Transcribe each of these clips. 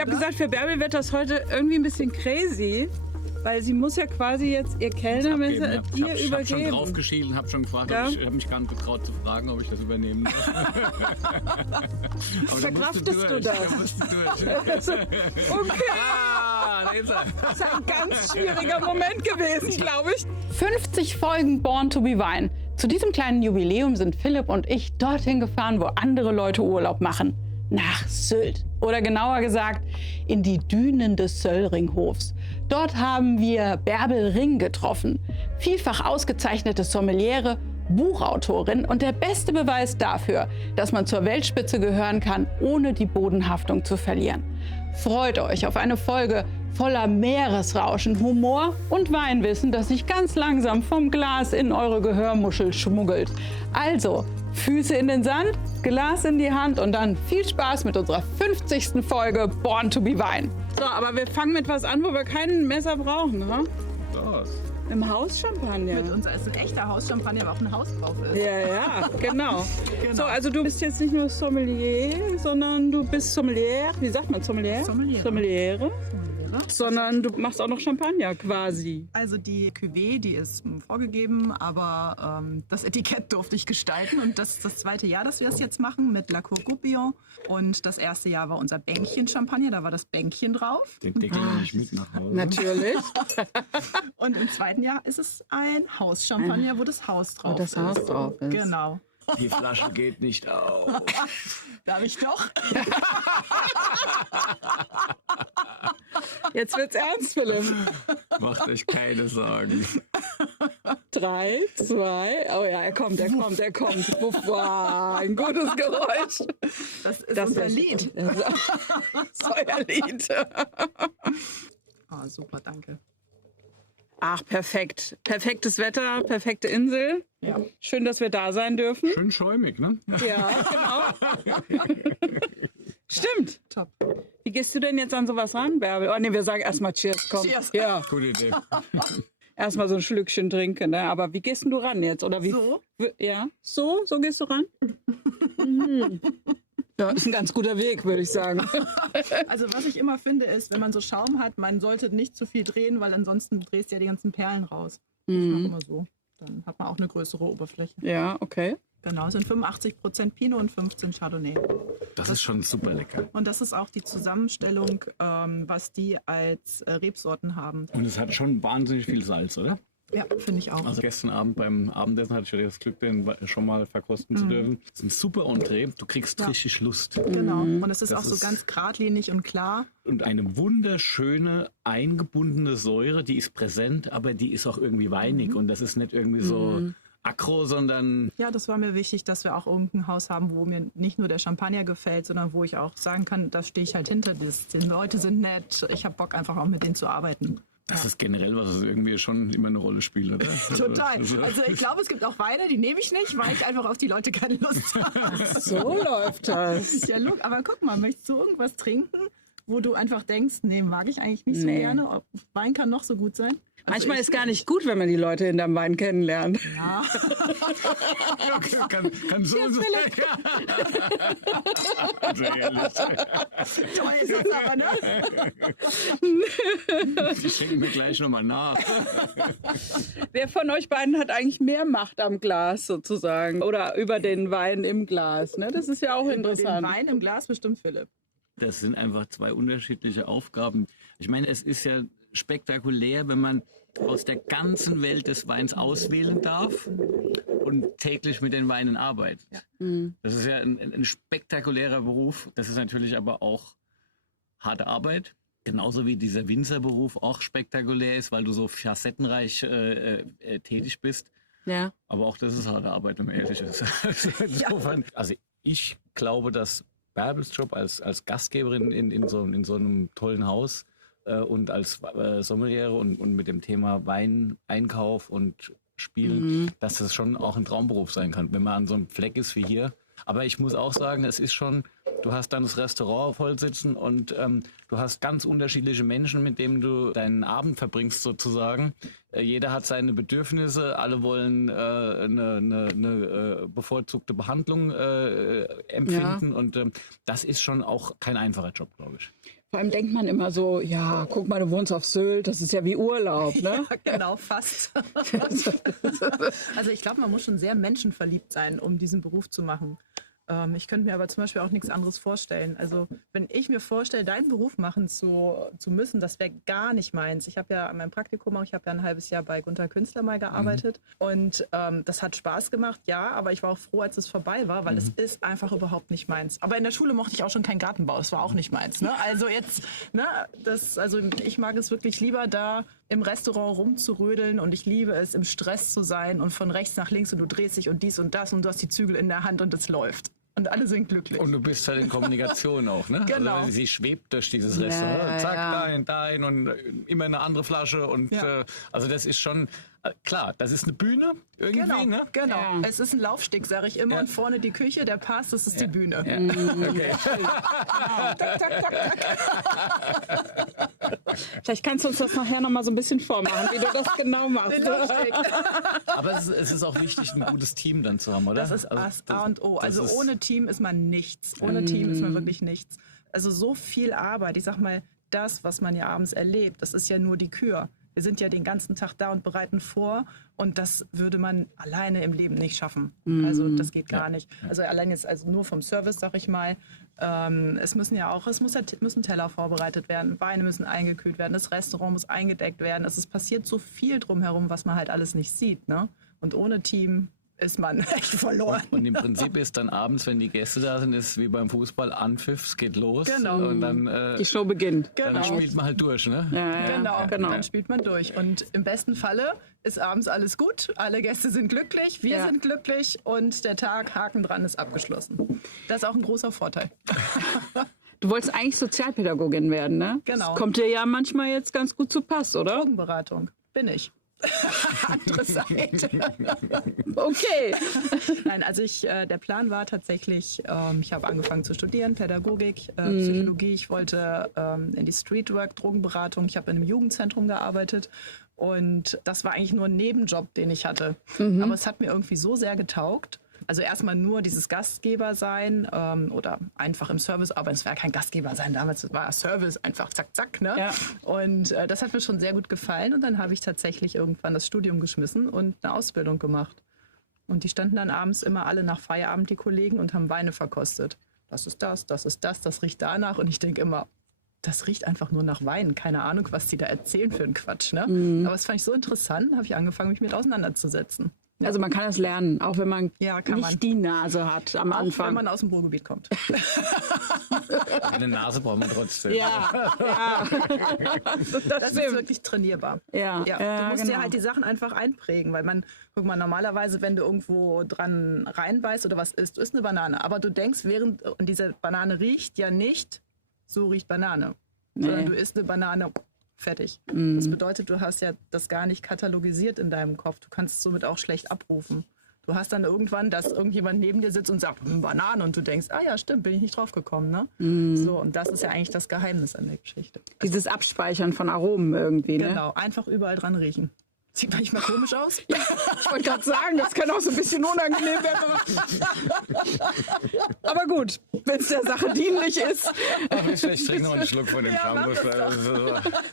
habe gesagt, für Bärbel wird das heute irgendwie ein bisschen crazy, weil sie muss ja quasi jetzt ihr Kellnermesser dir ich habe schon übergeben. drauf geschielt und habe schon gefragt, Ja? ich habe mich gar nicht getraut zu fragen, ob ich das übernehmen darf. Verkraftest du das? Okay. Da ist er. Das ist ein ganz schwieriger Moment gewesen, glaube ich. 50 Folgen Born to be Wine. Zu diesem kleinen Jubiläum sind Philipp und ich dorthin gefahren, wo andere Leute Urlaub machen. Nach Sylt. Oder genauer gesagt, in die Dünen des Söllringhofs. Dort haben wir Bärbel Ring getroffen. Vielfach ausgezeichnete Sommeliere, Buchautorin und der beste Beweis dafür, dass man zur Weltspitze gehören kann, ohne die Bodenhaftung zu verlieren. Freut euch auf eine Folge voller Meeresrauschen, Humor und Weinwissen, das sich ganz langsam vom Glas in eure Gehörmuschel schmuggelt. Also, Füße in den Sand, Glas in die Hand und dann viel Spaß mit unserer 50. Folge Born to be Wine. So, aber wir fangen mit was an, wo wir kein Messer brauchen, ne? Das. Im Hauschampagner. Mit uns ist ein echter Hauschampagner, wo auch ein Haus drauf ist. Ja, genau. So, also du bist jetzt nicht nur Sommelier, sondern du bist Sommelier. Wie sagt man Sommelier? Sommeliere. Sommeliere. Sondern du machst auch noch Champagner quasi. Also die Cuvée, die ist vorgegeben, aber das Etikett durfte ich gestalten. Und das ist das zweite Jahr, dass wir das jetzt machen mit La Cour Goupillon. Und das erste Jahr war unser Bänkchen-Champagner, da war das Bänkchen drauf. Den Deckel nehme ich mit nach Hause. Natürlich. Und im zweiten Jahr ist es ein Hauschampagner, wo das Haus drauf ist. das Haus drauf ist. Genau. Die Flasche geht nicht auf. Darf ich doch? Jetzt wird's ernst, Philipp. Macht euch keine Sorgen. 3, 2, oh ja, er kommt. Wuff, wow, ein gutes Geräusch. Das ist unser Lied. Das ist euer Lied. Ah, super, danke. Ach, perfekt. Perfektes Wetter, perfekte Insel. Ja. Schön, dass wir da sein dürfen. Schön schäumig, ne? Ja, genau. Stimmt. Top. Wie gehst du denn jetzt an sowas ran, Bärbel? Oh nee, wir sagen erstmal Cheers, komm. Cheers. Ja, Gute Idee. erstmal so ein Schlückchen trinken, ne? Aber wie gehst denn du ran jetzt? Oder wie? So? Ja, so gehst du ran? Mhm. Ja, ist ein ganz guter Weg, würde ich sagen. Also was ich immer finde ist, wenn man so Schaum hat, man sollte nicht zu viel drehen, weil ansonsten drehst du ja die ganzen Perlen raus. Ich mache immer so. Dann hat man auch eine größere Oberfläche. Ja, okay. Genau, es sind 85% Pinot und 15 Chardonnay. Das ist schon super lecker. Und das ist auch die Zusammenstellung, was die als Rebsorten haben. Und es hat schon wahnsinnig viel Salz, oder? Ja, finde ich auch. Also gestern Abend beim Abendessen hatte ich ja das Glück, den schon mal verkosten zu dürfen. Das ist ein super Entree. Du kriegst richtig Lust. Genau. Und es ist Das auch so ist- ganz geradlinig und klar. Und eine wunderschöne, eingebundene Säure, die ist präsent, aber die ist auch irgendwie weinig. Und das ist nicht irgendwie so aggro, sondern Ja, das war mir wichtig, dass wir auch irgendein Haus haben, wo mir nicht nur der Champagner gefällt, sondern wo ich auch sagen kann, da stehe ich halt hinter. Die Leute sind nett. Ich habe Bock einfach auch mit denen zu arbeiten. das ist generell was, das irgendwie schon immer eine Rolle spielt, oder? Total. Also ich glaube, es gibt auch Weine, die nehme ich nicht, weil ich einfach auf die Leute keine Lust habe. So läuft das. Ja, look, aber guck mal, möchtest du irgendwas trinken, wo du einfach denkst, nee, mag ich eigentlich nicht so Nee. gerne. Wein kann noch so gut sein. Also Manchmal ich- ist gar nicht gut, wenn man die Leute hinterm Wein kennenlernt. Ja, kann so sein. Sehr ehrlich. toll ist das aber, ne? Ich schenke mir gleich nochmal nach. Wer von euch beiden hat eigentlich mehr Macht am Glas sozusagen? Oder über den Wein im Glas? Ne? Das ist ja auch Den interessant. Wein im Glas bestimmt Philipp. Das sind einfach zwei unterschiedliche Aufgaben. Ich meine, es ist ja spektakulär, wenn man aus der ganzen Welt des Weins auswählen darf und täglich mit den Weinen arbeitet. Das ist ja ein spektakulärer Beruf. Das ist natürlich aber auch harte Arbeit. Genauso wie dieser Winzerberuf auch spektakulär ist, weil du so facettenreich tätig bist. Ja. Aber auch das ist harte Arbeit, wenn man ehrlich ist. Insofern, also ich glaube, dass Bärbels Job als Gastgeberin in so einem tollen Haus und als Sommeliere und mit dem Thema Wein, Einkauf und Spielen, dass das schon auch ein Traumberuf sein kann, wenn man an so einem Fleck ist wie hier. Aber ich muss auch sagen, es ist schon, du hast dann das Restaurant voll sitzen und du hast ganz unterschiedliche Menschen, mit denen du deinen Abend verbringst sozusagen. Jeder hat seine Bedürfnisse, alle wollen eine bevorzugte Behandlung empfinden und das ist schon auch kein einfacher Job, glaube ich. Vor allem denkt man immer so, ja, guck mal, du wohnst auf Sylt, das ist ja wie Urlaub, ne? Ja, genau, fast. Also ich glaube, man muss schon sehr menschenverliebt sein, um diesen Beruf zu machen. Ich könnte mir aber zum Beispiel auch nichts anderes vorstellen. Also wenn ich mir vorstelle, deinen Beruf machen zu müssen, das wäre gar nicht meins. Ich habe ja an meinem Praktikum auch, ich habe ja ein halbes Jahr bei Gunther Künstler mal gearbeitet und das hat Spaß gemacht, ja, aber ich war auch froh, als es vorbei war, weil es ist einfach überhaupt nicht meins. Aber in der Schule mochte ich auch schon keinen Gartenbau, das war auch nicht meins. Ne? Also jetzt, ne, ich mag es wirklich lieber da im Restaurant rumzurödeln und ich liebe es, im Stress zu sein und von rechts nach links und du drehst dich und dies und das und du hast die Zügel in der Hand und es läuft. Und alle sind glücklich. Und du bist halt in Kommunikation auch, ne? Genau. Also sie schwebt durch dieses Restaurant. Zack, dahin und immer eine andere Flasche. Und also das ist schon, klar, das ist eine Bühne irgendwie, Genau, ne? genau. Ja. Es ist ein Laufsteg, sage ich immer. Und vorne die Küche, der Pass, das ist die Bühne. Okay. Tak, tak, tak, tak. Vielleicht kannst du uns das nachher noch mal so ein bisschen vormachen, wie du das genau machst. Den Laufsteg. Aber es ist auch wichtig, ein gutes Team dann zu haben, oder? Das ist A und O. Also ist- ohne Team ist man nichts. Ohne Team ist man wirklich nichts. Also so viel Arbeit. Ich sag mal, das, was man ja abends erlebt, das ist ja nur die Kür. Wir sind ja den ganzen Tag da und bereiten vor und das würde man alleine im Leben nicht schaffen. Also das geht gar nicht. Also allein jetzt also nur vom Service, sag ich mal. Es müssen Teller vorbereitet werden, Weine müssen eingekühlt werden, das Restaurant muss eingedeckt werden. Es passiert so viel drumherum, was man halt alles nicht sieht. Ne? Und ohne Team ist man echt verloren. Und im Prinzip ist dann abends, wenn die Gäste da sind, ist wie beim Fußball, Anpfiff, es geht los. Genau. Und dann, Die Show beginnt. dann spielt man halt durch, ne? Genau, genau. dann spielt man durch. Und im besten Falle ist abends alles gut, alle Gäste sind glücklich, wir sind glücklich und der Tag, Haken dran, ist abgeschlossen. Das ist auch ein großer Vorteil. Du wolltest eigentlich Sozialpädagogin werden, ne? Genau. Das kommt dir ja manchmal jetzt ganz gut zu Pass, oder? Drogenberatung bin ich. Andere Seite. Okay. Nein, also der Plan war tatsächlich, ich habe angefangen zu studieren, Pädagogik, Psychologie. Ich wollte in die Streetwork, Drogenberatung. Ich habe in einem Jugendzentrum gearbeitet. Und das war eigentlich nur ein Nebenjob, den ich hatte. Aber es hat mir irgendwie so sehr getaugt. Also erstmal nur dieses Gastgeber sein oder einfach im Service, aber es war kein Gastgeber sein damals, es war Service, einfach zack, zack. Ne? Ja. Und das hat mir schon sehr gut gefallen und dann habe ich tatsächlich irgendwann das Studium geschmissen und eine Ausbildung gemacht. Und die standen dann abends immer alle nach Feierabend, die Kollegen, und haben Weine verkostet. Das ist das riecht danach und ich denke immer, das riecht einfach nur nach Wein. Keine Ahnung, was die da erzählen für einen Quatsch. Ne? Aber das fand ich so interessant, habe ich angefangen, mich mit auseinanderzusetzen. Also man kann das lernen, auch wenn man Ja, kann nicht man. die Nase hat am Auch wenn Anfang. man aus dem Ruhrgebiet kommt. Eine Nase braucht man trotzdem. Ja, Das ist wirklich trainierbar. Ja, Du musst genau. dir halt die Sachen einfach einprägen, weil guck mal, normalerweise, wenn du irgendwo dran reinbeißt oder was isst, du isst eine Banane, aber du denkst, während diese Banane riecht ja nicht, so riecht Banane, sondern du isst eine Banane, fertig. Das bedeutet, du hast ja das gar nicht katalogisiert in deinem Kopf. Du kannst es somit auch schlecht abrufen. Du hast dann irgendwann, dass irgendjemand neben dir sitzt und sagt, Banane, und du denkst, ah ja, stimmt, bin ich nicht drauf gekommen. Ne? So, und das ist ja eigentlich das Geheimnis an der Geschichte. Dieses Abspeichern von Aromen irgendwie, ne? Genau, einfach überall dran riechen. Sieht manchmal komisch aus. Ich wollte gerade sagen, das kann auch so ein bisschen unangenehm werden. Aber gut, wenn es der Sache dienlich ist, Ach, ich trinke noch einen Schluck von dem Campus.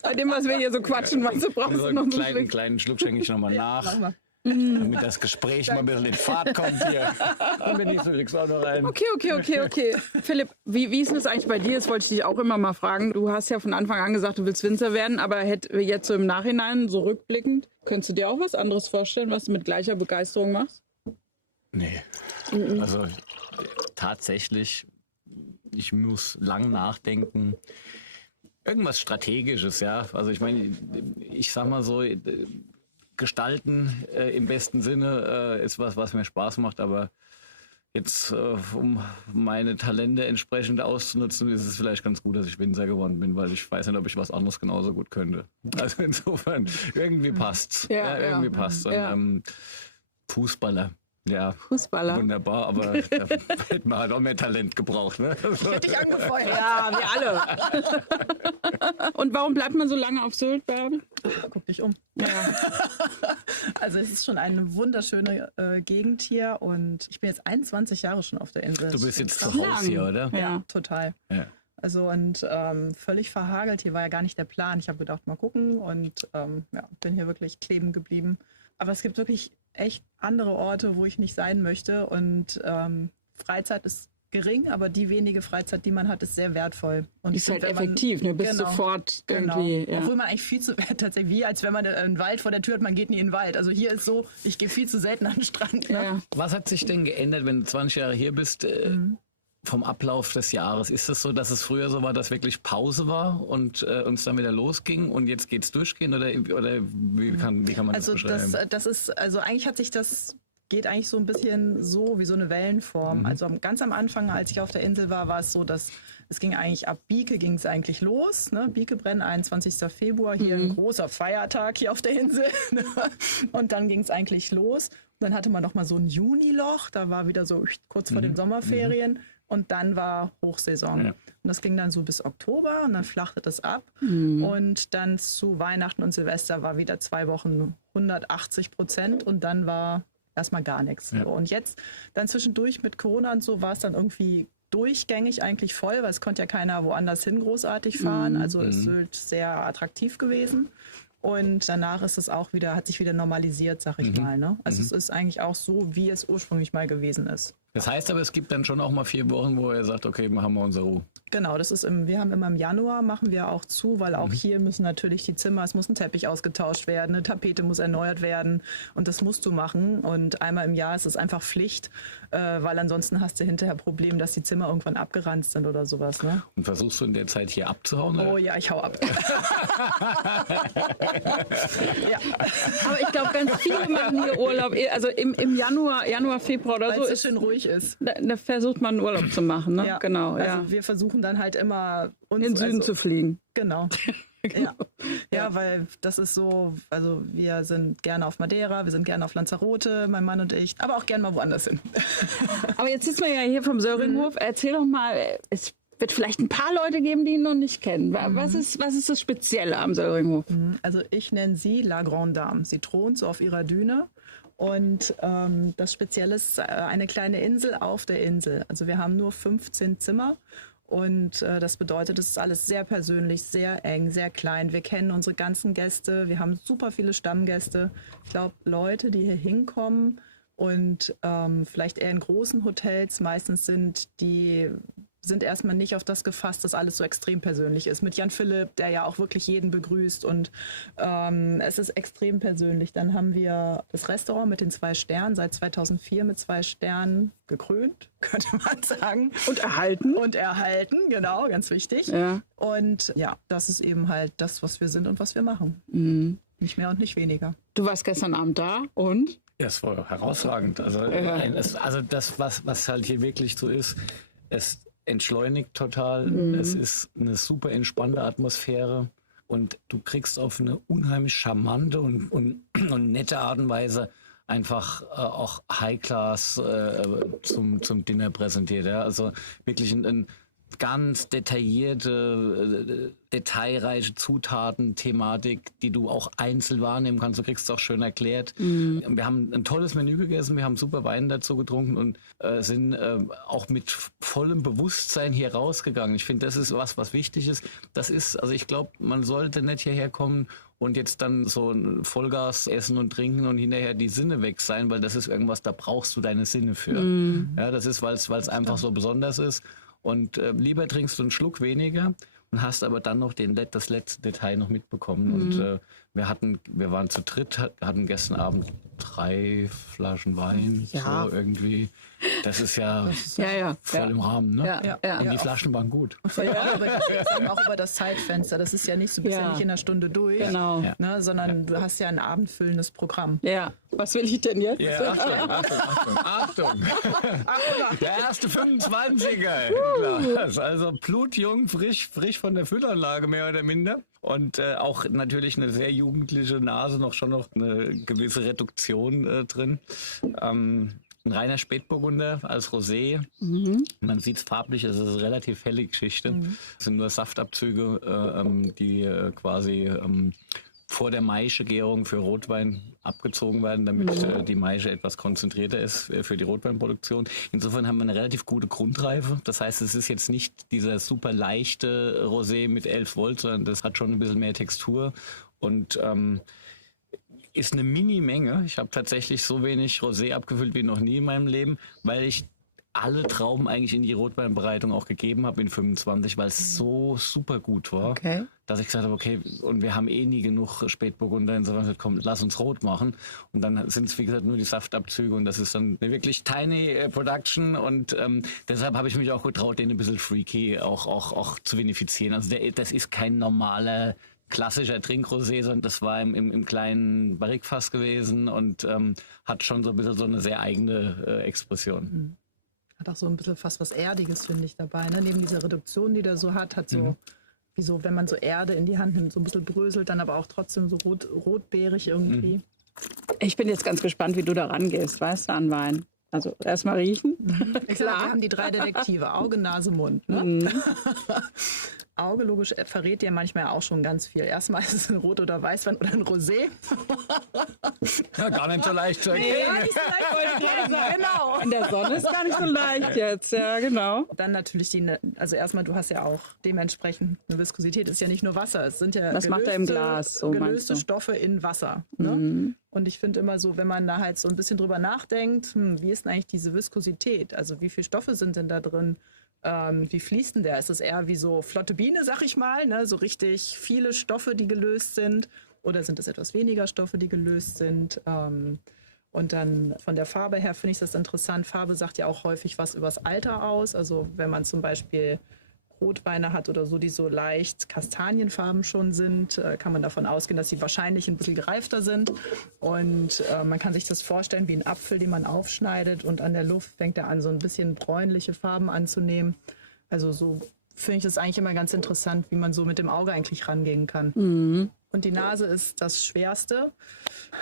bei dem, was wir hier so quatschen, was du brauchst, So du noch einen einen kleinen Schluck schenke ich nochmal nach. Mach mal. Damit das Gespräch mal ein bisschen in Fahrt kommt hier. Und wenn nicht so nichts auch noch rein. Okay. Philipp, wie ist das eigentlich bei dir? Das wollte ich dich auch immer mal fragen. Du hast ja von Anfang an gesagt, du willst Winzer werden, aber jetzt so im Nachhinein, so rückblickend, könntest du dir auch was anderes vorstellen, was du mit gleicher Begeisterung machst? Nee. Also tatsächlich, ich muss lang nachdenken. Irgendwas Strategisches, ja. Also ich meine, ich sag mal so, gestalten im besten Sinne ist was mir Spaß macht, aber jetzt, um meine Talente entsprechend auszunutzen, ist es vielleicht ganz gut, dass ich Winzer geworden bin, weil ich weiß nicht, ob ich was anderes genauso gut könnte. Also insofern, irgendwie passt's. Ja, irgendwie passt's. Und, ja. Fußballer. Ja, Fußballer? wunderbar, aber da hätte man halt auch mehr Talent gebraucht. Ne? Hätte ich angefeuert. Ja, wir alle. Und warum bleibt man so lange auf Sylt, Bärbel? Guck dich um. Ja. Also es ist schon eine wunderschöne Gegend hier und ich bin jetzt 21 Jahre schon auf der Insel. Du bist jetzt Das zu ist Hause hier, oder? Ja, total. Ja. Also und völlig verhagelt. Hier war ja gar nicht der Plan. Ich habe gedacht, mal gucken und bin hier wirklich kleben geblieben. Aber es gibt wirklich echt andere Orte, wo ich nicht sein möchte. Und Freizeit ist gering, aber die wenige Freizeit, die man hat, ist sehr wertvoll. Und Ist ich halt finde, wenn man- effektiv, ne? Bist Genau, sofort Genau. irgendwie. Ja. Obwohl man eigentlich viel zu, tatsächlich wie als wenn man einen Wald vor der Tür hat, man geht nie in den Wald. Also hier ist so, ich gehe viel zu selten an den Strand. Ne? Ja. Was hat sich denn geändert, wenn du 20 Jahre hier bist, vom Ablauf des Jahres? Ist es so, dass es früher so war, dass wirklich Pause war und uns dann wieder losging und jetzt geht's durchgehen? Oder wie kann man Also das beschreiben? das ist, also eigentlich hat sich das, geht eigentlich so ein bisschen so wie so eine Wellenform. Also ganz am Anfang, als ich auf der Insel war es so, dass es ging eigentlich ab Bieke ging es eigentlich los. Ne? Biekebrennen, 21. Februar, hier ein großer Feiertag hier auf der Insel. Und dann ging es eigentlich los. Und dann hatte man noch mal so ein Juniloch, da war wieder so kurz vor den Sommerferien. Und dann war Hochsaison. Ja. Und das ging dann so bis Oktober und dann flachte das ab. Und dann zu Weihnachten und Silvester war wieder 2 Wochen 180% und dann war erstmal gar nichts. Ja. So. Und jetzt dann zwischendurch mit Corona und so war es dann irgendwie durchgängig eigentlich voll, weil es konnte ja keiner woanders hin großartig fahren. Also es ist sehr attraktiv gewesen. Und danach ist es auch wieder, hat sich wieder normalisiert, sag ich mal. Ne? Also es ist eigentlich auch so, wie es ursprünglich mal gewesen ist. Das heißt aber, es gibt dann schon auch mal 4 Wochen, wo er sagt, okay, machen wir unsere Ruhe. Genau, das ist wir haben immer im Januar, machen wir auch zu, weil auch hier müssen natürlich die Zimmer, es muss ein Teppich ausgetauscht werden, eine Tapete muss erneuert werden und das musst du machen. Und einmal im Jahr ist es einfach Pflicht, weil ansonsten hast du hinterher Problem, dass die Zimmer irgendwann abgeranzt sind oder sowas. Ne? Und versuchst du in der Zeit hier abzuhauen? Oh ja, ich hau ab. Ja, Aber ich glaube, ganz viele machen hier Urlaub. Also im Januar, Februar oder weil so es so ist, schön ruhig ist. da versucht man Urlaub zu machen. Ne? Ja. Genau, Also ja. wir versuchen dann halt immer uns In den Süden zu fliegen. Genau. Ja, weil das ist so, also wir sind gerne auf Madeira, wir sind gerne auf Lanzarote, mein Mann und ich, aber auch gerne mal woanders hin. Aber jetzt sitzen wir ja hier vom Söringhof. Erzähl doch mal, es wird vielleicht ein paar Leute geben, die ihn noch nicht kennen. Was ist das Spezielle am Söringhof? Also ich nenne sie La Grande Dame. Sie thront so auf ihrer Düne. Und das Spezielle ist eine kleine Insel auf der Insel. Also wir haben nur 15 Zimmer. Und das bedeutet, es ist alles sehr persönlich, sehr eng, sehr klein. Wir kennen unsere ganzen Gäste. Wir haben super viele Stammgäste. Ich glaube, Leute, die hier hinkommen und vielleicht eher in großen Hotels meistens sind erstmal nicht auf das gefasst, dass alles so extrem persönlich ist. Mit Jan Philipp, der ja auch wirklich jeden begrüßt und es ist extrem persönlich. Dann haben wir das Restaurant mit den 2 Sternen, seit 2004 mit 2 Sternen gekrönt, könnte man sagen. Und erhalten. Und erhalten, genau, ganz wichtig. Ja. Und ja, das ist eben halt das, was wir sind und was wir machen. Nicht mehr und nicht weniger. Du warst gestern Abend da und? Ja, es war herausragend. Also, also das, was halt hier wirklich so ist, es entschleunigt total. Es ist eine super entspannte Atmosphäre und du kriegst auf eine unheimlich charmante und nette Art und Weise einfach auch High-Class zum Dinner präsentiert. Ja? Also wirklich ein ganz detaillierte, detailreiche Zutaten-Thematik, die du auch einzeln wahrnehmen kannst. Du kriegst es auch schön erklärt. Wir haben ein tolles Menü gegessen, wir haben super Wein dazu getrunken und sind auch mit vollem Bewusstsein hier rausgegangen. Ich finde, das ist was wichtig ist. Das ist, also ich glaube, man sollte nicht hierher kommen und jetzt dann so ein Vollgas essen und trinken und hinterher die Sinne weg sein, weil das ist irgendwas, da brauchst du deine Sinne für. Ja, das ist, weil es einfach so besonders ist. Und lieber trinkst du einen Schluck weniger und hast aber dann noch das letzte Detail noch mitbekommen. Und wir waren zu dritt, hatten gestern Abend 3 Flaschen Wein, Ja. so irgendwie. Das ist ja voll im Rahmen, ne? Ja. Und die Flaschen waren gut. Auch über das Zeitfenster. Das ist ja nicht so, bist ja nicht in einer Stunde durch, Genau. ne, sondern du hast ja ein abendfüllendes Programm. Ja. Was will ich denn jetzt? Ja, Achtung. Der erste 25er. Klar. Also blutjung, frisch von der Füllanlage mehr oder minder. Und auch natürlich eine sehr jugendliche Nase, schon noch eine gewisse Reduktion drin. Ein reiner Spätburgunder als Rosé. Man sieht es farblich, es ist eine relativ helle Geschichte. Es sind nur Saftabzüge, die quasi vor der Maischegärung für Rotwein abgezogen werden, damit die Maische etwas konzentrierter ist für die Rotweinproduktion. Insofern haben wir eine relativ gute Grundreife. Das heißt, es ist jetzt nicht dieser super leichte Rosé mit 11 Volt, sondern das hat schon ein bisschen mehr Textur und ist eine Mini-Menge. Ich habe tatsächlich so wenig Rosé abgefüllt wie noch nie in meinem Leben, weil ich alle Trauben eigentlich in die Rotweinbereitung auch gegeben habe in 25, weil es so super gut war, dass ich gesagt habe, okay, und wir haben eh nie genug Spätburgunder, insofern komm, lass uns rot machen. Und dann sind es, wie gesagt, nur die Saftabzüge und das ist dann eine wirklich tiny Production und deshalb habe ich mich auch getraut, den ein bisschen freaky auch zu vinifizieren. Also das ist kein normaler klassischer Trinkrosé, sondern das war im kleinen Barrikfass gewesen und hat schon so ein bisschen so eine sehr eigene Expression. Hat auch so ein bisschen fast was Erdiges, finde ich, dabei. Ne? Neben dieser Reduktion, die der so hat so, wie so, wenn man so Erde in die Hand nimmt, so ein bisschen bröselt, dann aber auch trotzdem so rotbeerig irgendwie. Ich bin jetzt ganz gespannt, wie du da rangehst, weißt du, an Wein. Also erstmal riechen. Ich sag, wir haben die 3 Detektive, Auge, Nase, Mund. Ne? Auge, logisch, verrät dir manchmal auch schon ganz viel. Erstmal ist es ein Rot- oder Weißwein oder ein Rosé. Ja, gar nicht so leicht zu erkennen. Ja, nicht so leicht, wollte ich gerade sagen. Genau. In der Sonne ist gar nicht so leicht jetzt, ja genau. Dann natürlich also erstmal, du hast ja auch dementsprechend eine Viskosität, ist ja nicht nur Wasser, es sind ja Was macht er im Glas, so meinst gelöste du? Stoffe in Wasser. Ne? Und ich finde immer so, wenn man da halt so ein bisschen drüber nachdenkt, wie ist denn eigentlich diese Viskosität? Also wie viele Stoffe sind denn da drin? Wie fließt denn der? Ist es eher wie so flotte Biene, sag ich mal, ne? So richtig viele Stoffe, die gelöst sind? Oder sind es etwas weniger Stoffe, die gelöst sind? Und dann von der Farbe her finde ich das interessant. Farbe sagt ja auch häufig was übers Alter aus. Also wenn man zum Beispiel Rotweine hat oder so, die so leicht kastanienfarben schon sind, kann man davon ausgehen, dass sie wahrscheinlich ein bisschen gereifter sind. Und man kann sich das vorstellen wie ein Apfel, den man aufschneidet und an der Luft fängt er an, so ein bisschen bräunliche Farben anzunehmen. Also so finde ich das eigentlich immer ganz interessant, wie man so mit dem Auge eigentlich rangehen kann. Und die Nase ist das Schwerste,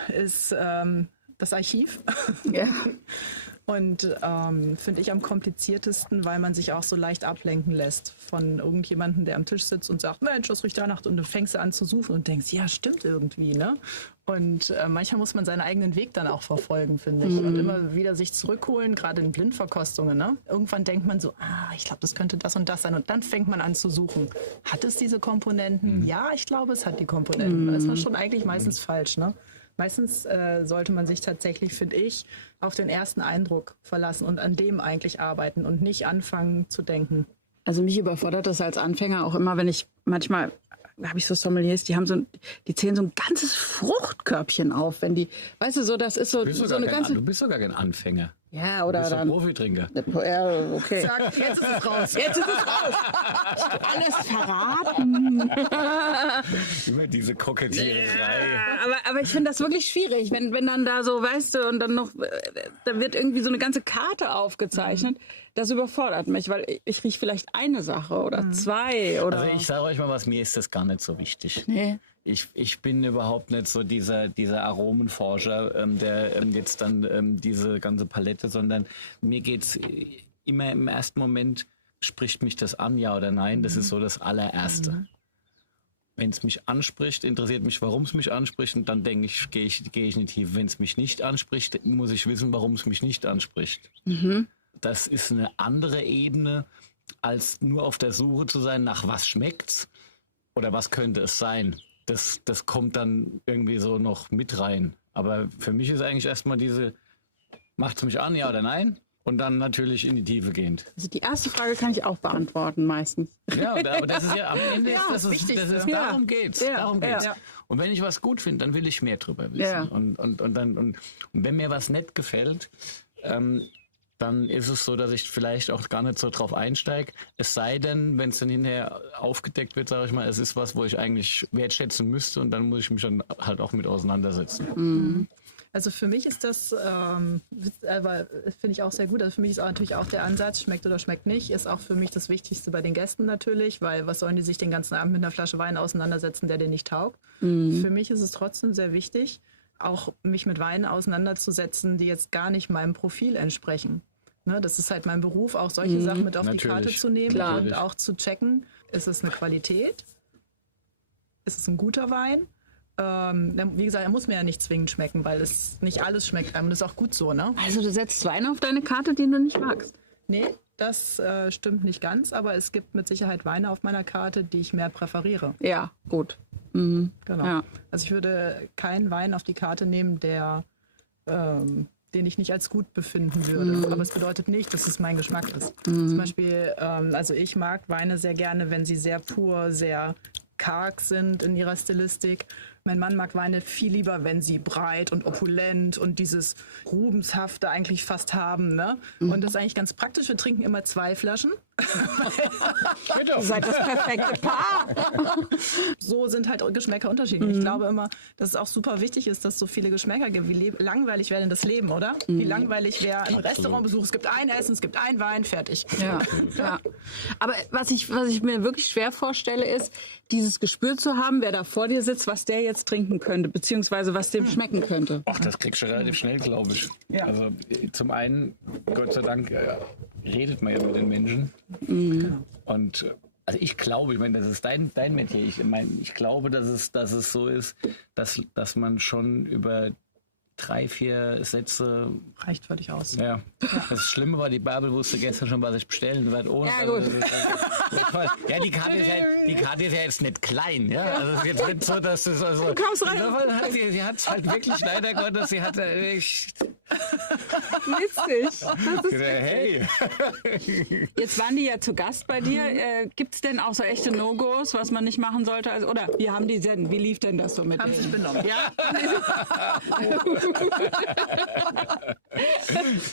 ist das Archiv. Ja. Und finde ich am kompliziertesten, weil man sich auch so leicht ablenken lässt von irgendjemandem, der am Tisch sitzt und sagt, Mensch, was riecht danach? Und du fängst an zu suchen und denkst, ja, stimmt irgendwie, ne? Und manchmal muss man seinen eigenen Weg dann auch verfolgen, finde ich. Und immer wieder sich zurückholen, gerade in Blindverkostungen, ne? Irgendwann denkt man so, ich glaube, das könnte das und das sein. Und dann fängt man an zu suchen. Hat es diese Komponenten? Ja, ich glaube, es hat die Komponenten. Dann ist man schon eigentlich meistens falsch, ne? Meistens sollte man sich tatsächlich, finde ich, auf den ersten Eindruck verlassen und an dem eigentlich arbeiten und nicht anfangen zu denken. Also mich überfordert das als Anfänger auch immer, wenn ich manchmal habe ich so Sommeliers, die zählen so ein ganzes Fruchtkörbchen auf, wenn die, weißt du, so das ist so, so eine ganze. Du bist doch gar kein Anfänger. Ja, Du oder bist doch dann. Profitrinker. Ja, okay. Sag, jetzt ist es raus. Jetzt ist es raus. Ich hab alles verraten. Immer diese Kokettiererei. Aber ich finde das wirklich schwierig, wenn dann da so, weißt du, und dann noch, da wird irgendwie so eine ganze Karte aufgezeichnet. Das überfordert mich, weil ich rieche vielleicht eine Sache oder zwei. Oder Also ich sage euch mal was, mir ist das gar nicht so wichtig. nee. Ich bin überhaupt nicht so dieser Aromenforscher, der jetzt dann diese ganze Palette, sondern mir geht's immer im ersten Moment, spricht mich das an, ja oder nein? Das ist so das allererste. Wenn es mich anspricht, interessiert mich, warum es mich anspricht und dann denke ich, gehe ich in die Tiefe. Wenn es mich nicht anspricht, muss ich wissen, warum es mich nicht anspricht. Das ist eine andere Ebene, als nur auf der Suche zu sein, nach was schmeckt's oder was könnte es sein. Das kommt dann irgendwie so noch mit rein. Aber für mich ist eigentlich erstmal macht's mich an, ja oder nein? Und dann natürlich in die Tiefe gehend. Also die erste Frage kann ich auch beantworten meistens. Ja, aber das ist ja am Ende, das ist Ja. darum geht's. Ja, Darum geht's. ja. Und wenn ich was gut finde, dann will ich mehr drüber wissen. Ja. Und wenn mir was nicht gefällt, dann ist es so, dass ich vielleicht auch gar nicht so drauf einsteige. Es sei denn, wenn es dann hinterher aufgedeckt wird, sage ich mal, es ist was, wo ich eigentlich wertschätzen müsste und dann muss ich mich dann halt auch mit auseinandersetzen. Also für mich ist das, aber finde ich auch sehr gut, also für mich ist auch natürlich auch der Ansatz, schmeckt oder schmeckt nicht, ist auch für mich das Wichtigste bei den Gästen natürlich, weil was sollen die sich den ganzen Abend mit einer Flasche Wein auseinandersetzen, der dir nicht taugt. Für mich ist es trotzdem sehr wichtig, auch mich mit Weinen auseinanderzusetzen, die jetzt gar nicht meinem Profil entsprechen. Ne, das ist halt mein Beruf, auch solche Sachen mit auf die Karte zu nehmen Klar. und auch zu checken, ist es eine Qualität, ist es ein guter Wein wie gesagt, er muss mir ja nicht zwingend schmecken, weil es nicht alles schmeckt einem. Das ist auch gut so, ne? Also du setzt Weine auf deine Karte, die du nicht magst. Nee, das stimmt nicht ganz, aber es gibt mit Sicherheit Weine auf meiner Karte, die ich mehr präferiere. Ja, gut. Mhm. Genau. Ja. Also ich würde keinen Wein auf die Karte nehmen, den ich nicht als gut befinden würde. Aber es bedeutet nicht, dass es mein Geschmack ist. Zum Beispiel, also ich mag Weine sehr gerne, wenn sie sehr pur, sehr karg sind in ihrer Stilistik. Mein Mann mag Weine viel lieber, wenn sie breit und opulent und dieses Rubenshafte eigentlich fast haben. Ne? Und das ist eigentlich ganz praktisch. Wir trinken immer 2 Flaschen. Ihr seid das perfekte Paar. So sind halt Geschmäcker unterschiedlich. Ich glaube immer, dass es auch super wichtig ist, dass es so viele Geschmäcker gibt. Wie langweilig wäre denn das Leben, oder? Wie langweilig wäre ein Restaurantbesuch. Es gibt ein Essen, es gibt ein Wein, fertig. Ja, ja. Aber was ich mir wirklich schwer vorstelle, ist, dieses Gespür zu haben, wer da vor dir sitzt, was der jetzt trinken könnte, beziehungsweise was dem schmecken könnte. Ach, das kriegst du relativ schnell, glaube ich. Ja. Also zum einen, Gott sei Dank, redet man ja mit den Menschen. Und also ich glaube, ich meine, das ist dein Metier. Ich glaube, dass es so ist, dass man schon über 3, 4 Sätze. Reicht völlig aus. Ja. Das Schlimme war, die Bärbel wusste gestern schon, was ich bestellen werde. Ja, gut. Ja, die Karte ist ja jetzt nicht klein. Ja? Also es ist jetzt nicht so, dass es also. Du kommst rein. Sie hat es halt wirklich leider Gottes. Sie hatte echt. Witzig. Das ist Hey. Jetzt waren die ja zu Gast bei dir. Gibt es denn auch so echte No-Gos, was man nicht machen sollte? Also, oder wie haben die denn? Wie lief denn das so mit Haben denen? sich benommen. Ja?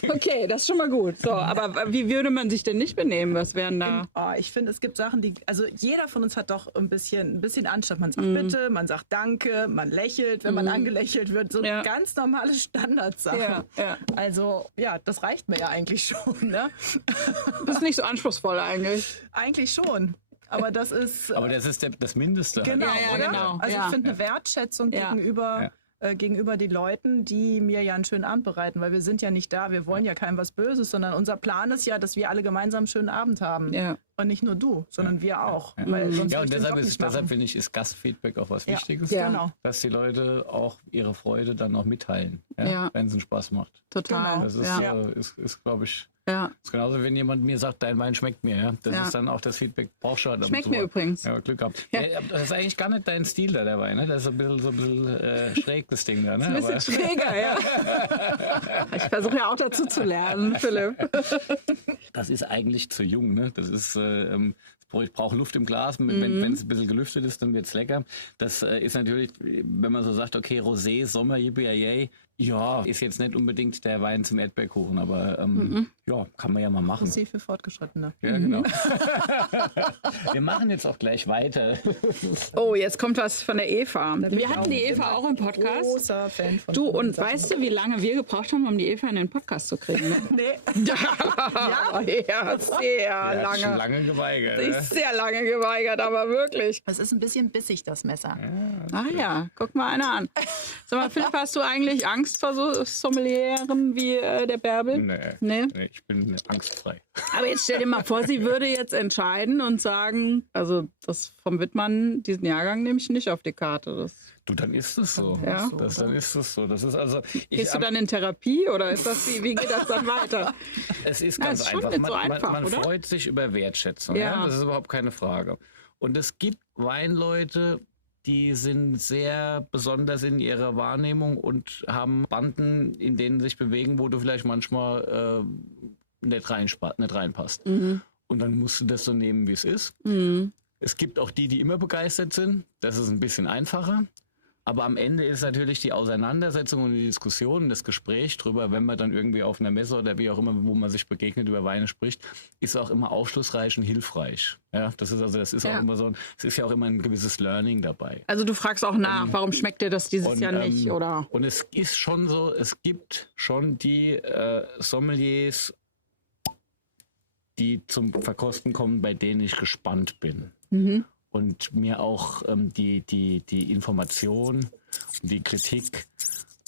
Okay, das ist schon mal gut. So, aber wie würde man sich denn nicht benehmen? Was wären da? Oh, ich finde, es gibt Sachen, also jeder von uns hat doch ein bisschen Anstand. Man sagt bitte, man sagt danke, man lächelt, wenn man angelächelt wird. So Ja. ganz normale Standardsachen. Ja, ja. Also ja, das reicht mir ja eigentlich schon. Ne? Das ist nicht so anspruchsvoll eigentlich. Eigentlich schon. Aber das ist Aber das ist das Mindeste. genau, Ja, ja, oder? genau. Also Ja. ich finde eine Wertschätzung Ja. gegenüber den Leuten, die mir ja einen schönen Abend bereiten, weil wir sind ja nicht da, wir wollen ja keinem was Böses, sondern unser Plan ist ja, dass wir alle gemeinsam einen schönen Abend haben. Ja. Und nicht nur du, sondern wir auch. Weil sonst Ja, würde und ich den Job nicht deshalb machen. finde ich, ist Gastfeedback auch was Ja. Wichtiges. Ja. Genau. Dass die Leute auch ihre Freude dann auch mitteilen, Ja. wenn es einen Spaß macht. Total. Genau. Das ist, Ja. ist glaube ich, Ja. ist genauso, wenn jemand mir sagt, dein Wein schmeckt mir. Ja? Das Ja. ist dann auch das Feedback, brauchst du halt ab und Schmeckt zu mir mal. übrigens. Ja, Glück gehabt. Ja. Ja, das ist eigentlich gar nicht dein Stil da, der Wein. Ne? Das ist so ein bisschen schräg, das Ding da. Ne? Ein bisschen schräger, ja. Ich versuche ja auch dazu zu lernen, Philipp. Das ist eigentlich zu jung. Ne? Das ist, ich brauche Luft im Glas. Wenn es ein bisschen gelüftet ist, dann wird es lecker. Das ist natürlich, wenn man so sagt, okay, Rosé, Sommer, yippie, ja, ist jetzt nicht unbedingt der Wein zum Erdbeerkuchen, aber ja, kann man ja mal machen. Sie für Fortgeschrittene. Ja, genau. Wir machen jetzt auch gleich weiter. Oh, jetzt kommt was von der Eva. bin Wir ich hatten die auch Eva auch im Podcast. Großer Fan von Du, und Sachen. weißt du, wie lange wir gebraucht haben, um die Eva in den Podcast zu kriegen? Ne? Nee. Ja, sehr Er hat schon lange. lange geweigert. Ich sehr lange geweigert, aber wirklich. Es ist ein bisschen bissig, das Messer. Ah ja, guck mal einer an. Sag mal, Philipp, hast du eigentlich Angst vor so Sommelieren wie der Bärbel? Nee, ich bin angstfrei. Aber jetzt stell dir mal vor, sie würde jetzt entscheiden und sagen, also das vom Wittmann, diesen Jahrgang nehme ich nicht auf die Karte. Das, Du, dann ist es so. Ja. Dann ist es so. Das ist also. gehst du dann in Therapie oder ist das, wie geht das dann weiter? Es ist Ja, ganz ist schon einfach. nicht so einfach, man oder? freut sich über Wertschätzung. Ja. Ja. Das ist überhaupt keine Frage. Und es gibt Weinleute, die sind sehr besonders in ihrer Wahrnehmung und haben Banden, in denen sich bewegen, wo du vielleicht manchmal nicht reinpasst. Und dann musst du das so nehmen, wie es ist. Es gibt auch die immer begeistert sind. Das ist ein bisschen einfacher. Aber am Ende ist natürlich die Auseinandersetzung und die Diskussion, das Gespräch drüber, wenn man dann irgendwie auf einer Messe oder wie auch immer, wo man sich begegnet, über Weine spricht, ist auch immer aufschlussreich und hilfreich. Ja, das ist Ja. auch immer so es ist ja auch immer ein gewisses Learning dabei. Also du fragst auch nach, warum schmeckt dir das dieses Jahr nicht, oder? Und es ist schon so, es gibt schon die Sommeliers, die zum Verkosten kommen, bei denen ich gespannt bin. Und mir auch die Information, die Kritik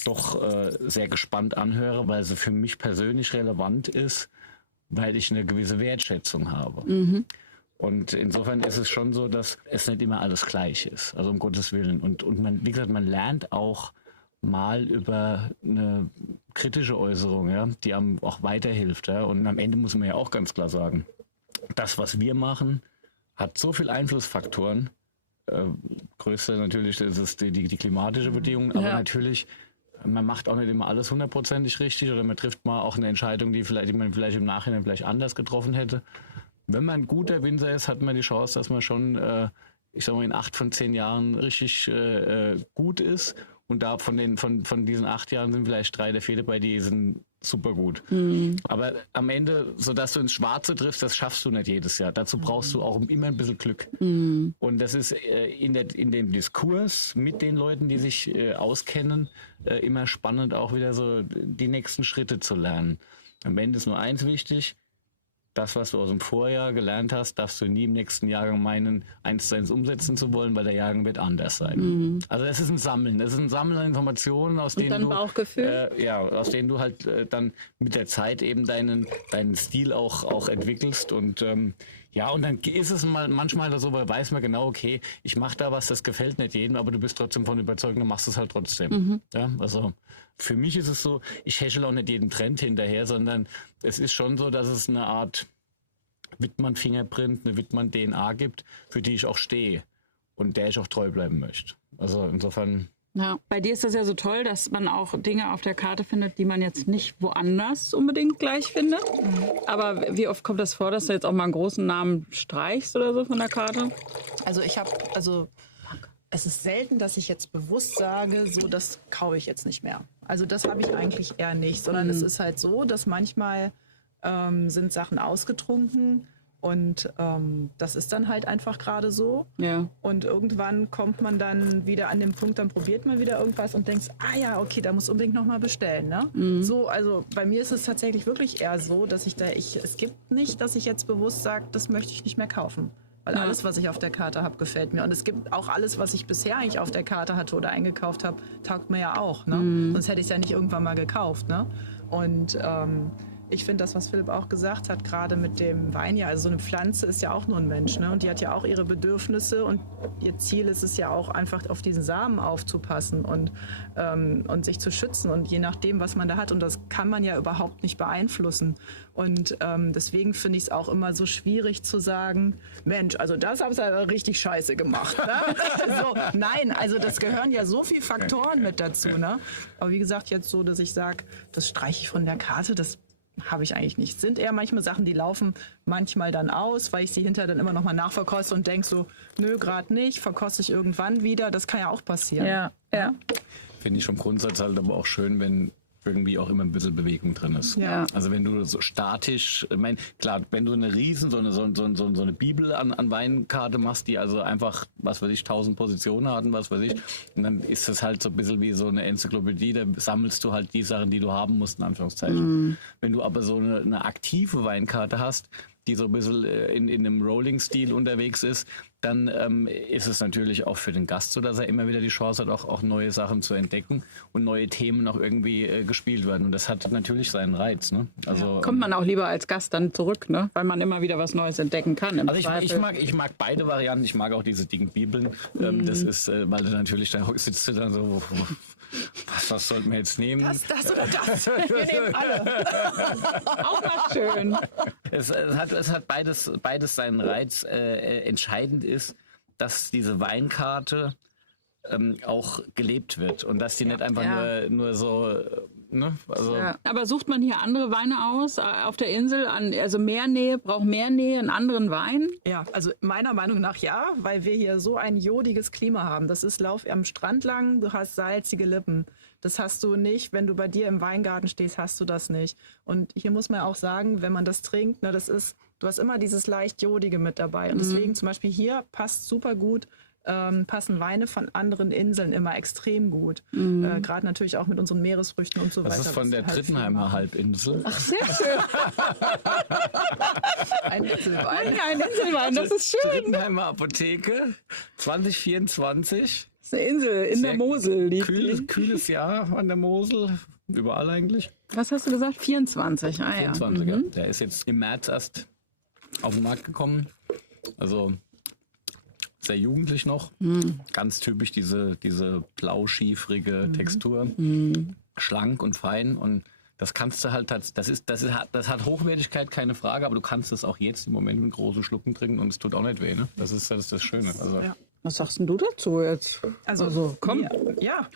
doch sehr gespannt anhöre, weil sie für mich persönlich relevant ist, weil ich eine gewisse Wertschätzung habe. Und insofern ist es schon so, dass es nicht immer alles gleich ist, also um Gottes Willen. Und man, wie gesagt, man lernt auch mal über eine kritische Äußerung, ja, die einem auch weiterhilft. Ja. Und am Ende muss man ja auch ganz klar sagen, das, was wir machen, hat so viele Einflussfaktoren. Größte natürlich ist die klimatische Bedingung, aber natürlich, man macht auch nicht immer alles 100%ig richtig oder man trifft mal auch eine Entscheidung, die man vielleicht im Nachhinein vielleicht anders getroffen hätte. Wenn man ein guter Winzer ist, hat man die Chance, dass man schon, ich sag mal, in 8 von 10 Jahren richtig gut ist. Und da von diesen 8 Jahren sind vielleicht 3 der 4 dabei, die sind super gut. Aber am Ende, sodass du ins Schwarze triffst, das schaffst du nicht jedes Jahr. Dazu brauchst du auch immer ein bisschen Glück. Und das ist in dem Diskurs mit den Leuten, die sich auskennen, immer spannend, auch wieder so die nächsten Schritte zu lernen. Am Ende ist nur eins wichtig: Das, was du aus dem Vorjahr gelernt hast, darfst du nie im nächsten Jahrgang meinen, 1:1 umsetzen zu wollen, weil der Jahrgang wird anders sein. Also es ist ein Sammeln. Es ist ein Sammeln an Informationen, aus denen du Bauchgefühl? aus denen du halt dann mit der Zeit eben deinen Stil auch entwickelst. Und und dann ist es manchmal so, weil weiß man genau, okay, ich mache da was, das gefällt nicht jedem, aber du bist trotzdem von überzeugt, du machst es halt trotzdem. Ja, also für mich ist es so, ich häschel auch nicht jedem Trend hinterher, sondern es ist schon so, dass es eine Art Wittmann-Fingerprint, eine Wittmann-DNA gibt, für die ich auch stehe und der ich auch treu bleiben möchte. Also insofern... Ja, bei dir ist das ja so toll, dass man auch Dinge auf der Karte findet, die man jetzt nicht woanders unbedingt gleich findet. Aber wie oft kommt das vor, dass du jetzt auch mal einen großen Namen streichst oder so von der Karte? Also es ist selten, dass ich jetzt bewusst sage, so das kaufe ich jetzt nicht mehr. Also das habe ich eigentlich eher nicht, sondern es ist halt so, dass manchmal sind Sachen ausgetrunken und das ist dann halt einfach gerade so. Ja. Und irgendwann kommt man dann wieder an den Punkt, dann probiert man wieder irgendwas und denkt, ja, okay, da muss unbedingt noch mal bestellen. Ne? So, also bei mir ist es tatsächlich wirklich eher so, dass es gibt nicht, dass ich jetzt bewusst sage, das möchte ich nicht mehr kaufen. Weil alles, was ich auf der Karte habe, gefällt mir. Und es gibt auch alles, was ich bisher eigentlich auf der Karte hatte oder eingekauft habe, taugt mir ja auch. Ne? Sonst hätte ich es ja nicht irgendwann mal gekauft. Ne? Und ich finde das, was Philipp auch gesagt hat, gerade mit dem Wein, ja, also so eine Pflanze ist ja auch nur ein Mensch, ne? Und die hat ja auch ihre Bedürfnisse und ihr Ziel ist es ja auch einfach auf diesen Samen aufzupassen und sich zu schützen und je nachdem, was man da hat und das kann man ja überhaupt nicht beeinflussen und deswegen finde ich es auch immer so schwierig zu sagen, Mensch, also das haben sie ja richtig scheiße gemacht. Ne? So, nein, also das gehören ja so viele Faktoren mit dazu, ne? Aber wie gesagt, jetzt so, dass ich sage, das streiche ich von der Karte, das habe ich eigentlich nicht. Sind eher manchmal Sachen, die laufen manchmal dann aus, weil ich sie hinterher dann immer noch mal nachverkoste und denke so, nö, gerade nicht, verkoste ich irgendwann wieder. Das kann ja auch passieren. Ja. Finde ich vom Grundsatz halt aber auch schön, wenn irgendwie auch immer ein bisschen Bewegung drin ist. Ja. Also wenn du so statisch, ich meine, klar, wenn du eine riesen, so eine Bibel an Weinkarte machst, die also einfach, was weiß ich, 1000 Positionen hat und was weiß ich, und dann ist es halt so ein bisschen wie so eine Enzyklopädie, da sammelst du halt die Sachen, die du haben musst, in Anführungszeichen. Wenn du aber so eine aktive Weinkarte hast, die so ein bisschen in einem Rolling-Stil unterwegs ist, dann ist es natürlich auch für den Gast so, dass er immer wieder die Chance hat, auch neue Sachen zu entdecken und neue Themen auch irgendwie gespielt werden. Und das hat natürlich seinen Reiz. Ne? Also, Kommt man auch lieber als Gast dann zurück, ne? Weil man immer wieder was Neues entdecken kann. Im also Zweifel. ich mag beide Varianten. Ich mag auch diese dicken Bibeln. Das ist, weil du natürlich da sitzt du dann so, was sollten wir jetzt nehmen? Das oder das? Wir nehmen alle. Auch mal schön. Es hat beides seinen Reiz. Entscheidend ist, dass diese Weinkarte auch gelebt wird und dass die nicht einfach nur so, ne? Also Ja. Aber sucht man hier andere Weine aus auf der Insel? Also braucht mehr Nähe, einen anderen Wein? Ja, also meiner Meinung nach ja, weil wir hier so ein jodiges Klima haben. Das ist Lauf am Strand lang, du hast salzige Lippen. Das hast du nicht, wenn du bei dir im Weingarten stehst, hast du das nicht. Und hier muss man auch sagen, wenn man das trinkt, ne, du hast immer dieses leicht jodige mit dabei. Und deswegen zum Beispiel hier passt super gut, passen Weine von anderen Inseln immer extrem gut. Gerade natürlich auch mit unseren Meeresfrüchten und so weiter. das ist von der halt viel Trittenheimer machen. Halbinsel. Ach, sehr schön. Ein Inselwein. Ein Inselwein, das ist schön. Trittenheimer Apotheke 2024. Das ist eine Insel in der Mosel. Kühles Jahr an der Mosel. Überall eigentlich. Was hast du gesagt? 24. Ah, 24, ja. Der ist jetzt im März erst auf den Markt gekommen. Also sehr jugendlich noch. Ganz typisch diese blau-schiefrige Textur. Schlank und fein. Und das kannst du halt, das hat Hochwertigkeit, keine Frage, aber du kannst es auch jetzt im Moment mit großen Schlucken trinken und es tut auch nicht weh. Ne? Das ist das Schöne. Also, Ja. Was sagst denn du dazu jetzt? Also komm,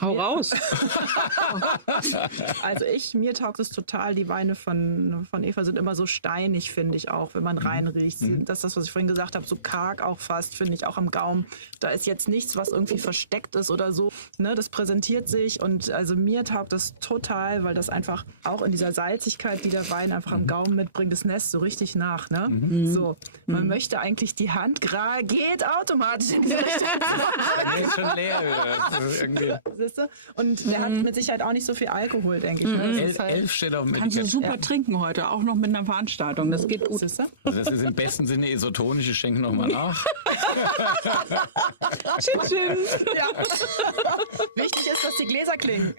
hau raus. Also mir taugt es total. Die Weine von Eva sind immer so steinig, finde ich auch, wenn man reinriecht. Das ist das, was ich vorhin gesagt habe, so karg auch fast, finde ich, auch am Gaumen. Da ist jetzt nichts, was irgendwie versteckt ist oder so. Ne, das präsentiert sich und also mir taugt das total, weil das einfach auch in dieser Salzigkeit, die der Wein einfach am Gaumen mitbringt, das nässt so richtig nach. Ne? So, man möchte eigentlich die Hand, geht automatisch in diese Richtung. der ist schon leer wieder. Also irgendwie. Siehst du? Und der hat mit Sicherheit auch nicht so viel Alkohol, denke ich. Ne? Das ist halt- 11 steht auf dem Kannst du Etikett. super trinken heute, auch noch mit einer Veranstaltung. Das geht gut. Siehst du? Also das ist im besten Sinne isotonisch, ich schenke nochmal nach. Ja. Wichtig ist, dass die Gläser klingen.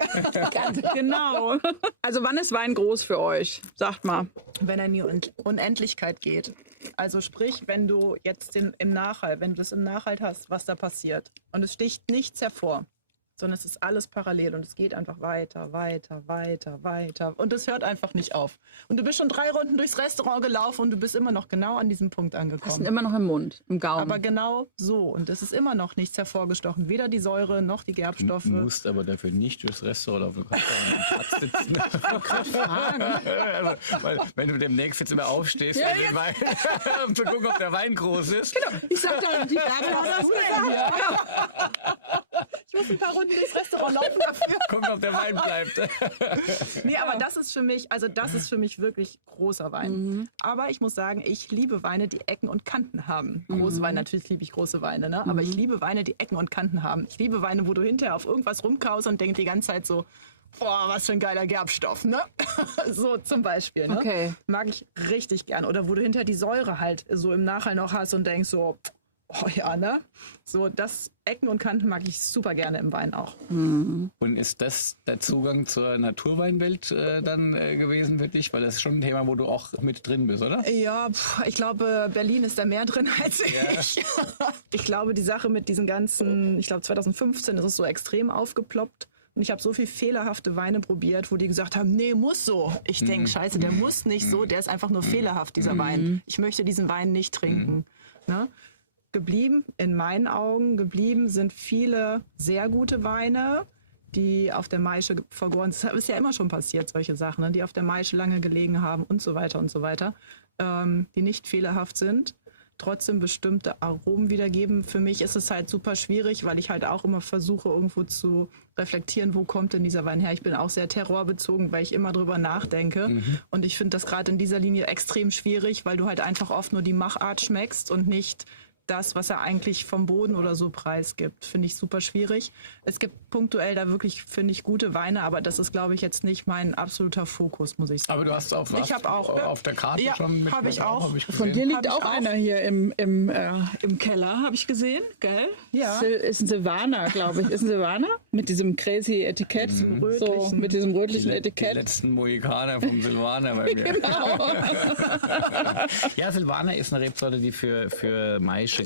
Genau. Also wann ist Wein groß für euch? Sagt mal. Wenn er in die Unendlichkeit geht. Also sprich, wenn du jetzt wenn du das im Nachhalt hast, was da passiert. Und es sticht nichts hervor, sondern es ist alles parallel und es geht einfach weiter, weiter, weiter, weiter. Und es hört einfach nicht auf. Und du bist schon 3 Runden durchs Restaurant gelaufen und du bist immer noch genau an diesem Punkt Das sind angekommen. immer noch im Mund, im Gaumen. Aber genau so. Und es ist immer noch nichts hervorgestochen. Weder die Säure noch die Gerbstoffe. Du musst aber dafür nicht durchs Restaurant laufen. Du kannst da am Platz sitzen. Weil, wenn du demnächst jetzt immer aufstehst, um zu gucken, ob der Wein groß ist. ich sag doch, die Dame hat das gesagt. Ich muss ein paar Runden durchs Restaurant laufen dafür. Gucken, ob der Wein bleibt. Nee, aber das ist für mich wirklich großer Wein. Aber ich muss sagen, ich liebe Weine, die Ecken und Kanten haben. Große Weine, natürlich liebe ich große Weine, ne? Aber ich liebe Weine, die Ecken und Kanten haben. Ich liebe Weine, wo du hinterher auf irgendwas rumkaust und denkst die ganze Zeit so, boah, was für ein geiler Gerbstoff, ne? So zum Beispiel, ne? Okay. Mag ich richtig gern. Oder wo du hinterher die Säure halt so im Nachhall noch hast und denkst so, oh ja, ne? So, das Ecken und Kanten mag ich super gerne im Wein auch. Und ist das der Zugang zur Naturweinwelt dann gewesen wirklich? Weil das ist schon ein Thema, wo du auch mit drin bist, oder? Ja, ich glaube, Berlin ist da mehr drin als ich. Ich glaube, die Sache mit diesen ganzen, ich glaube 2015 ist es so extrem aufgeploppt. Und ich habe so viel fehlerhafte Weine probiert, wo die gesagt haben, nee, muss so. Ich denke, scheiße, der muss nicht so, der ist einfach nur fehlerhaft, dieser Wein. Ich möchte diesen Wein nicht trinken. Ne? Geblieben, in meinen Augen, sind viele sehr gute Weine, die auf der Maische vergoren sind. Das ist ja immer schon passiert, solche Sachen, ne? Die auf der Maische lange gelegen haben und so weiter, die nicht fehlerhaft sind, trotzdem bestimmte Aromen wiedergeben. Für mich ist es halt super schwierig, weil ich halt auch immer versuche, irgendwo zu reflektieren, wo kommt denn dieser Wein her. Ich bin auch sehr terroirbezogen, weil ich immer drüber nachdenke. Und ich finde das gerade in dieser Linie extrem schwierig, weil du halt einfach oft nur die Machart schmeckst und nicht das, was er eigentlich vom Boden oder so preisgibt. Finde ich super schwierig. Es gibt punktuell da wirklich, finde ich, gute Weine, aber das ist, glaube ich, jetzt nicht mein absoluter Fokus, muss ich sagen. Aber du hast auch Ich habe auch auf der Karte ja, schon mit. habe ich auch. Hab ich Von gesehen. dir liegt Hab ich auch auch. einer hier im Keller, habe ich gesehen, gell? Ja. Ist ein Silvaner, glaube ich. Ist ein Silvaner? Mit diesem crazy Etikett. So, rötlichen. mit diesem rötlichen Die Etikett. letzten Mohikaner vom Silvaner bei mir. Genau. Ja, Silvaner ist eine Rebsorte, die für Maischegärung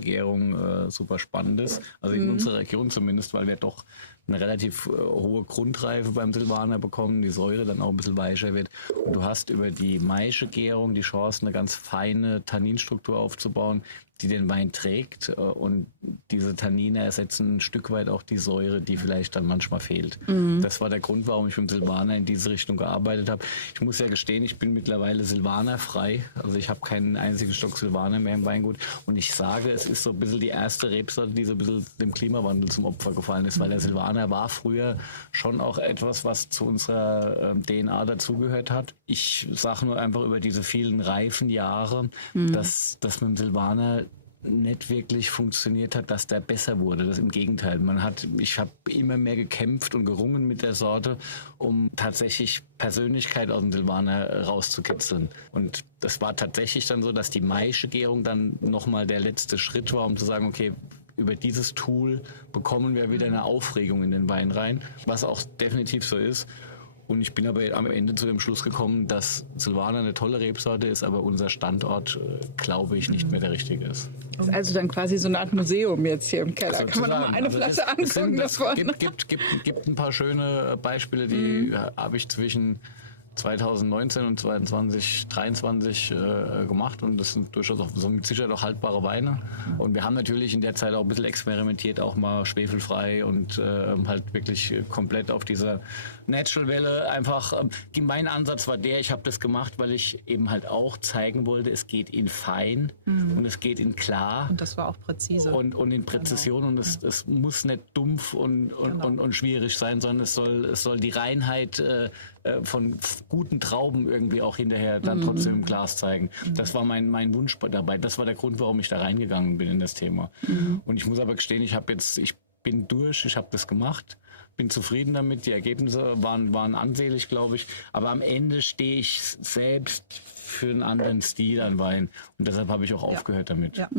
super spannend ist. Also in unserer Region zumindest, weil wir doch eine relativ hohe Grundreife beim Silvaner bekommen, die Säure dann auch ein bisschen weicher wird. Und du hast über die Maischegärung die Chance, eine ganz feine Tanninstruktur aufzubauen, die den Wein trägt. Und diese Tannine ersetzen ein Stück weit auch die Säure, die vielleicht dann manchmal fehlt. Das war der Grund, warum ich mit dem Silvaner in diese Richtung gearbeitet habe. Ich muss ja gestehen, ich bin mittlerweile Silvaner-frei. Also ich habe keinen einzigen Stock Silvaner mehr im Weingut. Und ich sage, es ist so ein bisschen die erste Rebsorte, die so ein bisschen dem Klimawandel zum Opfer gefallen ist. Weil der Silvaner war früher schon auch etwas, was zu unserer DNA dazugehört hat. Ich sage nur einfach über diese vielen reifen Jahre, dass mit dem Silvaner nicht wirklich funktioniert hat, dass der besser wurde. Das im Gegenteil. Ich habe immer mehr gekämpft und gerungen mit der Sorte, um tatsächlich Persönlichkeit aus dem Silvaner rauszukitzeln. Und das war tatsächlich dann so, dass die Maischegärung dann nochmal der letzte Schritt war, um zu sagen, okay, über dieses Tool bekommen wir wieder eine Aufregung in den Wein rein, was auch definitiv so ist. Und ich bin aber am Ende zu dem Schluss gekommen, dass Silvaner eine tolle Rebsorte ist, aber unser Standort, glaube ich, nicht mehr der richtige ist. Also dann quasi so eine Art Museum jetzt hier im Keller. Kann man noch mal Sozusagen. eine Also Flasche angucken es davon? gibt ein paar schöne Beispiele, die habe ich zwischen 2019 und 2023 gemacht und das sind durchaus auch so mit Sicherheit auch haltbare Weine. Und wir haben natürlich in der Zeit auch ein bisschen experimentiert, auch mal schwefelfrei und halt wirklich komplett auf dieser Natural-Welle einfach. Mein Ansatz war ich habe das gemacht, weil ich eben halt auch zeigen wollte, es geht in fein und es geht in klar. Und das war auch präzise. Und in Präzision und es muss nicht dumpf und schwierig sein, sondern es soll die Reinheit von guten Trauben irgendwie auch hinterher dann trotzdem im Glas zeigen. Das war mein Wunsch dabei. Das war der Grund, warum ich da reingegangen bin in das Thema. Und ich muss aber gestehen, ich bin durch, ich habe das gemacht, bin zufrieden damit, die Ergebnisse waren ansehlich, glaube ich, aber am Ende stehe ich selbst für einen anderen Stil an Wein und deshalb habe ich auch aufgehört damit. Ja,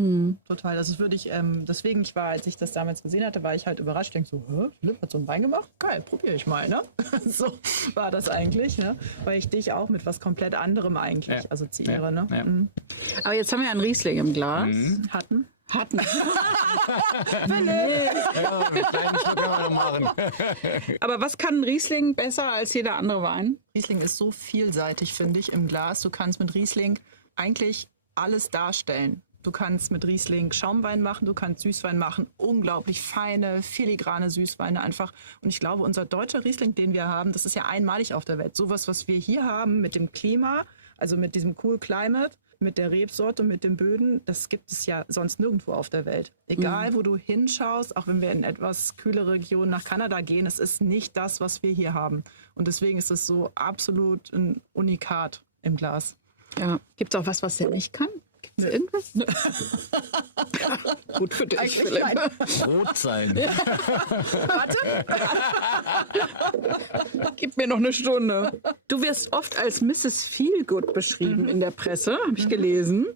total. Das würde ich, deswegen, als ich das damals gesehen hatte, war ich halt überrascht. Ich denke so, Philipp hat so einen Wein gemacht? Geil, probiere ich mal, ne? So war das eigentlich, ne? Weil ich dich auch mit was komplett anderem eigentlich assoziiere, ne? Ja. Aber jetzt haben wir einen Riesling im Glas. Hatten. Ja, einen kleinen Schluck können wir noch machen. Aber was kann ein Riesling besser als jeder andere Wein? Riesling ist so vielseitig, finde ich, im Glas. Du kannst mit Riesling eigentlich alles darstellen. Du kannst mit Riesling Schaumwein machen, du kannst Süßwein machen, unglaublich feine, filigrane Süßweine einfach. Und ich glaube, unser deutscher Riesling, den wir haben, das ist ja einmalig auf der Welt. Sowas, was wir hier haben mit dem Klima, also mit diesem Cool Climate, mit der Rebsorte, mit den Böden, das gibt es ja sonst nirgendwo auf der Welt. Egal, wo du hinschaust, auch wenn wir in etwas kühlere Regionen nach Kanada gehen, es ist nicht das, was wir hier haben. Und deswegen ist es so absolut ein Unikat im Glas. Ja. Gibt es auch was der nicht kann? Gibt es irgendwas? Gut für dich, Eigentlich Philipp. nein. Rot sein. Warte. Gib mir noch eine Stunde. Du wirst oft als Mrs. Feelgood beschrieben in der Presse, habe ich gelesen.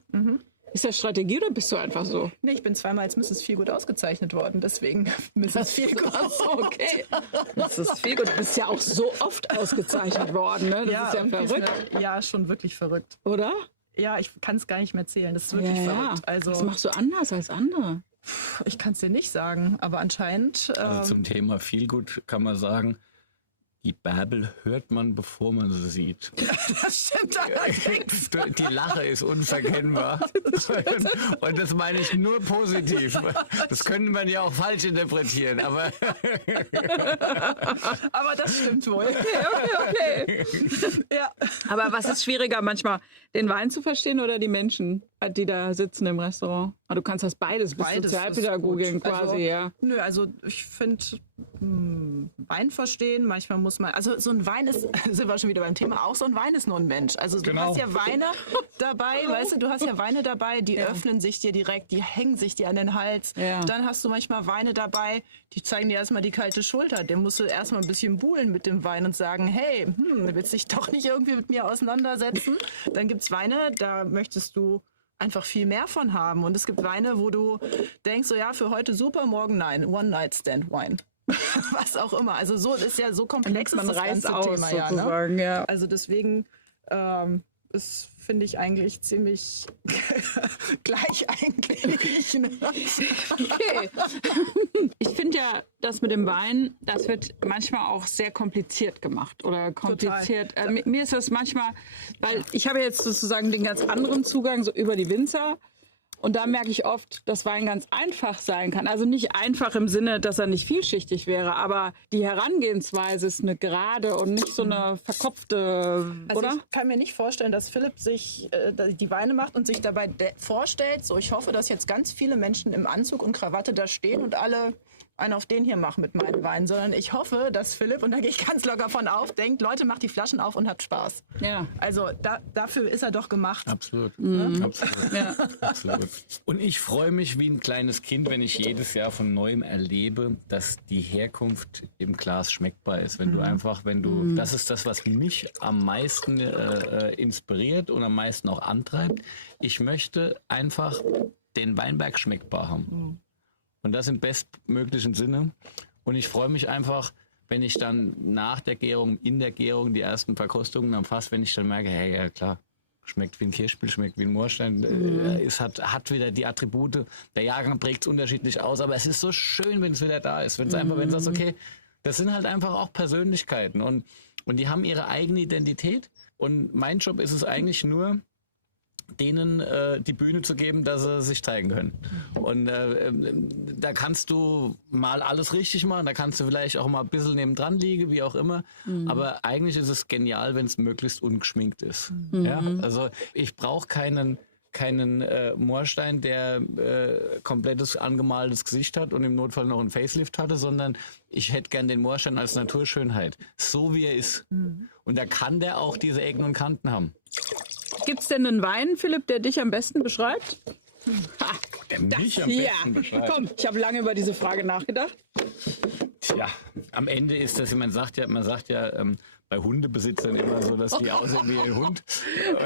Ist das Strategie oder bist du einfach so? Nee, ich bin zweimal als Mrs. Feelgood ausgezeichnet worden, deswegen Mrs. Feelgood. Okay. Mrs. Feelgood, du bist ja auch so oft ausgezeichnet worden. Ne? Das ist ja irgendwie verrückt, Ja, schon wirklich verrückt. oder? Ja, ich kann es gar nicht mehr zählen. Das ist wirklich verrückt. Also, Was machst du anders als andere? ich kann es dir nicht sagen, aber anscheinend. Also zum Thema Feelgood kann man sagen, die Bärbel hört man, bevor man sie sieht. Das stimmt allerdings. Die Lache ist unverkennbar. Und das meine ich nur positiv. Das könnte man ja auch falsch interpretieren, aber Aber das stimmt wohl. Okay. Ja. Aber was ist schwieriger manchmal, den Wein zu verstehen oder die Menschen, die da sitzen im Restaurant? Aber du kannst das beides, bist Beides Sozialpädagogin ist gut. quasi, Also, ja. Nö, also ich finde, Wein verstehen, manchmal muss man, also so ein Wein ist, sind wir schon wieder beim Thema, auch so ein Wein ist nur ein Mensch. Also du hast ja Weine dabei, weißt du hast ja Weine dabei, die öffnen sich dir direkt, die hängen sich dir an den Hals. Ja. Dann hast du manchmal Weine dabei, die zeigen dir erstmal die kalte Schulter. Den musst du erstmal ein bisschen buhlen mit dem Wein und sagen, hey, willst du dich doch nicht irgendwie mit mir auseinandersetzen? Dann gibt's Weine, da möchtest du einfach viel mehr von haben. Und es gibt Weine, wo du denkst, so ja, für heute super, morgen nein. One-Night-Stand-Wine. Was auch immer. Also so ist ja so komplex Man ist das reißt ganze aus Thema ja. Ne? sozusagen, ja. Also deswegen ist, finde ich, eigentlich ziemlich gleich eigentlich. Ne? Okay. Ich finde ja, das mit dem Wein, das wird manchmal auch sehr kompliziert gemacht oder kompliziert. Mir ist das manchmal, weil ich habe jetzt sozusagen den ganz anderen Zugang so über die Winzer. Und da merke ich oft, dass Wein ganz einfach sein kann. Also nicht einfach im Sinne, dass er nicht vielschichtig wäre, aber die Herangehensweise ist eine gerade und nicht so eine verkopfte, Also oder? ich kann mir nicht vorstellen, dass Philipp sich die Weine macht und sich dabei vorstellt, so ich hoffe, dass jetzt ganz viele Menschen im Anzug und Krawatte da stehen und alle einen auf den hier machen mit meinen Weinen, sondern ich hoffe, dass Philipp, und da gehe ich ganz locker von auf, denkt, Leute, macht die Flaschen auf und habt Spaß. Ja. Also dafür ist er doch gemacht. absolut. Mhm. Absolut. Ja. Absolut. Und ich freue mich wie ein kleines Kind, wenn ich jedes Jahr von Neuem erlebe, dass die Herkunft im Glas schmeckbar ist. Wenn du einfach, das ist das, was mich am meisten inspiriert und am meisten auch antreibt. Ich möchte einfach den Weinberg schmeckbar haben. Und das im bestmöglichen Sinne. Und ich freue mich einfach, wenn ich dann nach der Gärung, in der Gärung, die ersten Verkostungen am Fass, wenn ich dann merke, hey, ja klar, schmeckt wie ein Kirschspiel, schmeckt wie ein Moorstein, es hat wieder die Attribute, der Jahrgang prägt es unterschiedlich aus, aber es ist so schön, wenn es wieder da ist, wenn du sagst, okay, das sind halt einfach auch Persönlichkeiten und die haben ihre eigene Identität und mein Job ist es eigentlich nur, denen die Bühne zu geben, dass sie sich zeigen können. Und da kannst du mal alles richtig machen, da kannst du vielleicht auch mal ein bisschen nebendran liegen, wie auch immer. Aber eigentlich ist es genial, wenn es möglichst ungeschminkt ist. Ja? Also ich brauche keinen Moorstein, der komplettes angemaltes Gesicht hat und im Notfall noch einen Facelift hatte, sondern ich hätte gern den Moorstein als Naturschönheit, so wie er ist. Und da kann der auch diese Ecken und Kanten haben. Gibt es denn einen Wein, Philipp, der dich am besten beschreibt? Der mich am besten beschreibt. Komm, ich habe lange über diese Frage nachgedacht. Tja, am Ende ist das, man sagt ja bei Hundebesitzern immer so, dass die aussehen wie ein Hund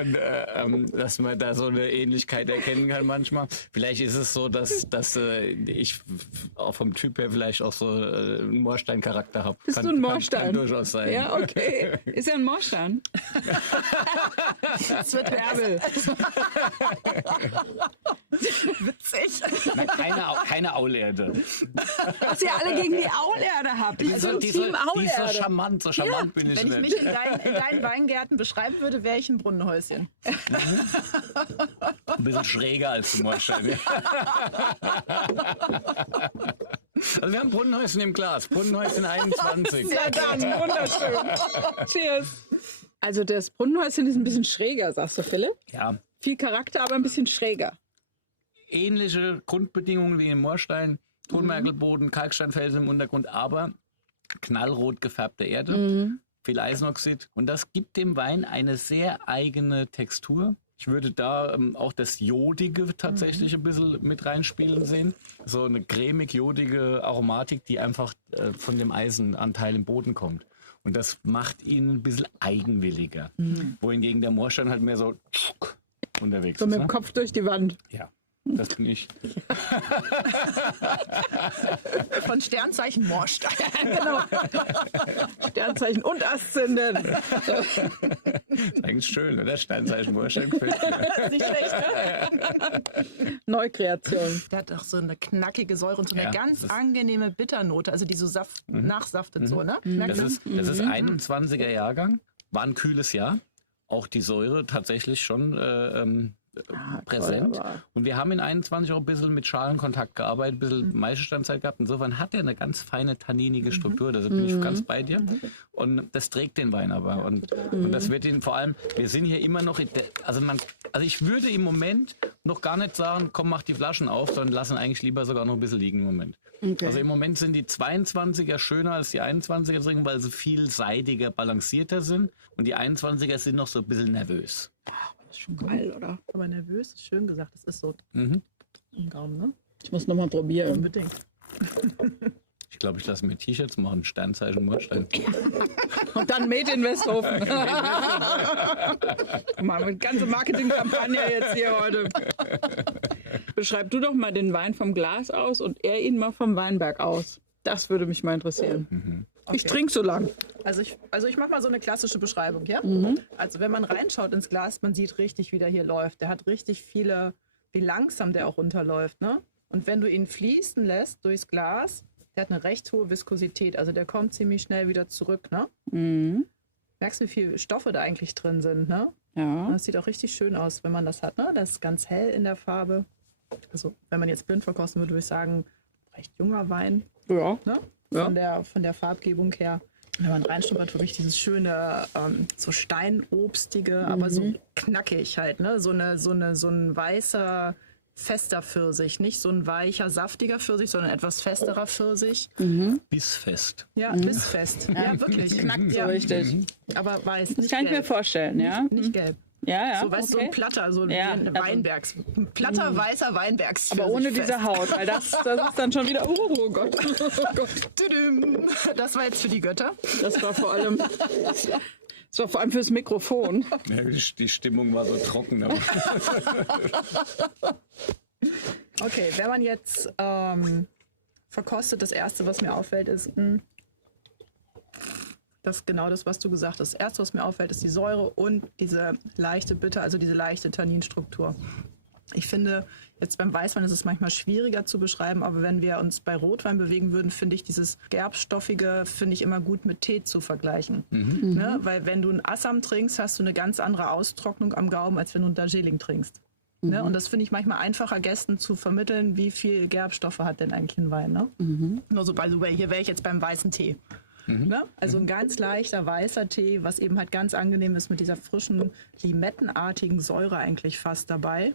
und dass man da so eine Ähnlichkeit erkennen kann manchmal. Vielleicht ist es so, dass ich auch vom Typ her vielleicht auch so einen Moorstein-Charakter habe. Bist du ein Moorstein? Kann durchaus sein. Ja, okay. Ist er ein Moorstein? Das wird Werbel. Witzig. Na, keine Aulerde. Was ihr alle gegen die Aulerde habt. Ich bin so Die Team ist so Aulerde. charmant bin ich Wenn ich nicht. mich in deinen Weingärten beschreiben würde, wäre ich ein Brunnenhäuschen. Ein bisschen schräger als der Moorstein. Ja. Also wir haben Brunnenhäuschen im Glas, Brunnenhäuschen 21. Ja, dann, wunderschön. Cheers. Also das Brunnenhäuschen ist ein bisschen schräger, sagst du, Philipp? Ja, Viel Charakter, aber ein bisschen schräger. ähnliche Grundbedingungen wie im Moorstein, Tonmergelboden, Kalksteinfelsen im Untergrund, aber knallrot gefärbte Erde, viel Eisenoxid. Und das gibt dem Wein eine sehr eigene Textur. Ich würde da auch das Jodige tatsächlich ein bisschen mit reinspielen sehen. So eine cremig-jodige Aromatik, die einfach von dem Eisenanteil im Boden kommt. Und das macht ihn ein bisschen eigenwilliger. Wohingegen der Moorstein halt mehr so unterwegs So ist. mit dem Kopf durch die Wand. Ja, das bin ich. Von Sternzeichen Moorstein. Genau. Sternzeichen und Aszendent. Das ist eigentlich schön, oder? Sternzeichen Moorstein gefällt mir. Nicht schlecht, ne? Neukreation. Der hat auch so eine knackige Säure und so eine Ja, ganz das ist- angenehme Bitternote, also die so nachsaftet so, ne? Das ist 21er Jahrgang, war ein kühles Jahr. Auch die Säure tatsächlich schon präsent. Toll, aber- Und wir haben in 21 auch ein bisschen mit Schalenkontakt gearbeitet, ein bisschen Maischestandzeit gehabt. Insofern hat er eine ganz feine tanninige Struktur, da bin ich ganz bei dir. Und das trägt den Wein aber. Und das wird ihn vor allem, wir sind hier immer noch, also ich würde im Moment noch gar nicht sagen, komm, mach die Flaschen auf, sondern lassen eigentlich lieber sogar noch ein bisschen liegen im Moment. Okay. Also im Moment sind die 22er schöner als die 21er drin, weil sie viel seidiger, balancierter sind. Und die 21er sind noch so ein bisschen nervös. Das ist schon geil, oder? Aber nervös ist schön gesagt, das ist so Mhm. im Gaumen, ne? Ich muss nochmal probieren. Unbedingt. Ich glaube, ich lasse mir T-Shirts machen, Sternzeichen Moorstein. Und dann Made in Westhofen. Mann, mit ganze Marketingkampagne jetzt hier heute. Beschreib du doch mal den Wein vom Glas aus und er ihn mal vom Weinberg aus. Das würde mich mal interessieren. Ich trinke so lang. Also ich mache mal so eine klassische Beschreibung, ja? Also wenn man reinschaut ins Glas, man sieht richtig, wie der hier läuft. Der hat richtig viele, wie langsam der auch runterläuft, ne? Und wenn du ihn fließen lässt durchs Glas, der hat eine recht hohe Viskosität. Also der kommt ziemlich schnell wieder zurück, ne? Merkst du, wie viele Stoffe da eigentlich drin sind, ne? Ja. Das sieht auch richtig schön aus, wenn man das hat, ne? Das ist ganz hell in der Farbe. Also wenn man jetzt blind verkosten würde, würde ich sagen, recht junger Wein, Ja. ne? Ja. Von der Farbgebung her. Wenn man reinschnuppert, wirklich dieses schöne, so steinobstige, aber so knackig halt, ne? So ein weißer, fester Pfirsich. Nicht so ein weicher, saftiger Pfirsich, sondern etwas festerer Pfirsich. Bissfest. Ja, bissfest. Ja, wirklich. Knackt so ja. richtig. Aber weiß, Das nicht kann ich mir gelb. vorstellen, ja. Nicht gelb. Ja, ja. So, weißt du, so okay. ein platter, so Ja, ein also- Weinbergs. Ein platter, weißer Weinbergs. Aber ohne diese Haut, weil das ist dann schon wieder. Oh Gott. Oh Gott. Tudum. Das war jetzt für die Götter. Das war vor allem. Das war vor allem fürs Mikrofon. Ja, die Stimmung war so trocken. Aber Okay, wenn man jetzt verkostet, das erste, was mir auffällt, ist, Das ist genau das, was du gesagt hast. Das Erste, was mir auffällt, ist die Säure und diese leichte Bitter, also diese leichte Tanninstruktur. Ich finde, jetzt beim Weißwein ist es manchmal schwieriger zu beschreiben, aber wenn wir uns bei Rotwein bewegen würden, finde ich dieses Gerbstoffige, finde ich immer gut mit Tee zu vergleichen. Ne? Weil wenn du einen Assam trinkst, hast du eine ganz andere Austrocknung am Gaumen, als wenn du einen Darjeeling trinkst. Ne? Und das finde ich manchmal einfacher, Gästen zu vermitteln, wie viel Gerbstoffe hat denn eigentlich ein Wein. Ne? Nur so, by the way, hier wäre ich jetzt beim weißen Tee. Ne? Also ein ganz leichter weißer Tee, was eben halt ganz angenehm ist mit dieser frischen, limettenartigen Säure eigentlich fast dabei.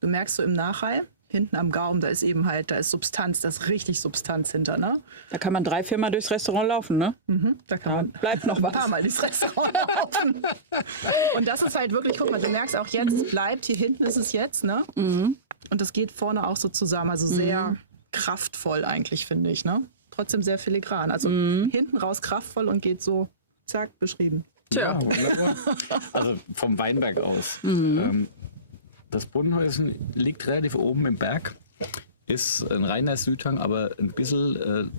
Du merkst so im Nachhall, hinten am Gaumen, da ist Substanz, da ist richtig Substanz hinter, ne? Da kann man 3-4 Mal durchs Restaurant laufen, ne? Da kann man bleibt noch was. ein paar Mal durchs Restaurant laufen. Und das ist halt wirklich, guck mal, du merkst auch jetzt, es bleibt, hier hinten ist es jetzt, ne? Und das geht vorne auch so zusammen, also sehr kraftvoll eigentlich, finde ich, ne? Trotzdem sehr filigran, also hinten raus kraftvoll und geht so, zack, beschrieben. Tja. Ja, wunderbar. Also vom Weinberg aus. Das Brunnenhäuschen liegt relativ oben im Berg, ist ein reiner Südhang, aber ein bisschen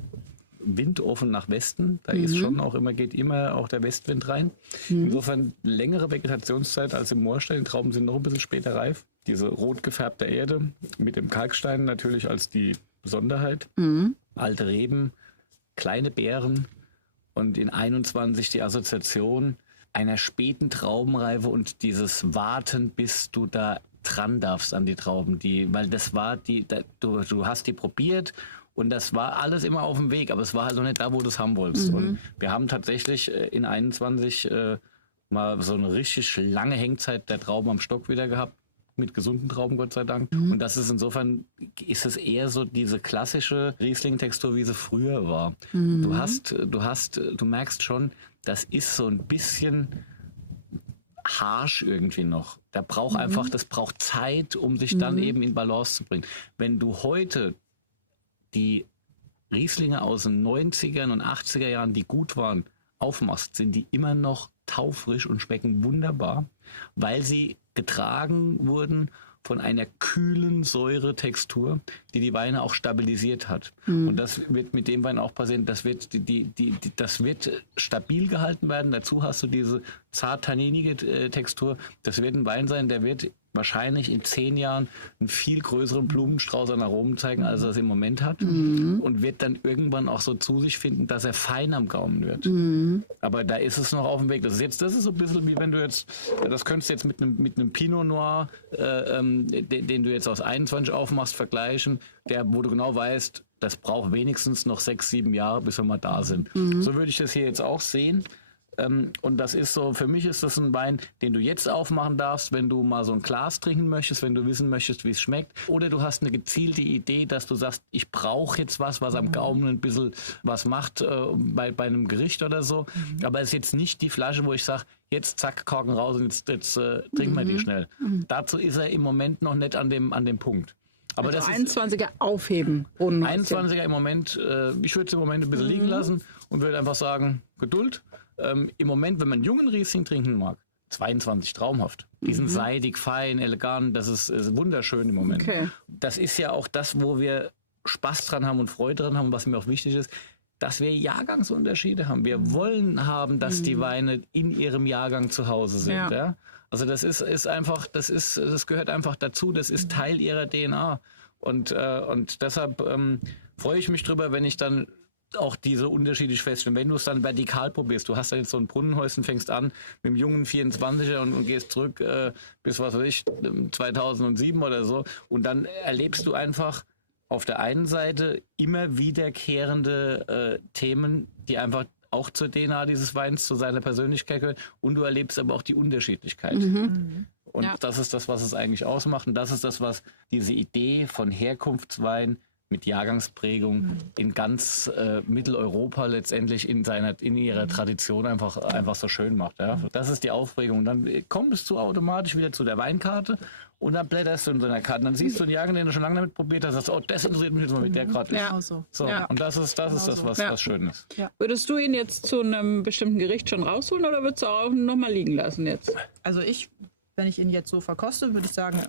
windoffen nach Westen. Da ist schon auch geht immer auch der Westwind rein. Insofern längere Vegetationszeit als im Moorstein. Die Trauben sind noch ein bisschen später reif. Diese rot gefärbte Erde mit dem Kalkstein natürlich als die Besonderheit. Alte Reben, kleine Beeren und in 21 die Assoziation einer späten Traubenreife und dieses Warten, bis du da dran darfst an die Trauben, weil das war du hast die probiert und das war alles immer auf dem Weg, aber es war halt noch nicht da, wo du es haben wolltest. Und wir haben tatsächlich in 21 mal so eine richtig lange Hängzeit der Trauben am Stock wieder gehabt, mit gesunden Trauben, Gott sei Dank. Und das ist insofern, ist es eher so diese klassische Riesling-Textur, wie sie früher war. Du merkst schon, das ist so ein bisschen harsch irgendwie noch. Das braucht Zeit, um sich dann eben in Balance zu bringen. Wenn du heute die Rieslinge aus den 90ern und 80er Jahren, die gut waren, aufmachst, sind die immer noch taufrisch und schmecken wunderbar, weil sie getragen wurden von einer kühlen Säuretextur, die Weine auch stabilisiert hat. Und das wird mit dem Wein auch passieren. Das wird das wird stabil gehalten werden. Dazu hast du diese zart tanninige Textur. Das wird ein Wein sein, der wird wahrscheinlich in 10 Jahren einen viel größeren Blumenstrauß an Aromen zeigen, als er es im Moment hat. Und wird dann irgendwann auch so zu sich finden, dass er fein am Gaumen wird. Aber da ist es noch auf dem Weg. Das ist so ein bisschen wie wenn du jetzt, das könntest du jetzt mit einem Pinot Noir, den du jetzt aus 21 aufmachst, vergleichen, wo du genau weißt, das braucht wenigstens noch 6, 7 Jahre, bis wir mal da sind. So würde ich das hier jetzt auch sehen. Und das ist so, für mich ist das ein Wein, den du jetzt aufmachen darfst, wenn du mal so ein Glas trinken möchtest, wenn du wissen möchtest, wie es schmeckt. Oder du hast eine gezielte Idee, dass du sagst, ich brauche jetzt was am Gaumen ein bisschen was macht bei einem Gericht oder so. Aber es ist jetzt nicht die Flasche, wo ich sage, jetzt zack, Korken raus und jetzt trinken wir die schnell. Dazu ist er im Moment noch nicht an dem Punkt. Aber Also das 21er aufheben. 21er im Moment, ich würde es im Moment ein bisschen liegen lassen und würde einfach sagen, Geduld. Im Moment, wenn man einen jungen Riesling trinken mag, 22 traumhaft. Die sind seidig, fein, elegant, das ist wunderschön im Moment. Okay. Das ist ja auch das, wo wir Spaß dran haben und Freude dran haben, was mir auch wichtig ist, dass wir Jahrgangsunterschiede haben. Wir wollen haben, dass die Weine in ihrem Jahrgang zu Hause sind. Ja. Ja? Also das ist einfach, das gehört einfach dazu, das ist Teil ihrer DNA. Und deshalb freue ich mich drüber, wenn ich dann auch diese unterschiedlich feststellen. Wenn du es dann vertikal probierst, du hast ja jetzt so ein Brunnenhäuschen, fängst an mit dem jungen 24er und gehst zurück bis, was weiß ich, 2007 oder so. Und dann erlebst du einfach auf der einen Seite immer wiederkehrende Themen, die einfach auch zur DNA dieses Weins, zu seiner Persönlichkeit gehören. Und du erlebst aber auch die Unterschiedlichkeit. Und das ist das, was es eigentlich ausmacht. Und das ist das, was diese Idee von Herkunftswein mit Jahrgangsprägung in ganz Mitteleuropa letztendlich in ihrer Tradition einfach so schön macht. Ja? Das ist die Aufregung. Und dann kommst du automatisch wieder zu der Weinkarte und dann blätterst du in so einer Karte. Dann siehst du einen Jahrgang, den du schon lange damit probiert hast, und sagst, oh, das interessiert mich jetzt mal, mit der gerade ist. Ja. So, Ja. und das ist das, was schön ist. Würdest du ihn jetzt zu einem bestimmten Gericht schon rausholen oder würdest du auch noch mal liegen lassen jetzt? Also wenn ich ihn jetzt so verkoste, würde ich sagen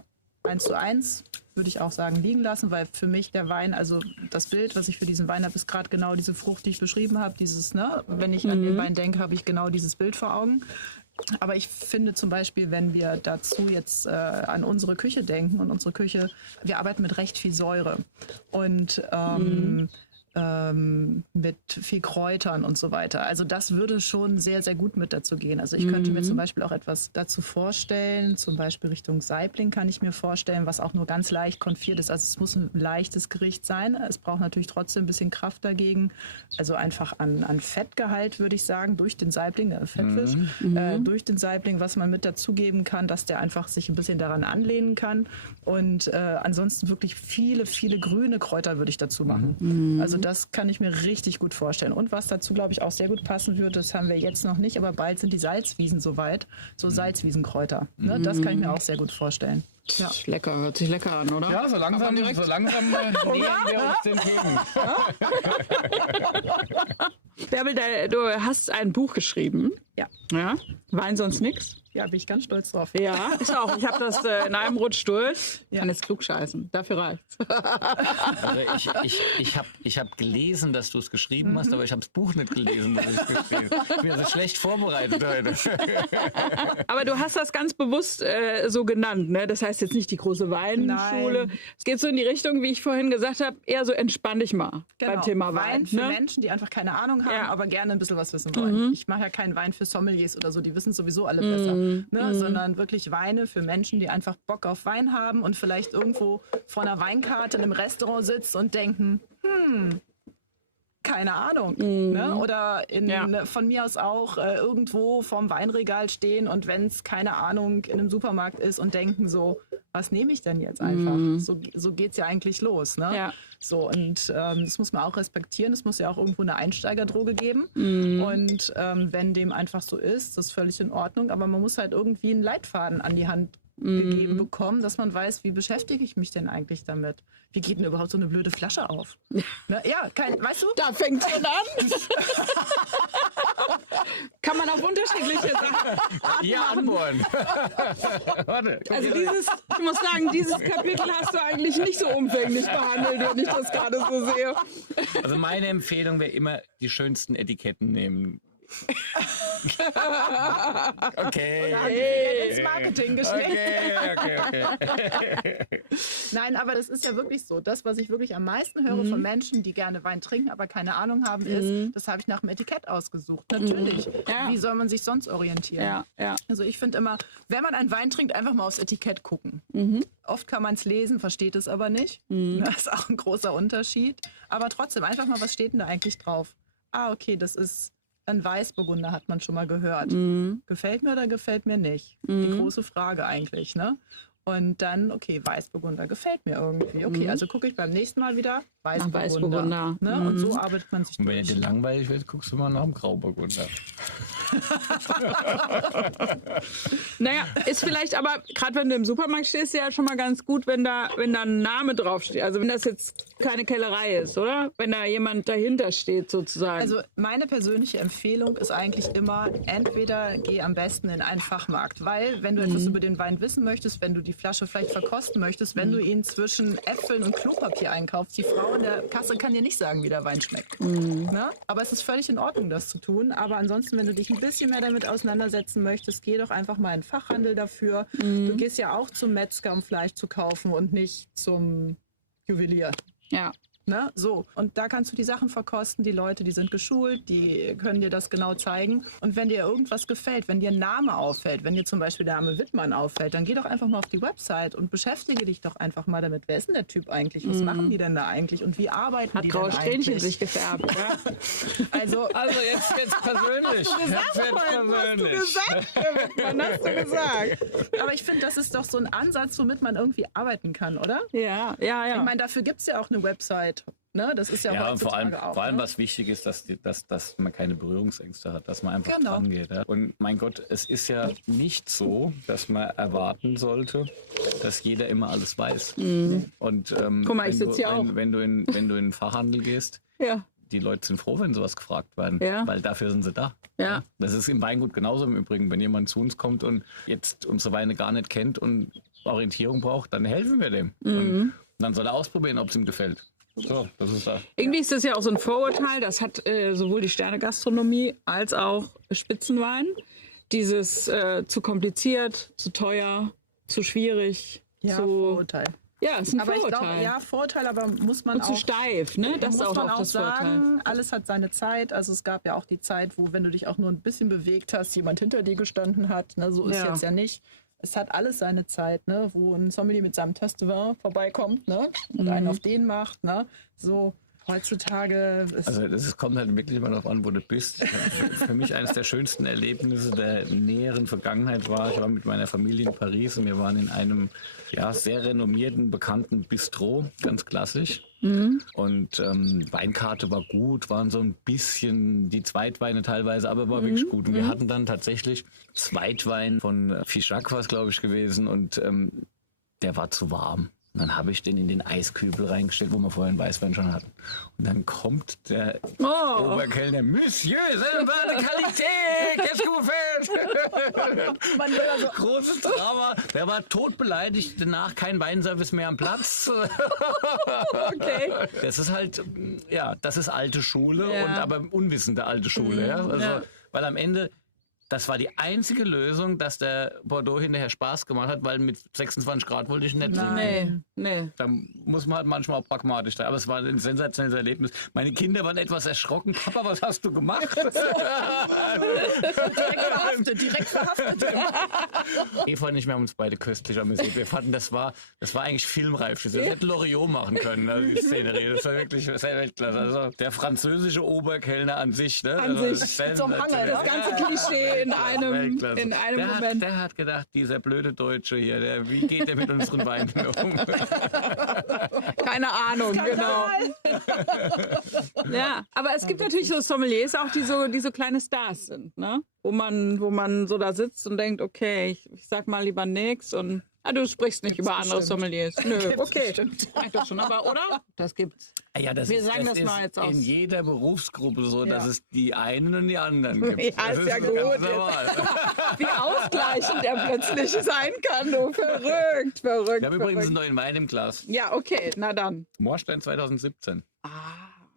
1:1. würde ich auch sagen, liegen lassen, weil für mich der Wein, also das Bild, was ich für diesen Wein habe, ist gerade genau diese Frucht, die ich beschrieben habe. Dieses, ne, wenn ich an den Wein denke, habe ich genau dieses Bild vor Augen. Aber ich finde zum Beispiel, wenn wir dazu jetzt an unsere Küche denken und unsere Küche, wir arbeiten mit recht viel Säure und mit viel Kräutern und so weiter. Also das würde schon sehr, sehr gut mit dazu gehen. Also ich könnte mir zum Beispiel auch etwas dazu vorstellen, zum Beispiel Richtung Saibling kann ich mir vorstellen, was auch nur ganz leicht konfiert ist. Also es muss ein leichtes Gericht sein. Es braucht natürlich trotzdem ein bisschen Kraft dagegen. Also einfach an Fettgehalt, würde ich sagen, durch den Saibling, der Fettfisch, durch den Saibling, was man mit dazugeben kann, dass der einfach sich ein bisschen daran anlehnen kann. Und ansonsten wirklich viele, viele grüne Kräuter würde ich dazu machen. Also das kann ich mir richtig gut vorstellen. Und was dazu, glaube ich, auch sehr gut passen würde, das haben wir jetzt noch nicht, aber bald sind die Salzwiesen soweit. So Salzwiesenkräuter. Ne? Das kann ich mir auch sehr Ja. Lecker, hört sich lecker an, oder? Ja, so langsam nähern wir uns den Themen. Bärbel, du hast ein Buch geschrieben. Ja. Wein sonst nix? Ja, bin ich ganz stolz drauf. Ja, ich auch. Ich habe das in einem Rutsch durch. Ich kann jetzt klug scheißen. Dafür reicht's. Also ich hab gelesen, dass du es geschrieben hast, aber ich habe das Buch nicht gelesen. Ich bin also schlecht vorbereitet heute. Aber du hast das ganz bewusst so genannt, ne? Das heißt jetzt nicht die große Weinschule. Nein. Es geht so in die Richtung, wie ich vorhin gesagt habe, eher so entspann dich mal beim Thema Wein. Für Ne? Menschen, die einfach keine Ahnung haben, Ja. aber gerne ein bisschen was wissen wollen. Ich mache ja keinen Wein für Sommeliers oder so, die wissen sowieso alle besser. Ne? Sondern wirklich Weine für Menschen, die einfach Bock auf Wein haben und vielleicht irgendwo vor einer Weinkarte in einem Restaurant sitzen und denken, keine Ahnung. Ne? Oder von mir aus auch irgendwo vorm Weinregal stehen und wenn es, keine Ahnung, in einem Supermarkt ist und denken so, was nehme ich denn jetzt einfach? So geht es ja eigentlich los. Ne? Ja. So, und das muss man auch respektieren. Es muss ja auch irgendwo eine Einsteigerdroge geben. Und wenn dem einfach so ist, das ist völlig in Ordnung. Aber man muss halt irgendwie einen Leitfaden an die Hand gegeben bekommen, dass man weiß, wie beschäftige ich mich denn eigentlich damit? Wie geht denn überhaupt so eine blöde Flasche auf? Ne? Ja, weißt du? Da fängt es an. Kann man auf unterschiedliche Sachen. Ja, anbohren. Warte. Also ich muss sagen, dieses Kapitel hast du eigentlich nicht so umfänglich behandelt, wenn ich das gerade so sehe. Also meine Empfehlung wäre immer, die schönsten Etiketten nehmen. Okay. Ins Marketing geschickt. Okay. Nein, aber das ist ja wirklich so. Das, was ich wirklich am meisten höre von Menschen, die gerne Wein trinken, aber keine Ahnung haben, ist, das habe ich nach dem Etikett ausgesucht. Natürlich. Ja. Wie soll man sich sonst orientieren? Ja. Also ich finde immer, wenn man einen Wein trinkt, einfach mal aufs Etikett gucken. Oft kann man es lesen, versteht es aber nicht. Das ist auch ein großer Unterschied. Aber trotzdem, einfach mal, was steht denn da eigentlich drauf? Ah, okay, das ist ein Weißburgunder, hat man schon mal gehört. Gefällt mir oder gefällt mir nicht? Die große Frage eigentlich, ne? Und dann, okay, Weißburgunder gefällt mir irgendwie. Okay, also gucke ich beim nächsten Mal wieder Weißburgunder. Ne? Und so arbeitet man sich Und wenn durch. dir langweilig wird, guckst du mal nach dem Grauburgunder. Naja, ist vielleicht aber, gerade wenn du im Supermarkt stehst, ja schon mal ganz gut, wenn da ein Name draufsteht. Also wenn das jetzt keine Kellerei ist, oder? Wenn da jemand dahinter steht sozusagen. Also meine persönliche Empfehlung ist eigentlich immer, entweder geh am besten in einen Fachmarkt, weil wenn du etwas über den Wein wissen möchtest, wenn du die Flasche vielleicht verkosten möchtest, wenn du ihn zwischen Äpfeln und Klopapier einkaufst, die Frau in der Kasse kann dir nicht sagen, wie der Wein schmeckt. Ne? Aber es ist völlig in Ordnung, das zu tun. Aber ansonsten, wenn du dich ein bisschen mehr damit auseinandersetzen möchtest, geh doch einfach mal in den Fachhandel dafür. Du gehst ja auch zum Metzger, um Fleisch zu kaufen und nicht zum Juwelier. ja. Ne? So. Und da kannst du die Sachen verkosten. Die Leute, die sind geschult, die können dir das genau zeigen. Und wenn dir irgendwas gefällt, wenn dir ein Name auffällt, wenn dir zum Beispiel der Name Wittmann auffällt, dann geh doch einfach mal auf die Website und beschäftige dich doch einfach mal damit. Wer ist denn der Typ eigentlich? Was machen die denn da eigentlich? Und wie arbeiten Hat die graue denn Strähnchen eigentlich? sich gefärbt. Ja. Also, jetzt wird's persönlich. Wann hast du gesagt? aber ich finde, das ist doch so ein Ansatz, womit man irgendwie arbeiten kann, oder? Ja. Ich meine, dafür gibt es ja auch eine Website. Ne? Das ist ja, Ja, und vor allem, heutzutage auch. vor allem ne? was wichtig ist, dass man keine Berührungsängste hat, dass man einfach Genau. dran geht. Ja? Und mein Gott, es ist ja nicht so, dass man erwarten sollte, dass jeder immer alles weiß. Und Guck mal, ich wenn, sitz hier auch. wenn du in den Fachhandel gehst, Ja. die Leute sind froh, wenn sowas gefragt werden, Ja. weil dafür sind sie da. Ja. Das ist im Weingut genauso im Übrigen, wenn jemand zu uns kommt und jetzt unsere Weine gar nicht kennt und Orientierung braucht, dann helfen wir dem. Und dann soll er ausprobieren, ob es ihm gefällt. So, das ist da. Irgendwie ist das ja auch so ein Vorurteil, das hat sowohl die Sternegastronomie als auch Spitzenwein. Dieses zu kompliziert, zu teuer, zu schwierig, Ja, zu... Vorurteil. Ja, ist ein Aber ich Vorurteil. glaube, ja, Vorurteil, aber muss man Und zu auch... steif, ne? Das ist muss auch man oft auch das Vorurteil. sagen, alles hat seine Zeit. Also es gab ja auch die Zeit, wo, wenn du dich auch nur ein bisschen bewegt hast, jemand hinter dir gestanden hat. Ne? So ist Ja. jetzt ja nicht. Es hat alles seine Zeit, ne? Wo ein Sommelier mit seinem Test de Vin vorbeikommt, ne? Und einen auf den macht. Ne? So heutzutage ist Also es kommt halt wirklich immer darauf an, wo du bist. Für mich eines der schönsten Erlebnisse der näheren Vergangenheit war, ich war mit meiner Familie in Paris und wir waren in einem sehr renommierten, bekannten Bistro, ganz klassisch. Und Weinkarte war gut, waren so ein bisschen die Zweitweine teilweise, aber war wirklich gut. Und wir hatten dann tatsächlich Zweitwein von Fichac war es, glaube ich, gewesen und der war zu warm. Und dann habe ich den in den Eiskübel reingestellt, wo wir vorher einen Weißwein schon hatten. Und dann kommt der Oberkellner, Monsieur, c'est de Qualité, qu'est-ce que vous faites? man will also Großes Drama. Der war totbeleidigt, danach kein Weinservice mehr am Platz. Okay. Das ist halt, ja, das ist alte Schule, Ja. und aber unwissende alte Schule. Ja? Also, Ja. Weil am Ende, das war die einzige Lösung, dass der Bordeaux hinterher Spaß gemacht hat, weil mit 26 Grad wollte ich nicht trinken. Nee. Da muss man halt manchmal auch pragmatisch sein. Aber es war ein sensationelles Erlebnis. Meine Kinder waren etwas erschrocken. Papa, was hast du gemacht? direkt verhaftet. Eva und ich, wir haben uns beide köstlich amüsiert. Wir fanden, das war eigentlich filmreif. Das hätte Loriot machen können, also die Szenerie. Das war wirklich sehr Weltklasse. Also der französische Oberkellner an sich. Ne? An also sich. das So ein Hangel, Das ganze Klischee in einem Weltklasse. Moment. Der hat gedacht, dieser blöde Deutsche hier, wie geht der mit unseren Weinen um? Keine Ahnung, genau. Ja, aber es gibt natürlich so Sommeliers auch, die so kleine Stars sind, ne? Wo man so da sitzt und denkt, okay, ich sag mal lieber nix und du sprichst nicht über andere bestimmt. Sommeliers. Nö, okay. bestimmt. Sag doch schon, aber oder? Das gibt's. Ja, das Wir ist, sagen das das mal ist jetzt aus. in jeder Berufsgruppe so, dass Ja. es die einen und die anderen gibt. Ja, Das ist ja so gut ganz jetzt. normal. Wie ausgleichend er plötzlich sein kann, du. Verrückt. Ich habe übrigens einen neuen Wein im Glas. Ja, okay, na dann. Moorstein 2017. Ah.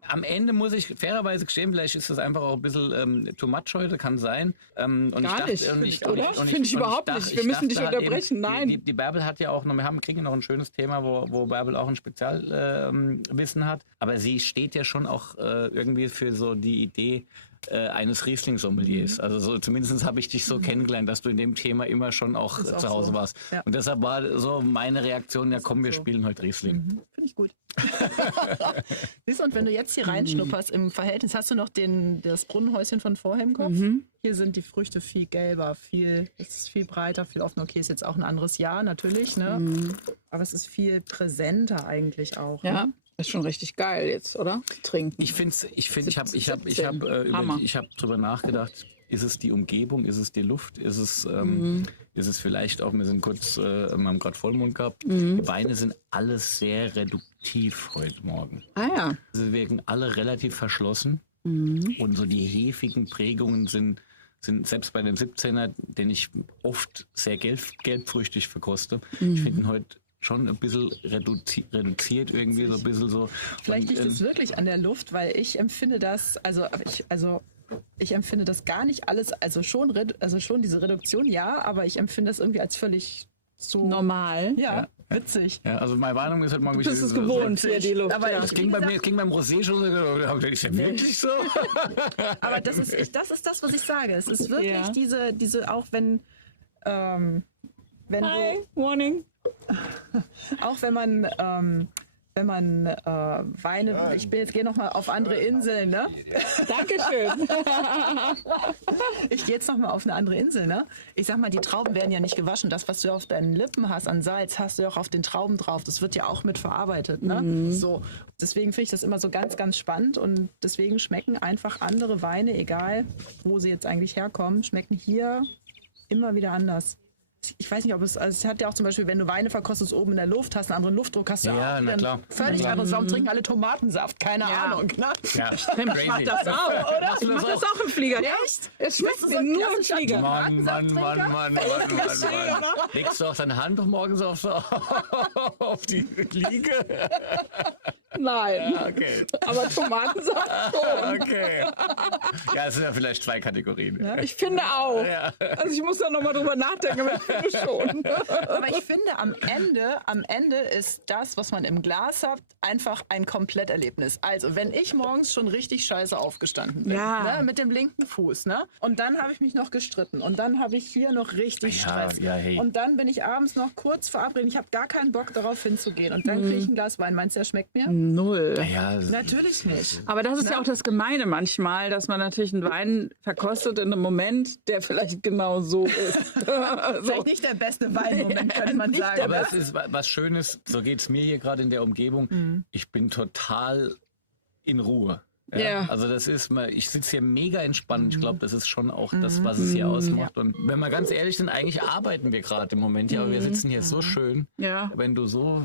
Am Ende muss ich fairerweise gestehen, vielleicht ist das einfach auch ein bisschen too much heute, kann sein. Und Gar nicht, und oder? Finde ich überhaupt nicht. Wir müssen dich dachte unterbrechen. Nein. Die Bärbel hat ja auch noch, kriegen noch ein schönes Thema, wo Bärbel auch ein Spezialwissen hat. Aber sie steht ja schon auch irgendwie für so die Idee eines Riesling-Sommeliers. Also so, zumindest habe ich dich so kennengelernt, dass du in dem Thema immer schon auch Ist auch zu Hause so. warst. Ja. Und deshalb war so meine Reaktion, ja komm, wir spielen heute Riesling. Finde ich gut. Siehst du, und wenn du jetzt hier reinschnupperst im Verhältnis, hast du noch das Brunnenhäuschen von vorher im Kopf? Hier sind die Früchte viel gelber, es ist viel breiter, viel offener. Okay, ist jetzt auch ein anderes Jahr natürlich, ne? Aber es ist viel präsenter eigentlich auch. Ja, Ne? ist schon richtig geil jetzt, oder? Trinken. Ich hab 17. Hammer. drüber nachgedacht, ist es die Umgebung, ist es die Luft, ist es vielleicht auch, wir sind kurz, wir haben gerade Vollmond gehabt, die Weine sind alle sehr reduktiv heute Morgen. Ah ja. Sie wirken alle relativ verschlossen und so die hefigen Prägungen sind selbst bei dem 17er, den ich oft sehr gelbfrüchtig verkoste, ich finde ihn heute schon ein bisschen reduziert irgendwie, so ein bisschen so. Vielleicht liegt es wirklich an der Luft, weil ich empfinde das, ich empfinde das gar nicht alles, also schon diese Reduktion, ja, aber ich empfinde das irgendwie als völlig so Normal. Ja, witzig. Ja, also meine Warnung ist halt mal Du bist es gewohnt, hier die Luft. Aber ja. Es ging beim Rosé schon so, ist ja wirklich so? Aber das ist das, was ich sage. Es ist wirklich Ja. diese, auch wenn Hi, du, morning. auch wenn man Weine, ich gehe noch mal auf andere Inseln, ne? Dankeschön. Ich gehe jetzt noch mal auf eine andere Insel, ne? Ich sag mal, die Trauben werden ja nicht gewaschen. Das, was du auf deinen Lippen hast an Salz, hast du auch auf den Trauben drauf. Das wird ja auch mit verarbeitet, ne? So. Deswegen finde ich das immer so ganz, ganz spannend und deswegen schmecken einfach andere Weine, egal wo sie jetzt eigentlich herkommen, schmecken hier immer wieder anders. ich weiß nicht, ob es hat ja auch zum Beispiel, wenn du Weine verkostest oben in der Luft, hast einen anderen Luftdruck, hast du Ja, auch na wieder klar. völlig anderes. Warum trinken alle Tomatensaft? Keine Ahnung. Ne? Ja, Ich mach das auch. Oder? Ich mach das auch im Flieger. Echt? Es schmeckt Bist du mir so ein nur im klassischer Flieger. Mann. Legst du auch deine Hand doch morgens auf die Liege? Nein. Ja, okay. Aber Tomatensaft schon. Okay. Ja, es sind ja vielleicht 2 Kategorien. Ja. Ich finde auch. Ja. Also ich muss da nochmal drüber nachdenken, aber ich finde schon. Aber ich finde, am Ende ist das, was man im Glas hat, einfach ein Kompletterlebnis. Also, wenn ich morgens schon richtig scheiße aufgestanden bin, Ja. ne, mit dem linken Fuß, ne, und dann habe ich mich noch gestritten und dann habe ich hier noch richtig Stress. Ja, hey. Und dann bin ich abends noch kurz verabredet, ich habe gar keinen Bock darauf hinzugehen und dann kriege ich ein Glas Wein. Meinst du, der schmeckt mir? Null. Ja, Natürlich nicht. Aber das ist ja auch das Gemeine manchmal, dass man natürlich einen Wein verkostet in einem Moment, der vielleicht genau so ist. Vielleicht nicht der beste Weinmoment, könnte man sagen. aber ne? es ist was Schönes, so geht es mir hier gerade in der Umgebung. Ich bin total in Ruhe. Ja. Also das ist mal, ich sitze hier mega entspannt. Ich glaube, das ist schon auch das, was es hier ausmacht. Und wenn wir ganz ehrlich sind, eigentlich arbeiten wir gerade im Moment hier, aber wir sitzen hier so schön. Ja. Wenn du so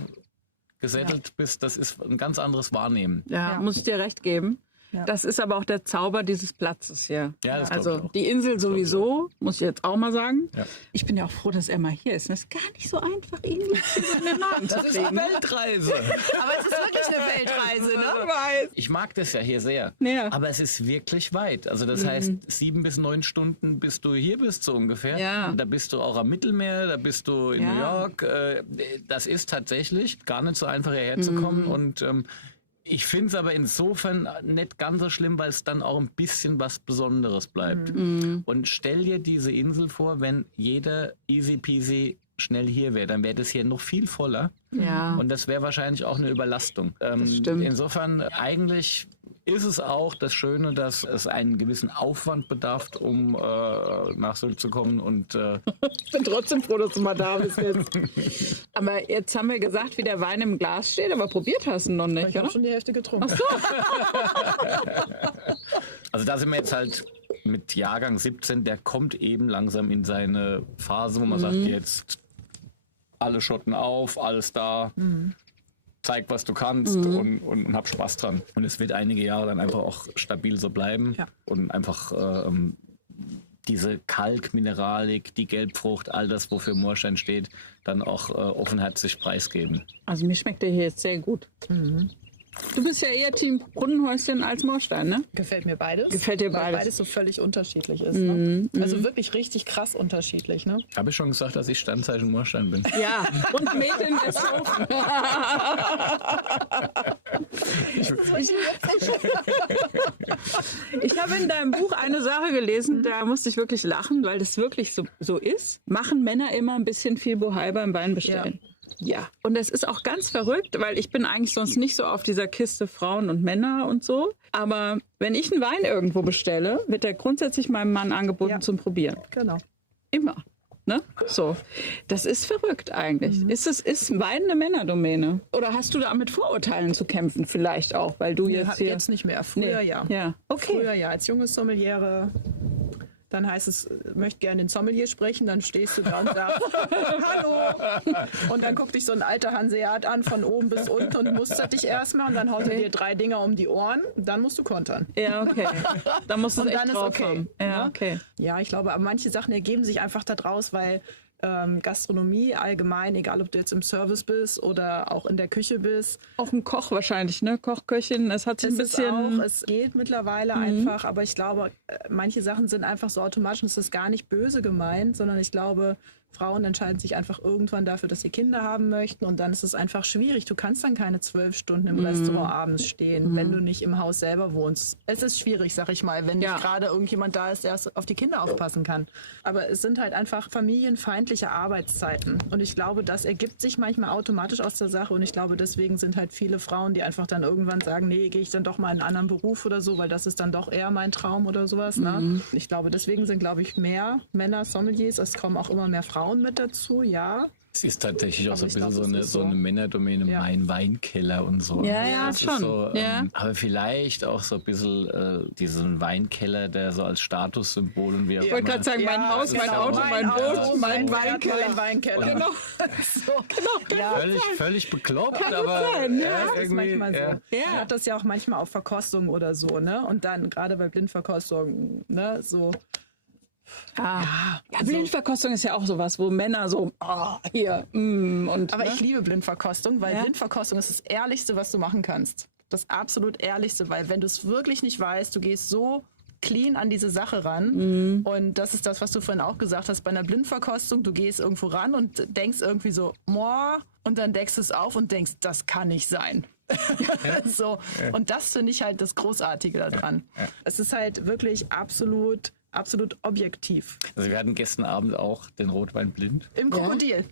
gesettelt bist, das ist ein ganz anderes Wahrnehmen. Ja, Ja. muss ich dir recht geben. Ja. Das ist aber auch der Zauber dieses Platzes hier. Ja, das glaub ich Also auch. die Insel sowieso, muss ich jetzt auch mal sagen. Ja. Ich bin ja auch froh, dass er mal hier ist. Das ist gar nicht so einfach, ihn in den Laden zu Das ist eine kriegen. Weltreise. Aber es ist wirklich eine Weltreise, ne? Ich weiß. Ich mag das ja hier sehr. Ja. Aber es ist wirklich weit. Also das heißt, 7 bis 9 Stunden, bis du hier bist, so ungefähr. Ja. Da bist du auch am Mittelmeer, da bist du in Ja. New York. Das ist tatsächlich gar nicht so einfach hierher zu kommen. Und ich finde es aber insofern nicht ganz so schlimm, weil es dann auch ein bisschen was Besonderes bleibt. Und stell dir diese Insel vor, wenn jeder easy peasy schnell hier wäre, dann wäre das hier noch viel voller. Ja. Und das wäre wahrscheinlich auch eine Überlastung. stimmt. Insofern eigentlich ist es auch das Schöne, dass es einen gewissen Aufwand bedarf, um nach Sylt zu kommen. Und Ich bin trotzdem froh, dass du mal da bist jetzt. Aber jetzt haben wir gesagt, wie der Wein im Glas steht, aber probiert hast du ihn noch nicht, Ich habe oder? schon die Hälfte getrunken. also da sind wir jetzt halt mit Jahrgang 17, der kommt eben langsam in seine Phase, wo man sagt, jetzt alle Schotten auf, alles da. Zeig, was du kannst und hab Spaß dran. Und es wird einige Jahre dann einfach auch stabil so bleiben Ja. und einfach diese Kalkmineralik, die Gelbfrucht, all das, wofür Moorstein steht, dann auch offenherzig preisgeben. Also mir schmeckt der hier jetzt sehr gut. Du bist ja eher Team Brunnenhäuschen als Moorstein, ne? Gefällt mir beides. Gefällt dir weil beides? beides so völlig unterschiedlich ist. Ne? Also wirklich richtig krass unterschiedlich. Ne? Habe ich schon gesagt, dass ich Sternzeichen Moorstein bin? Ja, und Mädchen des Hofen. Ich habe in deinem Buch eine Sache gelesen, da musste ich wirklich lachen, weil das wirklich so ist. Machen Männer immer ein bisschen viel Bohai beim Wein bestellen. Ja, und das ist auch ganz verrückt, weil ich bin eigentlich sonst nicht so auf dieser Kiste Frauen und Männer und so. Aber wenn ich einen Wein irgendwo bestelle, wird der grundsätzlich meinem Mann angeboten Ja. zum Probieren. Genau. Immer. Ne? So. Das ist verrückt eigentlich. Ist Wein eine Männerdomäne? Oder hast du da mit Vorurteilen zu kämpfen vielleicht auch, weil du jetzt hier... Jetzt nicht mehr. Früher ja. Ja, okay. Früher ja. Als junge Sommeliere. Dann heißt es, möchte gerne den Sommelier sprechen, dann stehst du da und sagst, hallo. Und dann guckt dich so ein alter Hanseat an von oben bis unten und mustert dich erstmal und dann haut er dir 3 Dinger um die Ohren und dann musst du kontern. Ja, okay. Da musst du Und echt dann ist drauf okay, haben. Ja, ne? okay. Ja, ich glaube, aber manche Sachen ergeben sich einfach daraus, weil Gastronomie allgemein, egal ob du jetzt im Service bist oder auch in der Küche bist, Auch ein Koch wahrscheinlich, ne? Kochköchin, es hat sich ein bisschen... es geht mittlerweile einfach, aber ich glaube, manche Sachen sind einfach so automatisch, und es ist gar nicht böse gemeint, sondern ich glaube, Frauen entscheiden sich einfach irgendwann dafür, dass sie Kinder haben möchten und dann ist es einfach schwierig. Du kannst dann keine 12 Stunden im Restaurant abends stehen, wenn du nicht im Haus selber wohnst. Es ist schwierig, sag ich mal, wenn nicht Ja. gerade irgendjemand da ist, der auf die Kinder aufpassen kann. Aber es sind halt einfach familienfeindliche Arbeitszeiten und ich glaube, das ergibt sich manchmal automatisch aus der Sache und ich glaube, deswegen sind halt viele Frauen, die einfach dann irgendwann sagen, nee, gehe ich dann doch mal in einen anderen Beruf oder so, weil das ist dann doch eher mein Traum oder sowas. Ne? Ich glaube, deswegen sind, glaube ich, mehr Männer Sommeliers. Es kommen auch immer mehr Frauen mit dazu, ja. Es ist tatsächlich auch Aber so ein ich bisschen glaub, das ist so eine Männerdomäne, Ja. mein Weinkeller und so. Ja, ne? ja, Das ist schon. So, Ja. aber vielleicht auch so ein bisschen diesen Weinkeller, der so als Statussymbol und wie auch Ich wollte immer. gerade sagen, mein Haus, mein genau. Auto, mein Boot, mein Weinkeller. Mein Weinkeller. Genau. So. Ja, Völlig bekloppt, Kann aber sein, ja. ja, das ist irgendwie, manchmal so. ja. Man hat das ja auch manchmal auf Verkostung oder so, ne? Und dann gerade bei Blindverkostung, ne, so. Ja, Blindverkostung ist ja auch sowas, wo Männer so, hier, und. Aber ne? ich liebe Blindverkostung, weil Ja. Blindverkostung ist das Ehrlichste, was du machen kannst. Das absolut Ehrlichste, weil wenn du es wirklich nicht weißt, du gehst so clean an diese Sache ran. Und das ist das, was du vorhin auch gesagt hast, bei einer Blindverkostung, du gehst irgendwo ran und denkst irgendwie so, moah, und dann deckst du es auf und denkst, das kann nicht sein. So. Und das finde ich halt das Großartige daran. Es ist halt wirklich absolut objektiv. Also wir hatten gestern Abend auch den Rotwein blind Im Krokodil.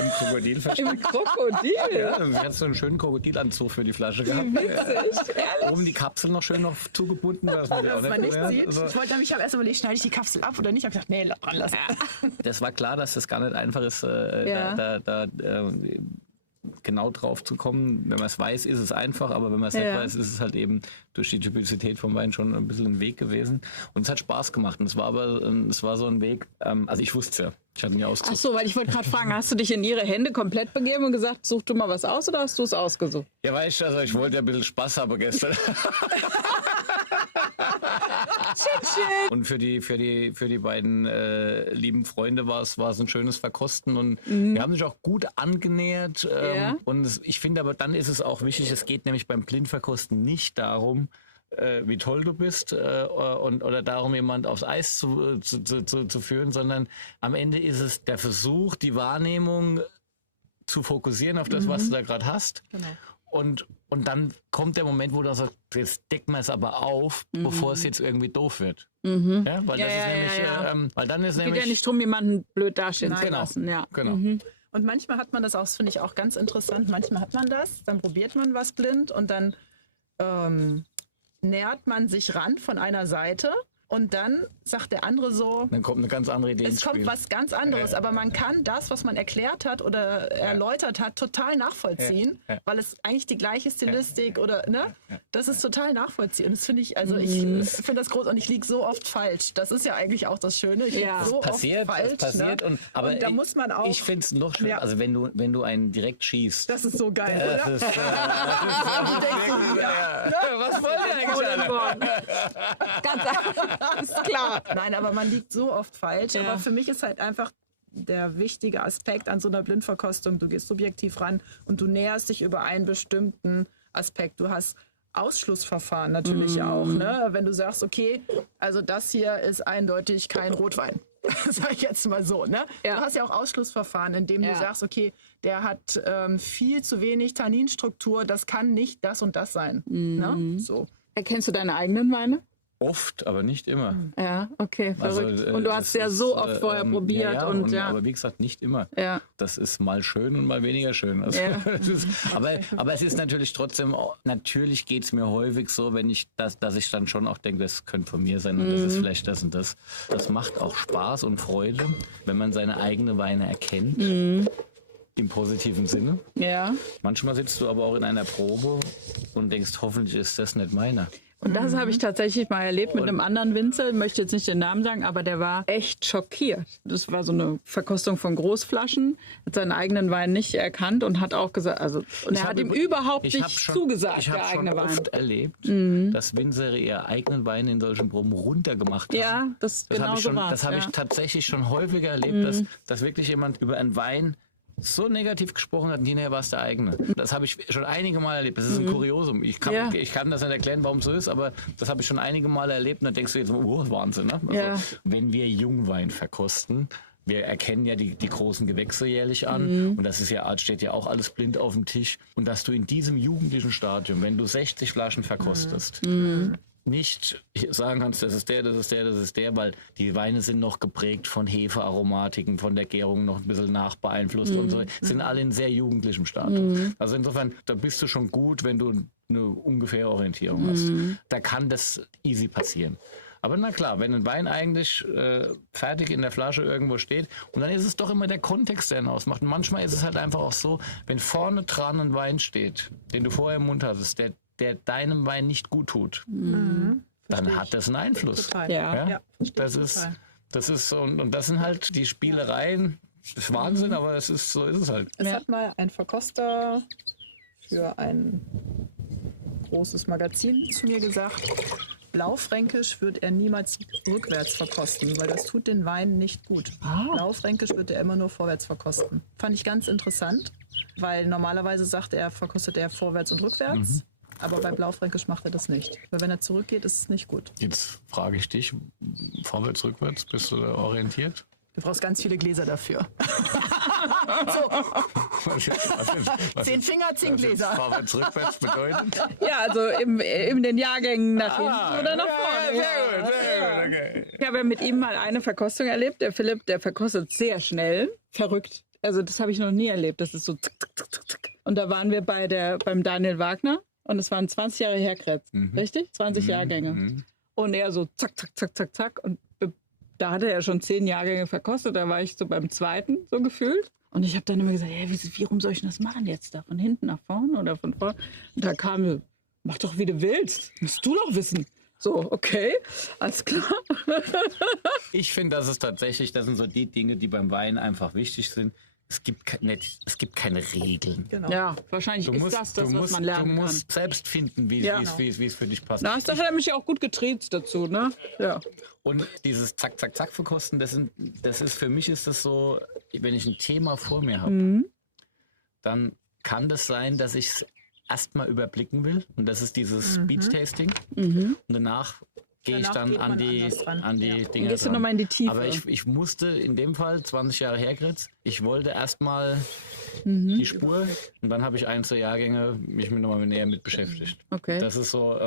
im Krokodil versteckt. Im Krokodil. Ja, wir hatten so einen schönen Krokodilanzug für die Flasche gehabt. Oben die Kapsel noch schön noch zugebunden. Dass man die auch Dass man nicht ja, sieht. also, Ich wollte nämlich am erst überlegen, schneide ich die Kapsel ab oder nicht? Ich habe gedacht, nee, dran lassen. das war klar, dass das gar nicht einfach ist, Ja. genau drauf zu kommen. Wenn man es weiß, ist es einfach, aber wenn man es nicht Ja. weiß, ist es halt eben durch die Typizität vom Wein schon ein bisschen ein Weg gewesen. Und es hat Spaß gemacht. Und es war aber es war so ein Weg, also ich wusste es ja. Ich hatte ihn ja Ach ausgesucht. so, weil ich wollte gerade fragen, hast du dich in ihre Hände komplett begeben und gesagt, such du mal was aus oder hast du es ausgesucht? Ja, weißt du, also ich wollte ja ein bisschen Spaß haben gestern. Und für die beiden lieben Freunde war es ein schönes Verkosten und wir haben sich auch gut angenähert. Ja. Und ich finde aber, dann ist es auch wichtig, es geht nämlich beim Blindverkosten nicht darum, wie toll du bist oder darum, jemand aufs Eis zu führen, sondern am Ende ist es der Versuch, die Wahrnehmung zu fokussieren auf das, was du da gerade hast. Genau. Und dann kommt der Moment, wo du sagst, jetzt decken wir es aber auf, bevor es jetzt irgendwie doof wird. Ja, weil Ja, das ja, ist nämlich, ja. weil dann ist Es geht nämlich ja nicht darum, jemanden blöd dastehen zu Genau. lassen. Ja. Genau. Und manchmal hat man das auch, das finde ich auch ganz interessant, manchmal hat man das, dann probiert man was blind und dann nähert man sich ran von einer Seite und dann sagt der andere so, Dann kommt eine ganz andere Idee es ins kommt Spiel. was ganz anderes, aber man kann das, was man erklärt hat oder erläutert hat, total nachvollziehen, Ja. weil es eigentlich die gleiche Stilistik oder, ne? Das ist total nachvollziehen. Das finde ich, also ich finde das groß und ich liege so oft falsch. Das ist ja eigentlich auch das Schöne. Ich lieg Ja. so Passiert, oft falsch. es passiert. Ne? Aber da muss man auch. Ich finde es noch schöner, Ja. also wenn du einen direkt schießt. Das ist so geil, Das oder? ist, was wollt ihr eigentlich? Ganz einfach, ist klar. Nein, aber man liegt so oft falsch. Ja. Aber für mich ist halt einfach der wichtige Aspekt an so einer Blindverkostung, du gehst subjektiv ran und du näherst dich über einen bestimmten Aspekt. Du hast Ausschlussverfahren natürlich auch, ne? Wenn du sagst, okay, also das hier ist eindeutig kein Rotwein. Sag ich jetzt mal so, ne? Ja. Du hast ja auch Ausschlussverfahren, indem du Ja. sagst, okay, der hat viel zu wenig Tanninstruktur, das kann nicht das und das sein. Ne? So. Erkennst du deine eigenen Weine? Oft, aber nicht immer. Ja, okay, verrückt. Also, und du das hast ja ist, so oft vorher probiert und ja. Aber wie gesagt, nicht immer. Ja. Das ist mal schön und mal weniger schön. Also, Ja. das ist, aber es ist natürlich trotzdem, natürlich geht es mir häufig so, wenn ich dass ich dann schon auch denke, das könnte von mir sein und das ist vielleicht das und das. Das macht auch Spaß und Freude, wenn man seine eigene Weine erkennt. Im positiven Sinne. Ja. Manchmal sitzt du aber auch in einer Probe und denkst, hoffentlich ist das nicht meiner. Und das habe ich tatsächlich mal erlebt mit einem anderen Winzer. Ich möchte jetzt nicht den Namen sagen, aber der war echt schockiert. Das war so eine Verkostung von Großflaschen, hat seinen eigenen Wein nicht erkannt und hat auch gesagt, und er hat ihm überhaupt nicht zugesagt, ich habe der schon eigene Wein. oft erlebt, dass Winzer ihre eigenen Weine in solchen Proben runtergemacht haben. Ja, das Das genau habe ich, so schon, war das habe ich tatsächlich schon häufiger erlebt, dass wirklich jemand über einen Wein so negativ gesprochen hat, und hinterher war es der eigene. Das habe ich schon einige Mal erlebt. Das ist ein Kuriosum. Ich kann das nicht erklären, warum es so ist, aber das habe ich schon einige Mal erlebt und dann denkst du jetzt, oh, Wahnsinn. Ne? Also, Ja. wenn wir Jungwein verkosten, wir erkennen ja die großen Gewächse jährlich an und das ist ja, steht ja auch alles blind auf dem Tisch. Und dass du in diesem jugendlichen Stadium, wenn du 60 Flaschen verkostest, nicht sagen kannst, das ist der, das ist der, das ist der, weil die Weine sind noch geprägt von Hefearomatiken, von der Gärung noch ein bisschen nachbeeinflusst und so. Sind alle in sehr jugendlichem Status. Also insofern, da bist du schon gut, wenn du eine ungefähre Orientierung hast. Da kann das easy passieren. Aber na klar, wenn ein Wein eigentlich fertig in der Flasche irgendwo steht, und dann ist es doch immer der Kontext, der ihn ausmacht. Und manchmal ist es halt einfach auch so, wenn vorne dran ein Wein steht, den du vorher im Mund hattest, der deinem Wein nicht gut tut, dann hat das einen Einfluss. Total. Ja. Das ist so, und das sind halt die Spielereien. Das ist Wahnsinn, aber so ist es halt. Es hat mal ein Verkoster für ein großes Magazin zu mir gesagt, Blaufränkisch wird er niemals rückwärts verkosten, weil das tut den Wein nicht gut. Blaufränkisch wird er immer nur vorwärts verkosten. Fand ich ganz interessant, weil normalerweise sagt er, verkostet er vorwärts und rückwärts. Aber bei Blaufränkisch macht er das nicht. Weil wenn er zurückgeht, ist es nicht gut. Jetzt frage ich dich, vorwärts, rückwärts, bist du da orientiert? Du brauchst ganz viele Gläser dafür. Was 10 Finger, 10 Gläser. vorwärts, rückwärts bedeutet? Ja, also in den Jahrgängen nach hinten oder nach vorne. Sehr gut, okay. Ich habe ja mit ihm mal eine Verkostung erlebt. Der Philipp, der verkostet sehr schnell. Verrückt. Also das habe ich noch nie erlebt. Das ist so zack, zack, zack, zack, zack. Und da waren wir beim Daniel Wagner und es waren 20 Jahre Herkretz. Richtig? 20 Jahrgänge. Und er so zack, zack, zack, zack, zack. Und da hatte er schon 10 Jahrgänge verkostet. Da war ich so beim zweiten so gefühlt. Und ich habe dann immer gesagt, hey, warum soll ich denn das machen jetzt? Da von hinten nach vorne oder von vorne? Und da kam mir, mach doch, wie du willst. Musst du doch wissen. So, okay, alles klar. Ich finde, das sind so die Dinge, die beim Wein einfach wichtig sind. Es gibt keine Regeln. Genau. Ja, wahrscheinlich ist das, was man lernen Du kann. musst selbst finden, wie es für dich passt. Na, das hat er mich ja auch gut getriezt dazu, ne? Ja. Und dieses Zack, Zack, Zack verkosten, für mich ist das so, wenn ich ein Thema vor mir habe, dann kann das sein, dass ich es erstmal überblicken will. Und das ist dieses Speed-Tasting. Und danach gehe ich dann geht an man die anders ran. Dinge Dann gehst du dran. nochmal in die Tiefe. Aber ich musste in dem Fall 20 Jahre Herkretz, ich wollte erstmal die Spur und dann habe ich 1, 2 Jahrgänge mich nochmal näher mit beschäftigt. Okay. Das ist so,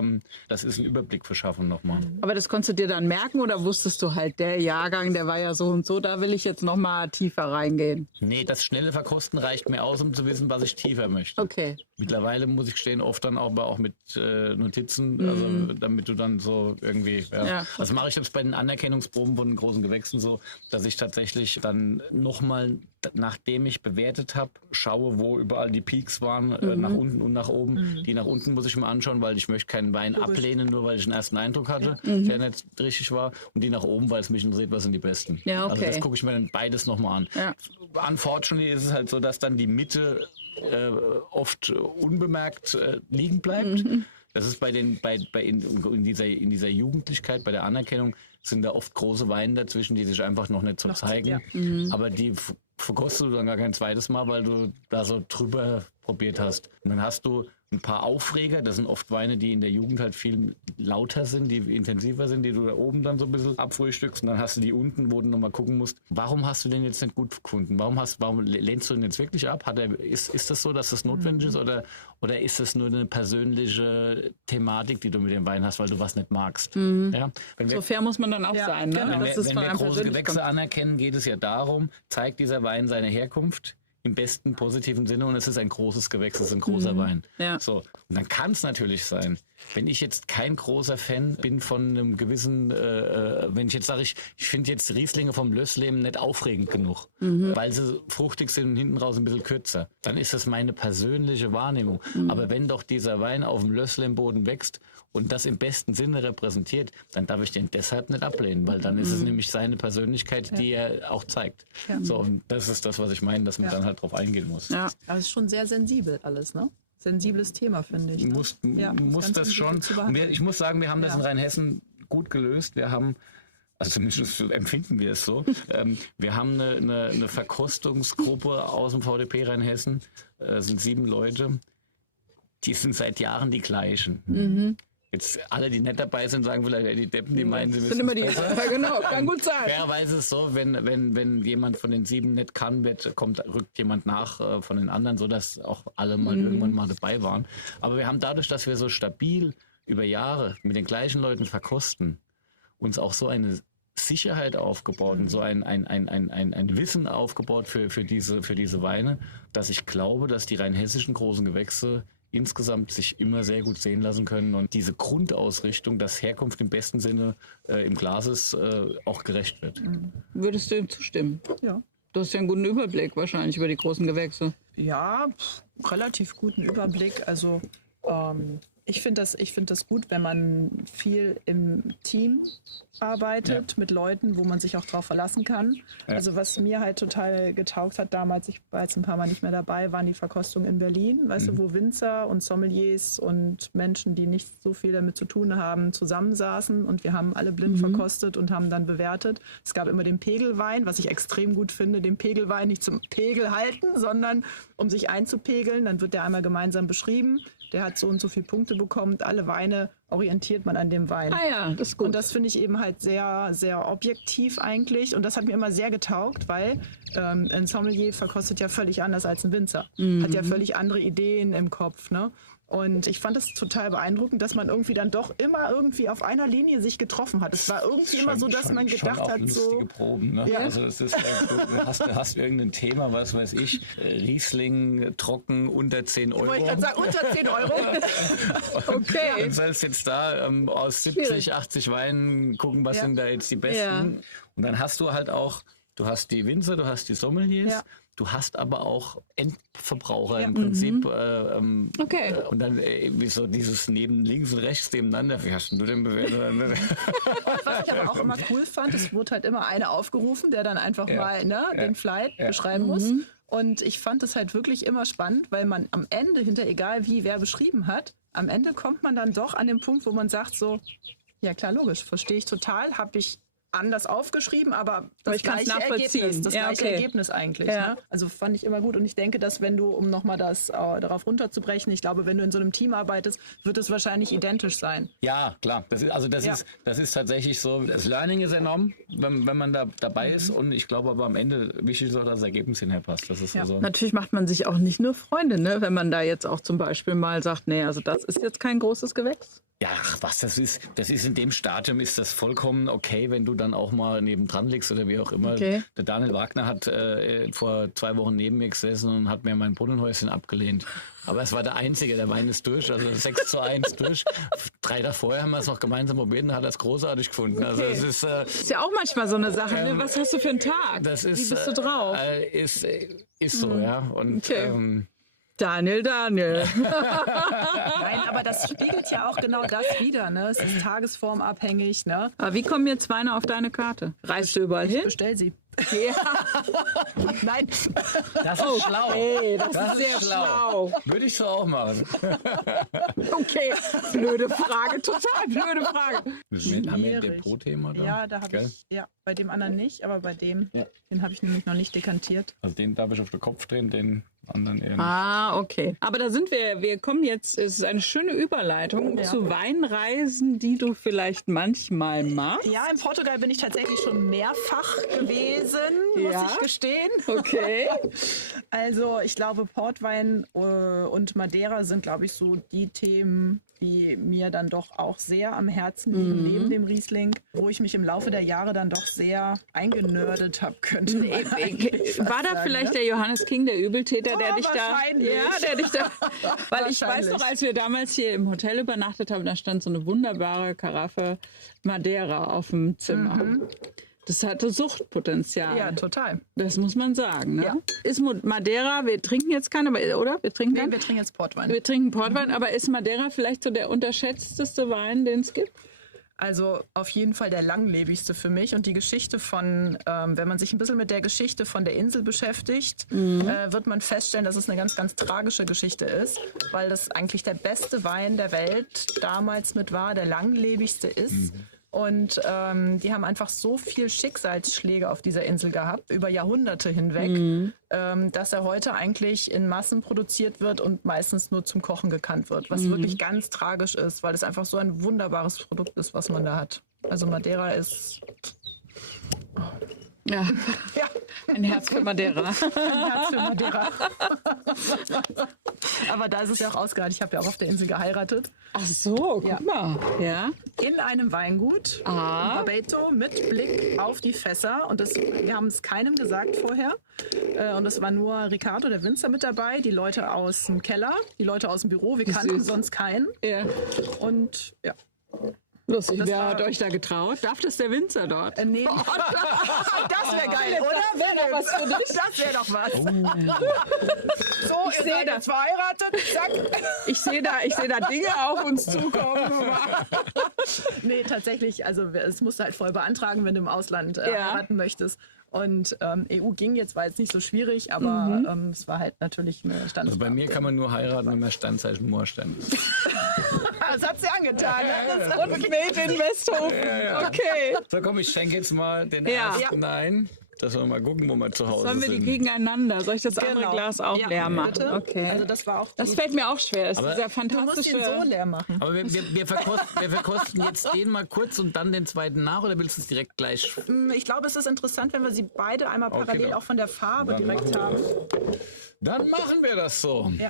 das ist ein Überblick verschaffen nochmal. Aber das konntest du dir dann merken oder wusstest du halt, der Jahrgang, der war ja so und so, da will ich jetzt nochmal tiefer reingehen? Nee, das schnelle Verkosten reicht mir aus, um zu wissen, was ich tiefer möchte. Okay. Mittlerweile muss ich stehen, oft dann auch mit Notizen, also damit du dann so irgendwie, Ja. Das mache ich jetzt bei den Anerkennungsproben von den großen Gewächsen so, dass ich tatsächlich dann nochmal, nachdem ich bewertet habe, schaue, wo überall die Peaks waren, nach unten und nach oben. Die nach unten muss ich mir anschauen, weil ich möchte keinen Wein ablehnen, nur weil ich einen ersten Eindruck hatte, der nicht richtig war. Und die nach oben, weil es mich interessiert, was sind die besten. Ja, okay. Also das gucke ich mir dann beides nochmal an. Ja. Unfortunately ist es halt so, dass dann die Mitte oft unbemerkt liegen bleibt. Das ist in dieser Jugendlichkeit, bei der Anerkennung, sind da oft große Weine dazwischen, die sich einfach noch nicht so zeigen. Ja. Aber die verkostest du dann gar kein zweites Mal, weil du da so drüber probiert hast. Und dann hast du ein paar Aufreger, das sind oft Weine, die in der Jugend halt viel lauter sind, die intensiver sind, die du da oben dann so ein bisschen abfrühstückst. Und dann hast du die unten, wo du nochmal gucken musst, warum hast du den jetzt nicht gut gefunden? Warum lehnst du den jetzt wirklich ab? Ist das so, dass das notwendig ist oder ist das nur eine persönliche Thematik, die du mit dem Wein hast, weil du was nicht magst? Ja? Wenn wir, So fair muss man dann auch sein, ne? wenn Das wir, ist wenn von wir einem große persönlich Gewächse kommt. anerkennen, geht es ja darum, zeigt dieser Wein seine Herkunft im besten positiven Sinne und es ist ein großes Gewächs, es ist ein großer Wein. Ja. So, und dann kann es natürlich sein, wenn ich jetzt kein großer Fan bin von einem gewissen, wenn ich jetzt sage, ich finde jetzt Rieslinge vom Lössleben nicht aufregend genug, weil sie fruchtig sind und hinten raus ein bisschen kürzer, dann ist das meine persönliche Wahrnehmung. Aber wenn doch dieser Wein auf dem Lösslehmboden wächst und das im besten Sinne repräsentiert, dann darf ich den deshalb nicht ablehnen, weil dann ist es nämlich seine Persönlichkeit, die er auch zeigt. So, und das ist das, was ich meine, dass man dann halt drauf eingehen muss. Ja. Aber es ist schon sehr sensibel alles, ne? Sensibles Thema, finde ich. Ne? Muss ganz das sensibel schon. zu Und behandeln. ich muss sagen, wir haben das in Rheinhessen gut gelöst. Wir haben, also zumindest empfinden wir es so, wir haben eine Verkostungsgruppe aus dem VDP Rheinhessen, sind 7 Leute, die sind seit Jahren die gleichen. Jetzt alle, die nicht dabei sind, sagen vielleicht, die Deppen, die meinen, sie Das müssen sind immer die. besser. Ja, genau, kann gut sein. Fairerweise ist es so, wenn jemand von den 7 nicht kann, rückt jemand nach von den anderen, sodass auch alle mal irgendwann mal dabei waren. Aber wir haben dadurch, dass wir so stabil über Jahre mit den gleichen Leuten verkosten, uns auch so eine Sicherheit aufgebaut und so ein Wissen aufgebaut für diese Weine, dass ich glaube, dass die rheinhessischen großen Gewächse insgesamt sich immer sehr gut sehen lassen können und diese Grundausrichtung, dass Herkunft im besten Sinne im Glas ist, auch gerecht wird. Würdest du ihm zustimmen? Ja. Du hast ja einen guten Überblick wahrscheinlich über die großen Gewächse. Ja, relativ guten Überblick. Also ich finde das gut, wenn man viel im Team arbeitet mit Leuten, wo man sich auch drauf verlassen kann. Ja. Also was mir halt total getaugt hat damals, ich war jetzt ein paar Mal nicht mehr dabei, waren die Verkostungen in Berlin, weißt du, wo Winzer und Sommeliers und Menschen, die nicht so viel damit zu tun haben, zusammensaßen und wir haben alle blind verkostet und haben dann bewertet. Es gab immer den Pegelwein, was ich extrem gut finde, den Pegelwein nicht zum Pegel halten, sondern um sich einzupegeln, dann wird der einmal gemeinsam beschrieben. Der hat so und so viele Punkte bekommen. Alle Weine orientiert man an dem Wein. Ah ja, das ist gut. Und das finde ich eben halt sehr, sehr objektiv eigentlich. Und das hat mir immer sehr getaugt, weil ein Sommelier verkostet ja völlig anders als ein Winzer. Hat ja völlig andere Ideen im Kopf, ne? Und ich fand es total beeindruckend, dass man irgendwie dann doch immer irgendwie auf einer Linie sich getroffen hat. Es war irgendwie immer so, dass man gedacht auch hat, lustige so... Proben, ne? Ja. Also es ist, du hast irgendein Thema, was weiß ich, Riesling trocken unter 10 Euro. Wollte ich gerade sagen, unter 10 Euro. Okay. Du sollst jetzt da aus 70, 80 Weinen gucken, was sind da jetzt die besten. Ja. Und dann hast du halt auch, du hast die Winzer, du hast die Sommeliers, Ja. du hast aber auch Endverbraucher im Prinzip. Okay. Und dann wie so dieses neben links und rechts nebeneinander. Wie hast denn du denn bewertet? Was ich aber auch immer cool fand, es wurde halt immer einer aufgerufen, der dann einfach mal den Flight beschreiben muss. Und ich fand es halt wirklich immer spannend, weil man am Ende, hinter egal wie wer beschrieben hat, am Ende kommt man dann doch an den Punkt, wo man sagt so, ja klar, logisch, verstehe ich total, habe ich anders aufgeschrieben, aber das ich kann's gleiche nachvollziehen. Ergebnis, das Ja, gleiche okay. Ergebnis eigentlich. Ja. Ne? Also fand ich immer gut und ich denke, dass wenn du, um nochmal das darauf runterzubrechen, ich glaube, wenn du in so einem Team arbeitest, wird es wahrscheinlich identisch sein. Ja, klar. Das ist tatsächlich so. Das Learning ist enorm, wenn man da dabei ist. Und ich glaube aber am Ende wichtig ist auch, dass das Ergebnis hinher passt. Das ist Ja. so. Natürlich macht man sich auch nicht nur Freunde, ne? Wenn man da jetzt auch zum Beispiel mal sagt, nee, also das ist jetzt kein großes Gewächs. Ja, ach, was das ist in dem Stadium ist das vollkommen okay, wenn du dann auch mal nebendran liegst oder wie auch immer. Okay. Der Daniel Wagner hat vor 2 Wochen neben mir gesessen und hat mir mein Brunnenhäuschen abgelehnt. Aber es war der Einzige, der Wein ist durch, also 6:1 durch. 3 davor haben wir es noch gemeinsam probiert und hat das großartig gefunden. Also es ist, Ist ja auch manchmal so eine Sache, ne? Was hast du für einen Tag? das ist, Wie bist du drauf? Ist so, ja. Und Okay. Daniel. Nein, aber das spiegelt ja auch genau das wider. Ne? Es ist tagesformabhängig. Ne? Aber wie kommen jetzt Weine auf deine Karte? Reist du überall hin? Bestell sie. Ja. Nein. das ist schlau. Hey, das ist sehr schlau. Würde ich so auch machen. Okay, blöde Frage, total blöde Frage. Haben wir ein Schwierig. Depot-Thema da? Ja, da habe Gell? ich, ja, bei dem anderen nicht, aber bei dem, den habe ich nämlich noch nicht dekantiert. Also den darf ich auf den Kopf drehen, den anderen eher nicht. Ah, okay. Aber da sind wir kommen jetzt, es ist eine schöne Überleitung zu Weinreisen, die du vielleicht manchmal machst. Ja, in Portugal bin ich tatsächlich schon mehrfach gewesen, muss Ja? ich gestehen. Okay. Also ich glaube, Portwein und Madeira sind, glaube ich, so die Themen, die mir dann doch auch sehr am Herzen liegen, neben dem Riesling, wo ich mich im Laufe der Jahre dann doch sehr eingenördet habe, könnte man eigentlich fast War da sagen, vielleicht ne? der Johannes King, der Übeltäter, der dich da... wahrscheinlich. Ja, der dich da... Weil ich weiß Wahrscheinlich. noch, als wir damals hier im Hotel übernachtet haben, da stand so eine wunderbare Karaffe Madeira auf dem Zimmer. Das hatte Suchtpotenzial. Ja, total. Das muss man sagen. Ne? Ja. Ist Madeira, wir trinken jetzt keine, oder? Wir trinken Nee, keinen? wir trinken jetzt Portwein. Wir trinken Portwein, aber ist Madeira vielleicht so der unterschätzteste Wein, den es gibt? Also auf jeden Fall der langlebigste für mich. Und die Geschichte von, wenn man sich ein bisschen mit der Geschichte von der Insel beschäftigt, wird man feststellen, dass es eine ganz, ganz tragische Geschichte ist, weil das eigentlich der beste Wein der Welt damals mit war, der langlebigste ist. Und die haben einfach so viel Schicksalsschläge auf dieser Insel gehabt, über Jahrhunderte hinweg, dass er heute eigentlich in Massen produziert wird und meistens nur zum Kochen gekannt wird. Was wirklich ganz tragisch ist, weil es einfach so ein wunderbares Produkt ist, was man da hat. Also Madeira ist... Ja, Ja, ein Herz für Madeira. ein Herz für Madeira. Aber da ist es ja auch ausgereicht. Ich habe ja auch auf der Insel geheiratet. Ach so, guck Ja. mal. Ja. In einem Weingut in Barbato mit Blick auf die Fässer. Und wir haben es keinem gesagt vorher. Und es war nur Ricardo, der Winzer, mit dabei. Die Leute aus dem Keller, die Leute aus dem Büro. Wir kannten süß. sonst keinen. Ja. Und ja. Lustig. Das Wer war- hat euch da getraut? Darf das der Winzer dort? Nee. Das wäre geil, oder? Das wäre doch was für dich. Das wäre doch was. So, ihr seh seid das. jetzt verheiratet. Zack. Ich sehe da Dinge auf uns zukommen. Nee, tatsächlich, also es musst du halt vorher beantragen, wenn du im Ausland heiraten möchtest. Und EU ging jetzt, war jetzt nicht so schwierig, aber es war halt natürlich eine Also Standesbeamte. bei mir kann man nur heiraten, wenn man Standzeichen Moorstein ist. Das hat sie angetan. Ne? Das Und Made in Westhofen. Okay. So, komm, ich schenke jetzt mal den Ja. ersten ein. Dass wir mal gucken, wo wir zu Hause Sollen wir die sind. gegeneinander? Soll ich das andere Genau. Glas auch Ja, leer machen? bitte. Okay. Also das war auch Das fällt mir auch schwer. Das ist Aber dieser du musst ihn fantastische... so leer machen. Aber wir verkosten jetzt den mal kurz und dann den zweiten nach, oder willst du es direkt gleich? Ich glaube, es ist interessant, wenn wir sie beide einmal parallel genau. auch von der Farbe Dann direkt machen haben. Dann machen wir das so. Ja.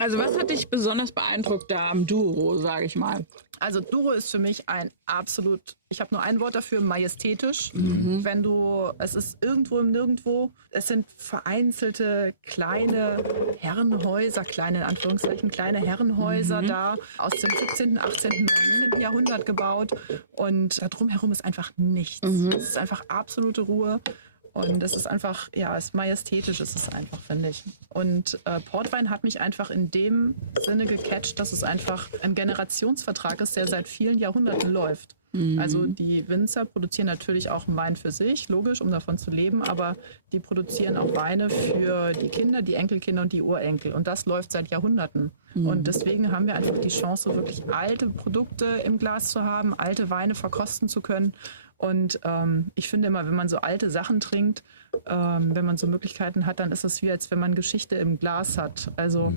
Also was hat dich besonders beeindruckt da am Duro, sage ich mal? Also Duro ist für mich ein absolut, ich habe nur ein Wort dafür, majestätisch. Es ist irgendwo im Nirgendwo. Es sind vereinzelte kleine Herrenhäuser, kleine in Anführungszeichen, kleine Herrenhäuser da aus dem 17., 18., 19. Jahrhundert gebaut. Und da drumherum ist einfach nichts. Es ist einfach absolute Ruhe. Und es ist einfach, ja, es ist majestätisch, ist es einfach, finde ich. Und Portwein hat mich einfach in dem Sinne gecatcht, dass es einfach ein Generationsvertrag ist, der seit vielen Jahrhunderten läuft. Also die Winzer produzieren natürlich auch einen Wein für sich, logisch, um davon zu leben, aber die produzieren auch Weine für die Kinder, die Enkelkinder und die Urenkel. Und das läuft seit Jahrhunderten. Und deswegen haben wir einfach die Chance, wirklich alte Produkte im Glas zu haben, alte Weine verkosten zu können. Und ich finde immer, wenn man so alte Sachen trinkt, wenn man so Möglichkeiten hat, dann ist es wie, als wenn man Geschichte im Glas hat. Also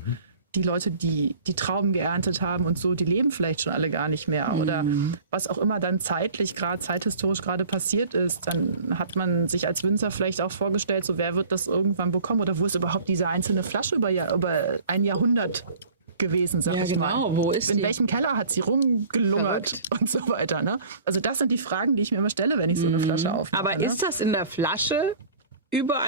die Leute, die Trauben geerntet haben und so, die leben vielleicht schon alle gar nicht mehr. Oder was auch immer dann zeithistorisch gerade passiert ist, dann hat man sich als Winzer vielleicht auch vorgestellt, so wer wird das irgendwann bekommen? Oder wo ist überhaupt diese einzelne Flasche über ein Jahrhundert gewesen, sag Ja, ich mal. genau. Wo ist In die? welchem Keller hat sie rumgelungert Verrückt. und so weiter. Ne? Also das sind die Fragen, die ich mir immer stelle, wenn ich so eine Flasche aufmache. Aber ne? ist das in der Flasche über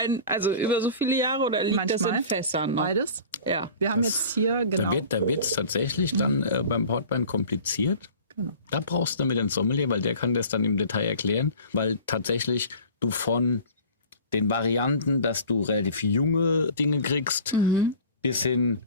so viele Jahre oder liegt das Manchmal in Fässern noch? Beides. Ja. Wir haben jetzt hier, genau. Da wird es tatsächlich dann beim Portwein kompliziert. Genau. Da brauchst du dann wieder einen Sommelier, weil der kann das dann im Detail erklären. Weil tatsächlich du von den Varianten, dass du relativ junge Dinge kriegst, bis hin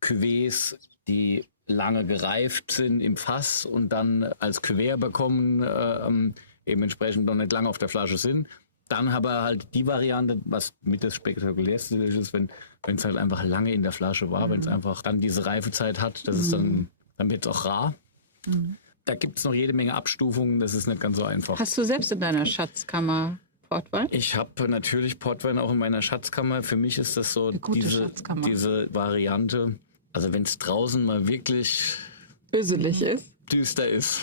Cuvées, die lange gereift sind im Fass und dann als Cuvée bekommen, eben entsprechend noch nicht lange auf der Flasche sind. Dann aber halt die Variante, was mit das Spektakulärste ist, wenn es halt einfach lange in der Flasche war, wenn es einfach dann diese Reifezeit hat, das ist dann wird es auch rar. Da gibt es noch jede Menge Abstufungen, das ist nicht ganz so einfach. Hast du selbst in deiner Schatzkammer Portwein? Ich habe natürlich Portwein auch in meiner Schatzkammer. Für mich ist das so gute Schatzkammer. diese Variante. Also wenn es draußen mal wirklich Öselig ist. düster ist.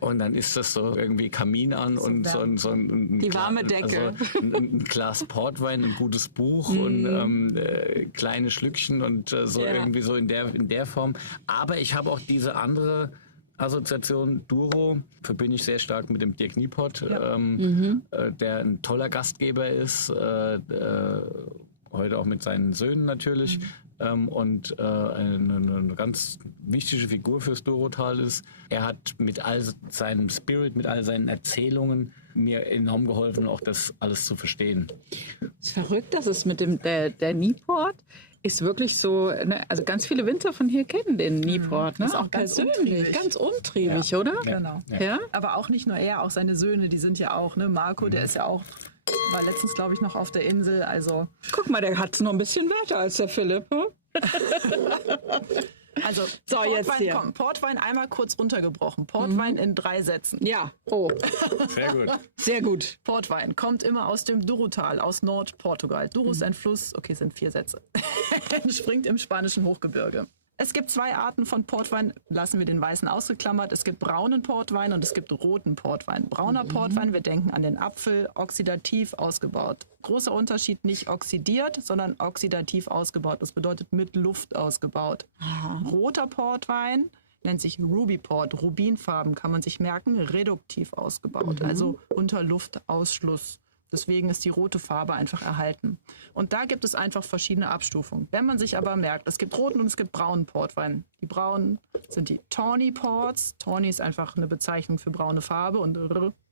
Und dann ist das so irgendwie Kamin an und so ein Die warme Decke. Also ein Glas Portwein, ein gutes Buch und kleine Schlückchen und so Ja. irgendwie so in der Form. Aber ich habe auch diese andere Assoziation Duro, verbinde ich sehr stark mit dem Dirk Nieport, der ein toller Gastgeber ist, heute auch mit seinen Söhnen natürlich. Und eine ganz wichtige Figur fürs Dorotal ist. Er hat mit all seinem Spirit, mit all seinen Erzählungen mir enorm geholfen, auch das alles zu verstehen. Es ist verrückt, dass es mit dem der Nieport ist wirklich so, ne, also ganz viele Winzer von hier kennen den Nieport, ne? Ist auch ganz umtriebig. ganz umtriebig, oder? Genau. Ja. Aber auch nicht nur er, auch seine Söhne, die sind ja auch, ne? Marco, der ist ja auch, war letztens, glaube ich, noch auf der Insel, also... Guck mal, der hat es noch ein bisschen weiter als der Philipp. Hm? Also So, jetzt hier. Komm, Portwein einmal kurz runtergebrochen. Portwein in 3 Sätzen. Ja, oh, Sehr gut. sehr gut. Portwein kommt immer aus dem Douro-Tal, aus Nordportugal. Douro ist ein Fluss, okay, sind 4 Sätze, entspringt im spanischen Hochgebirge. Es gibt 2 Arten von Portwein, lassen wir den weißen ausgeklammert. Es gibt braunen Portwein und es gibt roten Portwein. Brauner Portwein, wir denken an den Apfel, oxidativ ausgebaut. Großer Unterschied, nicht oxidiert, sondern oxidativ ausgebaut. Das bedeutet mit Luft ausgebaut. Roter Portwein nennt sich Ruby Port, Rubinfarben, kann man sich merken, reduktiv ausgebaut, also unter Luftausschluss. Deswegen ist die rote Farbe einfach erhalten. Und da gibt es einfach verschiedene Abstufungen. Wenn man sich aber merkt, es gibt roten und es gibt braunen Portwein. Die braunen sind die Tawny Ports. Tawny ist einfach eine Bezeichnung für braune Farbe und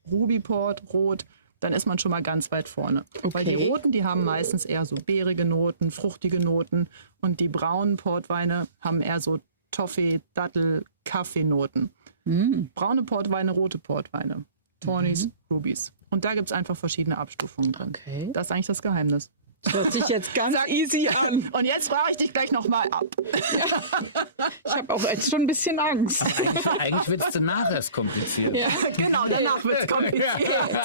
Ruby Port, rot. Dann ist man schon mal ganz weit vorne. Okay. Weil die roten, die haben meistens eher so beerige Noten, fruchtige Noten. Und die braunen Portweine haben eher so Toffee, Dattel, Kaffeenoten. Braune Portweine, rote Portweine. Tawnies, Rubies. Und da gibt es einfach verschiedene Abstufungen drin. Okay. Das ist eigentlich das Geheimnis. Das hört sich jetzt ganz easy an. Und jetzt frage ich dich gleich nochmal ab. Ich habe auch jetzt schon ein bisschen Angst. Eigentlich wird es danach erst kompliziert. Ja. Genau, danach wird es kompliziert.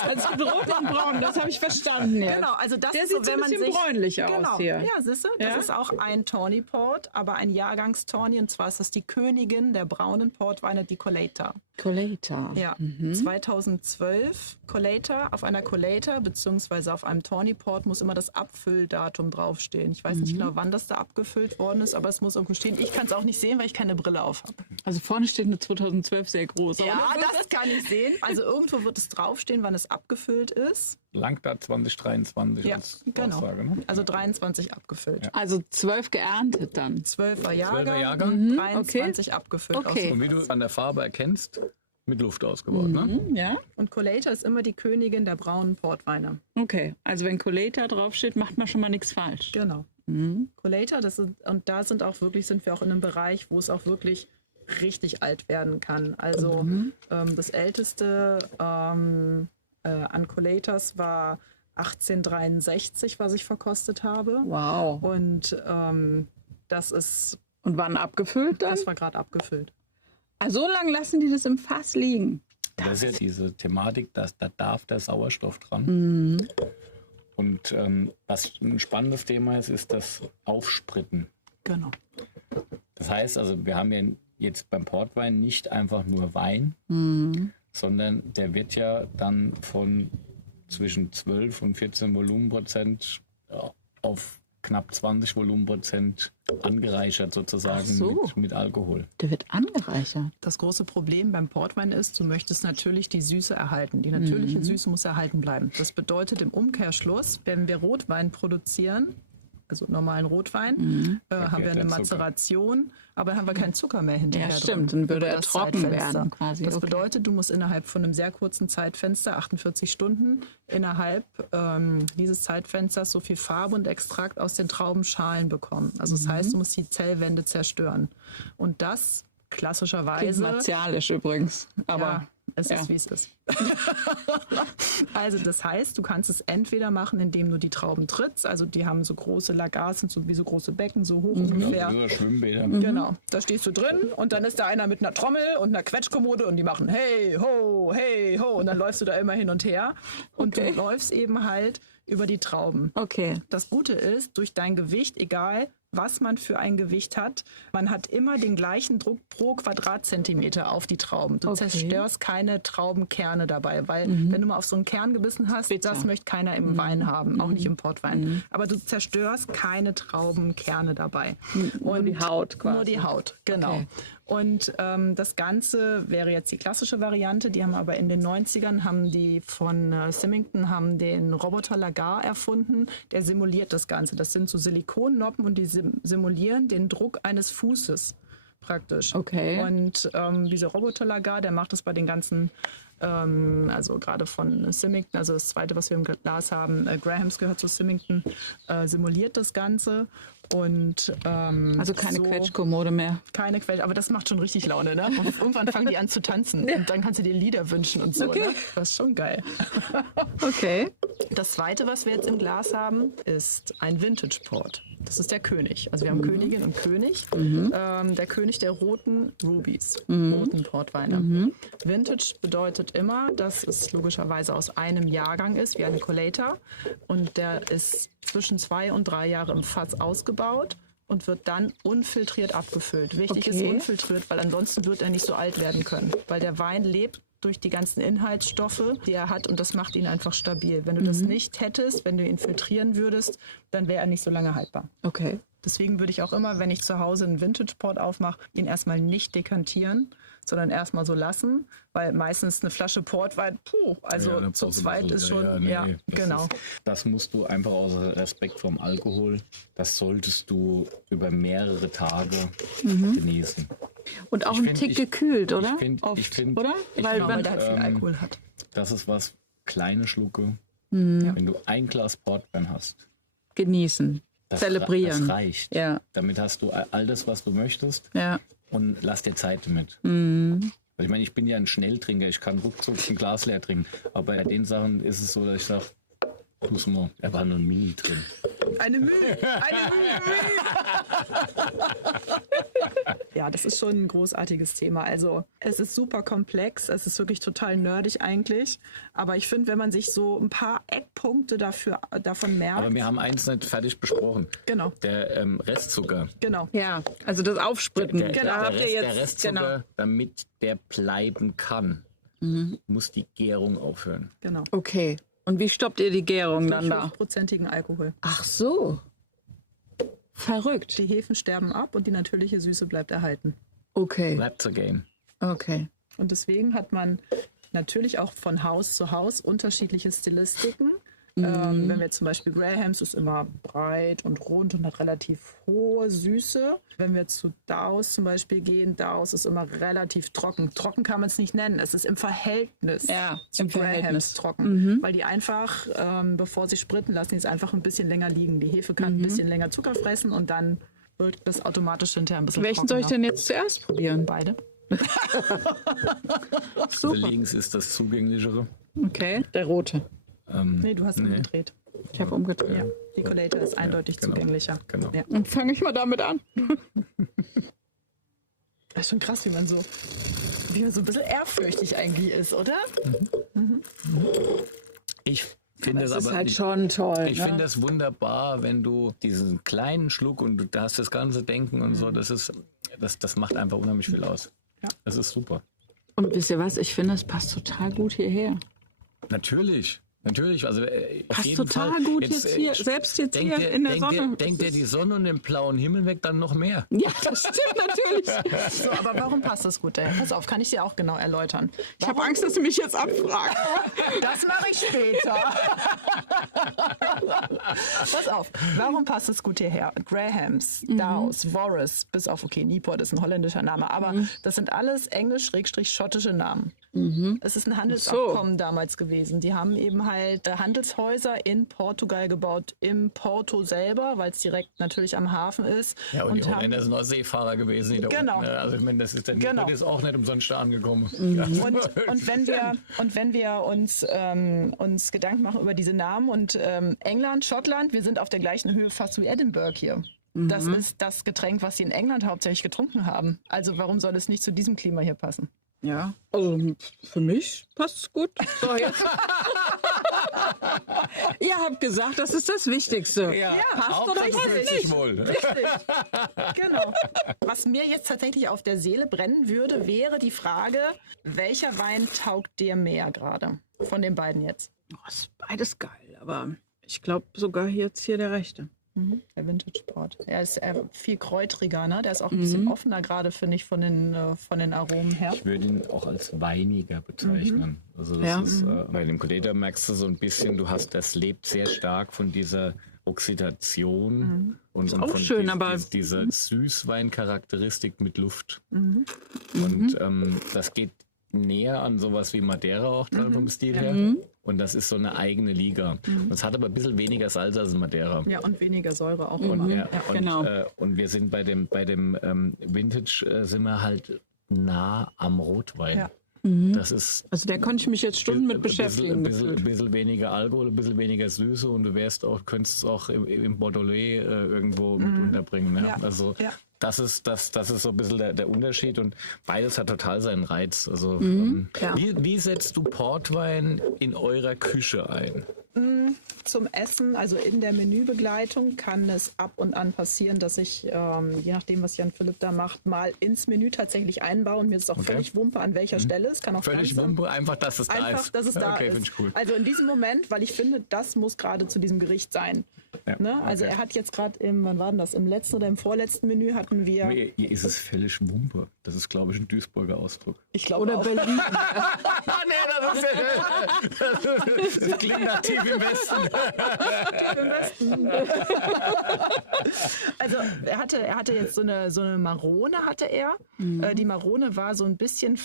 Also es gibt rot und braun, das habe ich verstanden jetzt. Genau, also das Der ist sieht so, so wenn ein man bisschen sich bräunlich aus genau, hier. Ja, siehst du, das Ja? ist auch ein Tawny Port, aber ein Jahrgangstawny, und zwar ist das die Königin der braunen Portweine, die Collator. Collator. Ja, 2012 Collator. Auf einer Collator beziehungsweise auf einem Tawny Port muss immer das Abfülldatum draufstehen. Ich weiß nicht genau, wann das da abgefüllt worden ist, aber es muss irgendwo stehen. Ich kann es auch nicht sehen, weil ich keine Brille auf habe. Also vorne steht eine 2012 sehr groß. Ja, das kann ich sehen. Also irgendwo wird es draufstehen, wann es abgefüllt ist. Langt da 2023 Ja, als genau. Aussage, ne? Also 23 abgefüllt. Also 12 geerntet dann. 12er Jahrgang, 12er Jahrgang. 23 abgefüllt. Okay. Und wie du an der Farbe erkennst, mit Luft ausgebaut, ne? Ja, Und Collator ist immer die Königin der braunen Portweine. okay. Also wenn Collator draufsteht, macht man schon mal nichts falsch. Genau. Collator, und da sind wir auch in einem Bereich, wo es auch wirklich richtig alt werden kann. Also das älteste an Collators war 1863, was ich verkostet habe. Wow. Und das Und wann abgefüllt dann? das war gerade abgefüllt. Also so lange lassen die das im Fass liegen. Das ist ja diese Thematik, da darf der Sauerstoff dran. Und was ein spannendes Thema ist das Aufspritten. Genau. Das heißt also, wir haben ja jetzt beim Portwein nicht einfach nur Wein, sondern der wird ja dann von zwischen 12 und 14 Volumenprozent auf knapp 20 Volumenprozent angereichert sozusagen Ach so. mit Alkohol. Der wird angereichert. Das große Problem beim Portwein ist, du möchtest natürlich die Süße erhalten. Die natürliche Süße muss erhalten bleiben. Das bedeutet im Umkehrschluss, wenn wir Rotwein produzieren, also normalen Rotwein, haben wir eine der Zucker. Mazeration, aber dann haben wir keinen Zucker mehr hinterher Ja, stimmt. drin. Dann würde Über er das trocken Zeitfenster. werden quasi. Das Okay. bedeutet, du musst innerhalb von einem sehr kurzen Zeitfenster, 48 Stunden, innerhalb dieses Zeitfensters so viel Farbe und Extrakt aus den Traubenschalen bekommen. Also das heißt, du musst die Zellwände zerstören. Und das Klingt klassischerweise... martialisch übrigens. Aber Ja, es ja. ist, wie es ist. Also das heißt, du kannst es entweder machen, indem du die Trauben trittst. Also die haben so große Lagars, sind so wie so große Becken, so hoch ungefähr. So Schwimmbäder. Genau, da stehst du drin und dann ist da einer mit einer Trommel und einer Quetschkommode und die machen hey, ho, und dann läufst du da immer hin und her und Okay. du läufst eben halt über die Trauben. Okay. Das Gute ist, durch dein Gewicht, egal was man für ein Gewicht hat, man hat immer den gleichen Druck pro Quadratzentimeter auf die Trauben. Du Okay. zerstörst keine Traubenkerne dabei, weil wenn du mal auf so einen Kern gebissen hast, Bitter. das möchte keiner im Wein haben, auch nicht im Portwein. Aber du zerstörst keine Traubenkerne dabei. Nur die Haut quasi. Nur die Haut, genau. Okay. Und das Ganze wäre jetzt die klassische Variante. Die haben aber in den 90ern haben die von Symington haben den Roboter Lagar erfunden. Der simuliert das Ganze. Das sind so Silikonnoppen und die simulieren den Druck eines Fußes praktisch. Okay. Und dieser Roboter Lagar, der macht das bei den ganzen, also gerade von Symington, also das zweite, was wir im Glas haben, Grahams gehört zu Symington, simuliert das Ganze. Und Also keine so Quetschkommode mehr. keine Quelle, aber das macht schon richtig Laune, ne? Und irgendwann fangen die an zu tanzen und dann kannst du dir Lieder wünschen und so, Okay. ne? Das ist schon geil. Okay. Das zweite, was wir jetzt im Glas haben, ist ein Vintage Port. Das ist der König. Also wir haben Königin und König. Der König der roten Rubies, roten Portweine. Vintage bedeutet immer, dass es logischerweise aus einem Jahrgang ist, wie eine Collator. Und der ist zwischen 2 und 3 Jahre im Fass ausgebaut. und wird dann unfiltriert abgefüllt. Wichtig ist Okay. unfiltriert, weil ansonsten wird er nicht so alt werden können. Weil der Wein lebt durch die ganzen Inhaltsstoffe, die er hat, und das macht ihn einfach stabil. Wenn du das nicht hättest, wenn du ihn filtrieren würdest, dann wäre er nicht so lange haltbar. Okay. Deswegen würde ich auch immer, wenn ich zu Hause einen Vintage-Port aufmache, ihn erstmal nicht dekantieren, sondern erstmal so lassen, weil meistens eine Flasche Portwein, also Ja, dann zu brauchst du zweit ein ist bisschen- schon, nee, das genau. Das musst du einfach aus Respekt vorm Alkohol, das solltest du über mehrere Tage genießen. Und auch Ich ein find- Tick ich- gekühlt, oder? ich find- oder? ich Weil Genau, weil man, der halt viel Alkohol hat. Das ist was, kleine Schlucke. Mhm. Wenn du ein Glas Portwein hast, genießen, das zelebrieren. Das reicht. Ja, Damit hast du all das, was du möchtest, ja. und lass dir Zeit damit. Mhm. Weil ich meine, ich bin ja ein Schnelltrinker, ich kann ruckzuck ein Glas leer trinken. Aber bei den Sachen ist es so, dass ich sage, muss mal, er war nur ein Mini drin. Eine Mühe, eine Mühe. Ja, das ist schon ein großartiges Thema. Also es ist super komplex, es ist wirklich total nerdig eigentlich. Aber ich finde, wenn man sich so ein paar Eckpunkte davon merkt. Aber wir haben eins nicht fertig besprochen. Genau, Der Restzucker. genau. Ja, also das Aufspritten. Der, Da der, habt ihr Rest, jetzt, der Restzucker, genau. damit der bleiben kann, muss die Gärung aufhören. Genau. Okay. Und wie stoppt ihr die Gärung dann Durch da? hochprozentigen Alkohol. Ach so. Verrückt. Die Hefen sterben ab und die natürliche Süße bleibt erhalten. Okay. Bleibt zur Game. Okay. Und deswegen hat man natürlich auch von Haus zu Haus unterschiedliche Stilistiken. Wenn wir zum Beispiel Grahams, ist immer breit und rund und hat relativ hohe Süße. Wenn wir zu Daus zum Beispiel gehen, Daus ist immer relativ trocken. Trocken kann man es nicht nennen, es ist im Verhältnis Ja, zu im Grahams Verhältnis. trocken. Weil die einfach, bevor sie spritten, lassen die es einfach ein bisschen länger liegen. Die Hefe kann ein bisschen länger Zucker fressen und dann wird das automatisch hinterher ein bisschen Welchen soll ich trockener. denn jetzt zuerst probieren? Beide. Also links ist das zugänglichere. Okay. Der rote. Nee, du hast umgedreht. Ich habe umgedreht. Ja, die Collator ist eindeutig genau. zugänglicher. Genau. Ja. Dann fange ich mal damit an. Das ist schon krass, wie man so ein bisschen ehrfürchtig eigentlich ist, oder? Ich finde es Das ist aber. halt schon toll. Ich ne? finde es wunderbar, wenn du diesen kleinen Schluck und du hast das ganze Denken und so, das macht einfach unheimlich viel aus. Ja. Das ist super. Und wisst ihr was? Ich finde, es passt total gut hierher. Natürlich. Also auf Passt jeden total Fall. gut jetzt hier, selbst jetzt hier in der Sonne. Denkt dir die Sonne und den blauen Himmel weg, dann noch mehr. Ja, das stimmt natürlich. So, aber warum passt das gut daher? Pass auf, kann ich dir auch genau erläutern. Ich habe Angst, dass du mich jetzt abfragst. Das mache ich später. Pass auf, warum passt es gut hierher? Grahams, Daus, Voris, bis auf, okay, Newport ist ein holländischer Name, aber das sind alles englisch-schottische Namen. Es ist ein Handelsabkommen damals gewesen. Die haben eben halt Handelshäuser in Portugal gebaut, im Porto selber, weil es direkt natürlich am Hafen ist. Ja, und die haben- Holländer sind auch Seefahrer gewesen. Die da Genau. unten, also ich meine, das ist dann Genau. ist auch nicht umsonst da angekommen. Ja. Und wenn wir uns Gedanken machen über diese Namen und England, Schottland, wir sind auf der gleichen Höhe fast wie Edinburgh hier. Das ist das Getränk, was sie in England hauptsächlich getrunken haben. Also warum soll es nicht zu diesem Klima hier passen? Ja, also für mich passt es gut. So, jetzt. Ihr habt gesagt, das ist das Wichtigste. Passt oder Hauptsache, du passt fühlst dich nicht? wohl. Richtig, genau. Was mir jetzt tatsächlich auf der Seele brennen würde, wäre die Frage, welcher Wein taugt dir mehr gerade von den beiden jetzt? Oh, ist beides geil, aber ich glaube sogar jetzt hier der rechte. Der Vintage Port. Er ist viel kräutriger, ne? Der ist auch ein bisschen offener gerade, finde ich, von den Aromen her. Ich würde ihn auch als weiniger bezeichnen. Also das ist, bei dem Collator merkst du so ein bisschen, das lebt sehr stark von dieser Oxidation und auch von schön, aber- dieser Süßwein-Charakteristik mit Luft. Und das geht näher an sowas wie Madeira auch dann vom Stil her. Und das ist so eine eigene Liga. Das hat aber ein bisschen weniger Salz als Madeira. Ja, und weniger Säure auch Und, immer. ja, und, genau. Und wir sind bei dem Vintage sind wir halt nah am Rotwein. Ja. Das ist Also da konnte ich mich jetzt Stunden mit ein beschäftigen. bisschen weniger Alkohol, ein bisschen weniger Süße und du könntest es auch im Bordelais irgendwo mit unterbringen. Ne? Ja. Also Ja. das ist so ein bisschen der Unterschied und beides hat total seinen Reiz. Also Ja. wie setzt du Portwein in eurer Küche ein? Zum Essen, also in der Menübegleitung, kann es ab und an passieren, dass ich, je nachdem, was Jan Philipp da macht, mal ins Menü tatsächlich einbaue. Und mir ist auch völlig Wumpe, an welcher Stelle. Es kann auch Völlig ganz Wumpe, einfach, dass es da einfach, ist. dass es da okay, ist. finde ich cool. Also in diesem Moment, weil ich finde, das muss gerade zu diesem Gericht sein. Ja, Ne? Also okay. er hat jetzt gerade wann war denn das? Im letzten oder im vorletzten Menü hatten wir, Mir ist es völlig Wumpe. Das ist, glaube ich, ein Duisburger Ausdruck. ich glaube Oder auch, Berlin. Das klingt nach tief im Westen. im Westen. Also er hatte jetzt so eine Marone hatte er. Die Marone war so ein bisschen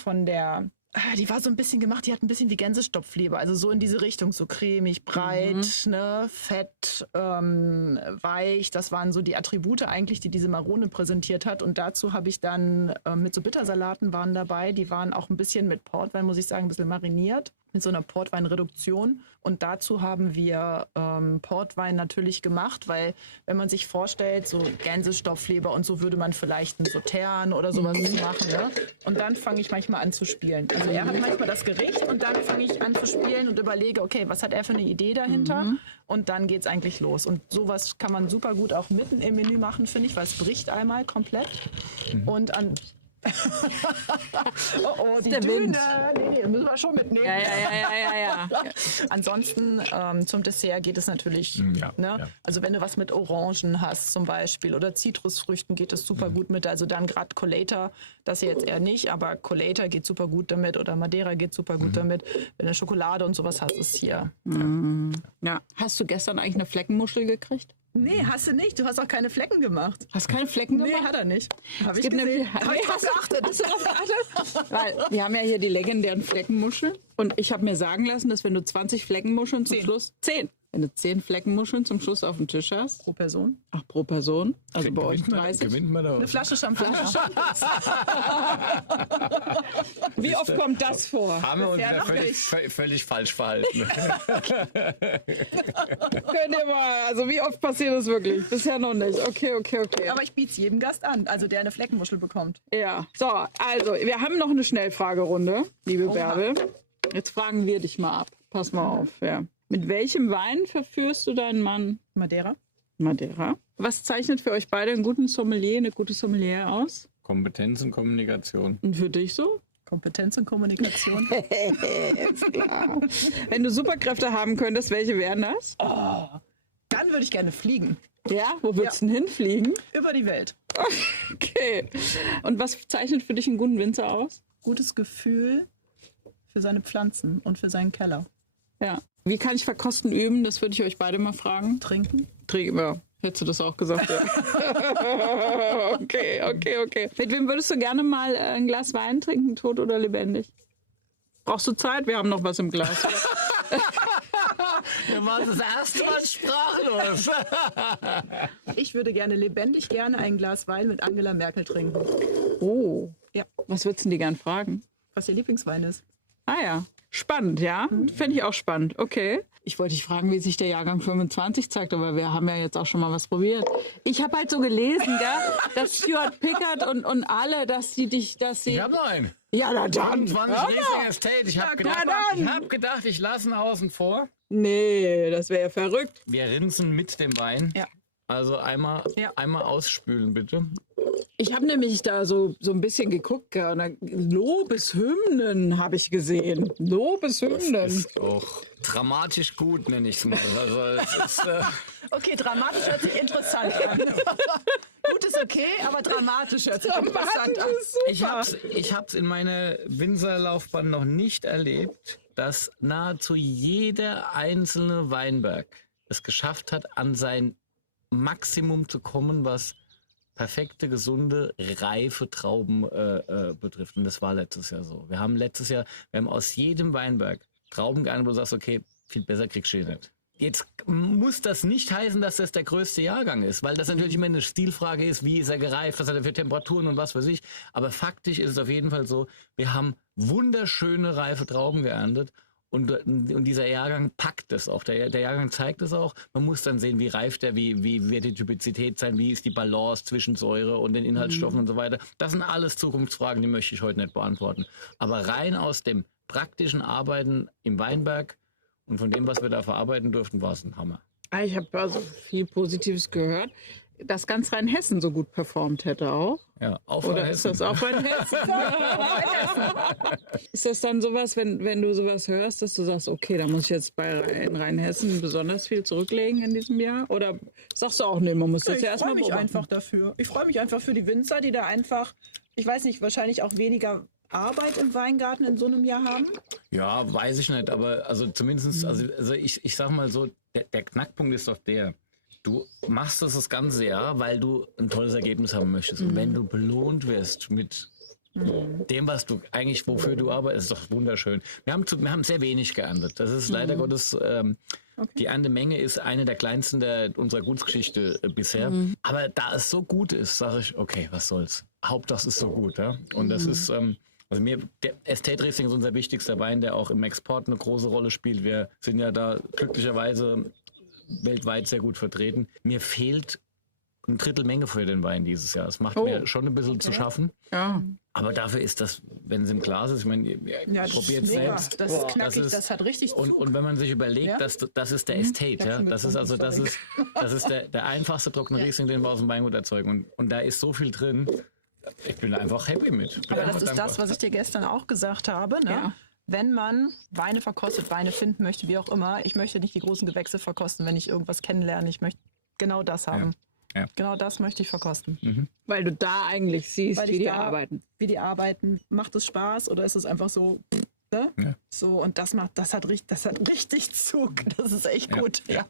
die war so ein bisschen gemacht, die hat ein bisschen wie Gänsestopfleber, also so in diese Richtung, so cremig, breit, ne, fett, weich. Das waren so die Attribute eigentlich, die diese Marone präsentiert hat. Und dazu habe ich dann mit so Bittersalaten waren dabei, die waren auch ein bisschen mit Portwein, muss ich sagen, ein bisschen mariniert, mit so einer Portweinreduktion. Und dazu haben wir Portwein natürlich gemacht, weil wenn man sich vorstellt, so Gänsestopfleber und so würde man vielleicht ein Sautern oder sowas machen. Ne? Und dann fange ich manchmal an zu spielen. Also er hat manchmal das Gericht und dann fange ich an zu spielen und überlege, okay, was hat er für eine Idee dahinter? Und dann geht's eigentlich los. Und sowas kann man super gut auch mitten im Menü machen, finde ich, weil es bricht einmal komplett. Und an oh, die der Düne. Wind. Nee, müssen wir schon mitnehmen. Ja. Ansonsten zum Dessert geht es natürlich. Ja, Ne? ja. Also wenn du was mit Orangen hast zum Beispiel oder Zitrusfrüchten geht es super gut mit. Also dann gerade Collator, das hier jetzt eher nicht, aber Collator geht super gut damit oder Madeira geht super gut damit. Wenn du Schokolade und sowas hast, ist hier. Ja. Hast du gestern eigentlich eine Fleckenmuschel gekriegt? Nee, hast du nicht. Du hast auch keine Flecken gemacht. Hast keine Flecken Nee, gemacht? hat er nicht. Hab ich gibt gesehen. nämlich- Hab ich drauf geachtet. Hast du darauf geachtet? Weil wir haben ja hier die legendären Fleckenmuscheln. Und ich habe mir sagen lassen, dass wenn du 20 Fleckenmuscheln zum 10. Schluss... 10. Wenn du 10 Fleckenmuscheln zum Schluss auf dem Tisch hast, Pro Person. ach, pro Person, also bei euch 30. Gewinnt man da Eine was? Flasche Champagner. Wie oft kommt das vor? Haben wir uns Bisher wieder noch völlig falsch verhalten. Könnt ihr mal, also wie oft passiert das wirklich? Bisher noch nicht. Okay. Aber ich biete es jedem Gast an, also der eine Fleckenmuschel bekommt. Ja, so, also wir haben noch eine Schnellfragerunde, liebe Bärbel. Jetzt fragen wir dich mal ab. Pass mal auf, ja. Mit welchem Wein verführst du deinen Mann? Madeira. Madeira. Was zeichnet für euch beide einen guten Sommelier, eine gute Sommelier aus? Kompetenz und Kommunikation. Und für dich so? Kompetenz und Kommunikation. Ist klar. Wenn du Superkräfte haben könntest, welche wären das? Dann würde ich gerne fliegen. Ja, wo würdest du denn hinfliegen? Über die Welt. Okay. Und was zeichnet für dich einen guten Winzer aus? Gutes Gefühl für seine Pflanzen und für seinen Keller. Ja. Wie kann ich Verkosten üben? Das würde ich euch beide mal fragen. Trinken. Ja, hättest du das auch gesagt, ja. Okay. Mit wem würdest du gerne mal ein Glas Wein trinken, tot oder lebendig? Brauchst du Zeit? Wir haben noch was im Glas. Wir waren das erste Mal sprachlos. Ich würde lebendig gerne ein Glas Wein mit Angela Merkel trinken. Oh. Ja. Was würdest du die gern fragen? Was ihr Lieblingswein ist. Ah ja. Spannend, ja. Fände ich auch spannend. Okay. Ich wollte dich fragen, wie sich der Jahrgang 25 zeigt, aber wir haben ja jetzt auch schon mal was probiert. Ich habe halt so gelesen, gell, dass Stuart Pickard und alle, dass sie... Ich habe noch einen. Ja, na dann. 20 Racing Estate. Ich habe gedacht, ich lasse ihn außen vor. Nee, das wäre ja verrückt. Wir rinsen mit dem Wein. Ja. Also einmal ausspülen, bitte. Ich habe nämlich da so ein bisschen geguckt, gell, und da Lobeshymnen habe ich gesehen. Lobeshymnen. Ist auch dramatisch gut, nenne ich es mal. Also, es ist, Okay, dramatisch hört sich interessant an. Gut ist okay, aber dramatisch hört sich interessant an. ich hab's in meiner Winzerlaufbahn noch nicht erlebt, dass nahezu jeder einzelne Weinberg es geschafft hat, an sein Maximum zu kommen, was perfekte, gesunde, reife Trauben betrifft. Und das war letztes Jahr so. Wir haben aus jedem Weinberg Trauben geerntet, wo du sagst, okay, viel besser kriegst du nicht. Jetzt muss das nicht heißen, dass das der größte Jahrgang ist, weil das natürlich immer eine Stilfrage ist, wie ist er gereift, was hat er für Temperaturen und was weiß ich. Aber faktisch ist es auf jeden Fall so, wir haben wunderschöne, reife Trauben geerntet. Und dieser Jahrgang packt es auch. Der Jahrgang zeigt es auch. Man muss dann sehen, wie reift er, wie wird die Typizität sein, wie ist die Balance zwischen Säure und den Inhaltsstoffen und so weiter. Das sind alles Zukunftsfragen, die möchte ich heute nicht beantworten. Aber rein aus dem praktischen Arbeiten im Weinberg Und von dem, was wir da verarbeiten durften, war es ein Hammer. Ich habe also viel Positives gehört, dass ganz Rheinhessen so gut performt hätte auch. Ja, auf Oder Rheinhessen. ist das auch Rheinhessen? Ist das dann sowas, wenn du sowas hörst, dass du sagst, okay, da muss ich jetzt in Rheinhessen besonders viel zurücklegen in diesem Jahr? Oder sagst du auch, nee, man muss das Ich ja erstmal freue mich beobachten? einfach dafür. Ich freue mich einfach für die Winzer, die da einfach, ich weiß nicht, wahrscheinlich auch weniger Arbeit im Weingarten in so einem Jahr haben. Ja, weiß ich nicht, aber also zumindest, also ich sag mal so, der Knackpunkt ist doch der, du machst das ganze Jahr, weil du ein tolles Ergebnis haben möchtest. Und wenn du belohnt wirst mit dem, was du eigentlich, wofür du arbeitest, ist doch wunderschön. Wir haben sehr wenig geerntet. Das ist leider Gottes, die Erntemenge ist eine der kleinsten unserer Gutsgeschichte bisher. Aber da es so gut ist, sage ich, okay, was soll's. Hauptsache es ist so gut. Ja? Und das ist, also der Estate Riesling ist unser wichtigster Wein, der auch im Export eine große Rolle spielt. Wir sind ja da glücklicherweise weltweit sehr gut vertreten. Mir fehlt ein Drittel Menge für den Wein dieses Jahr. Es macht mir schon ein bisschen zu schaffen. Ja. Aber dafür ist das, wenn es im Glas ist, ich meine, Ja, probiert mega. selbst. Das ist knackig, das hat richtig und, Zug. und wenn man sich überlegt, Ja. das ist der Estate, ja, schon das ist getrunken, also das ist der einfachste trockene Riesling, den wir aus dem Weingut erzeugen. Und da ist so viel drin. Ich bin einfach happy mit. Bin Aber einfach das ist dankbar. das, was ich dir gestern auch gesagt habe. Ne? Ja. Wenn man Weine verkostet, Weine finden möchte, wie auch immer, ich möchte nicht die großen Gewächse verkosten, wenn ich irgendwas kennenlerne. Ich möchte genau das haben. Ja. Genau das möchte ich verkosten. Weil du da eigentlich siehst, Weil wie ich die da- arbeiten. Wie die arbeiten, macht es Spaß oder ist es einfach so, ne? Ja. So, und das hat richtig Zug. Das ist echt gut. Ja.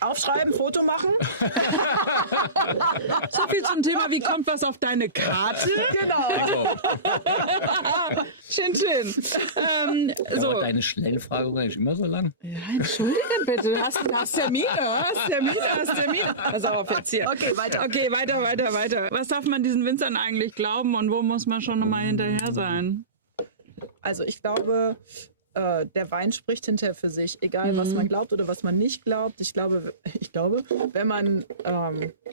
Aufschreiben, Foto machen. So viel zum Thema, wie kommt was auf deine Karte? Genau. Schön. Ja, So. aber deine Schnellfrage war nicht immer so lang. Ja, entschuldige bitte, du hast Termine. Pass auf jetzt hier. Okay, weiter. Okay, weiter. Was darf man diesen Winzern eigentlich glauben und wo muss man schon nochmal hinterher sein? Also ich glaube, der Wein spricht hinterher für sich, egal was man glaubt oder was man nicht glaubt. Ich glaube, wenn man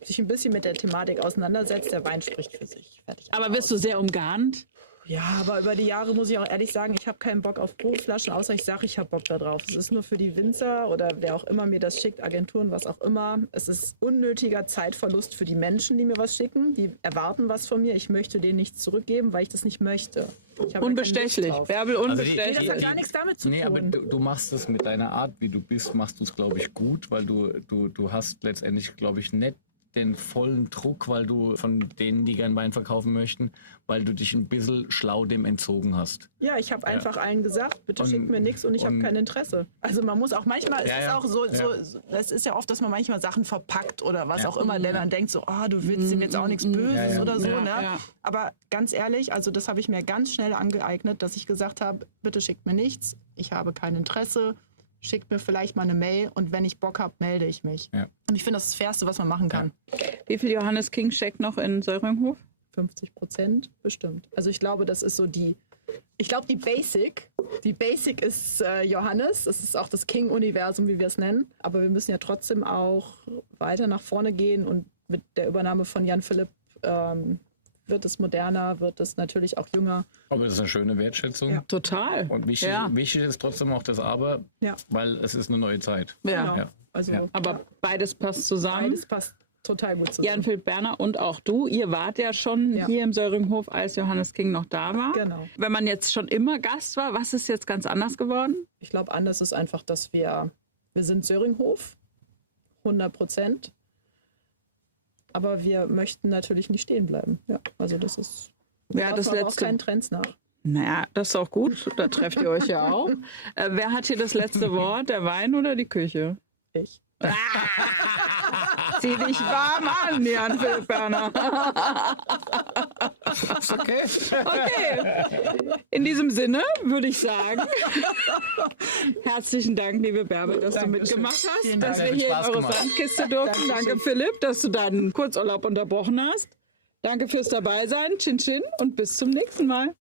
sich ein bisschen mit der Thematik auseinandersetzt, der Wein spricht für sich. Fertig. Aber wirst du sehr umgarnt? Ja, aber über die Jahre muss ich auch ehrlich sagen, ich habe keinen Bock auf Probeflaschen, außer ich sage, ich habe Bock da drauf. Es ist nur für die Winzer oder wer auch immer mir das schickt, Agenturen, was auch immer. Es ist unnötiger Zeitverlust für die Menschen, die mir was schicken. Die erwarten was von mir. Ich möchte denen nichts zurückgeben, weil ich das nicht möchte. Ich habe Unbestechlich. keine Lust drauf. Bärbel, Also unbestechlich. Nee, das hat gar nichts damit zu Nee, aber tun. du machst es mit deiner Art, wie du bist, machst du es, glaube ich, gut, weil du hast letztendlich, glaube ich, nicht den vollen Druck, weil du von denen, die gern Wein verkaufen möchten, weil du dich ein bisschen schlau dem entzogen hast. Ja, ich habe einfach allen gesagt, bitte Und- schickt mir nichts und ich habe und- kein Interesse. Also man muss auch manchmal, es Ja, ist ja. auch so, Ja. es ist ja oft, dass man manchmal Sachen verpackt oder was Ja. auch immer, der dann denkt so, du willst ihm jetzt auch nichts Böses Ja. oder so. Ja, Ne? ja. Aber ganz ehrlich, also das habe ich mir ganz schnell angeeignet, dass ich gesagt habe, bitte schickt mir nichts, ich habe kein Interesse, schickt mir vielleicht mal eine Mail und wenn ich Bock habe, melde ich mich. Ja. Und ich finde, das ist das Fairste, was man machen kann. Wie viel Johannes King steckt noch in Söringhof? 50% bestimmt. Also ich glaube, das ist so die Basic. Die Basic ist Johannes. Das ist auch das King-Universum, wie wir es nennen. Aber wir müssen ja trotzdem auch weiter nach vorne gehen. Und mit der Übernahme von Jan Philipp wird es moderner, wird es natürlich auch jünger. Aber das ist eine schöne Wertschätzung. Ja. Total. Und wichtig, Ja. wichtig ist trotzdem auch das Aber, Ja. weil es ist eine neue Zeit. Ja. Genau. Ja. Also Ja. Aber beides passt zusammen. beides passt total gut zusammen. Jan-Philipp Berner und auch du, ihr wart ja schon Ja. hier im Söringhof, als Johannes King noch da war. Genau. Wenn man jetzt schon immer Gast war, was ist jetzt ganz anders geworden? Ich glaube, anders ist einfach, dass wir sind Söringhof, 100%. Aber wir möchten natürlich nicht stehen bleiben. Ja, also das ist. Wer hat das laufen aber auch letzte? keinen Trends nach. Naja, das ist auch gut. Da trefft ihr euch ja auch. Wer hat hier das letzte Wort? Der Wein oder die Küche? Ich. Zieh dich warm an, Jan-Philipp Berner. Okay. Okay. In diesem Sinne würde ich sagen, herzlichen Dank, liebe Bärbel, dass du mitgemacht hast, Vielen dass Dank. wir hier in Spaß eure gemacht. Sandkiste durften. Danke, Philipp, dass du deinen Kurzurlaub unterbrochen hast. Danke fürs Dabeisein. Chin Chin und bis zum nächsten Mal.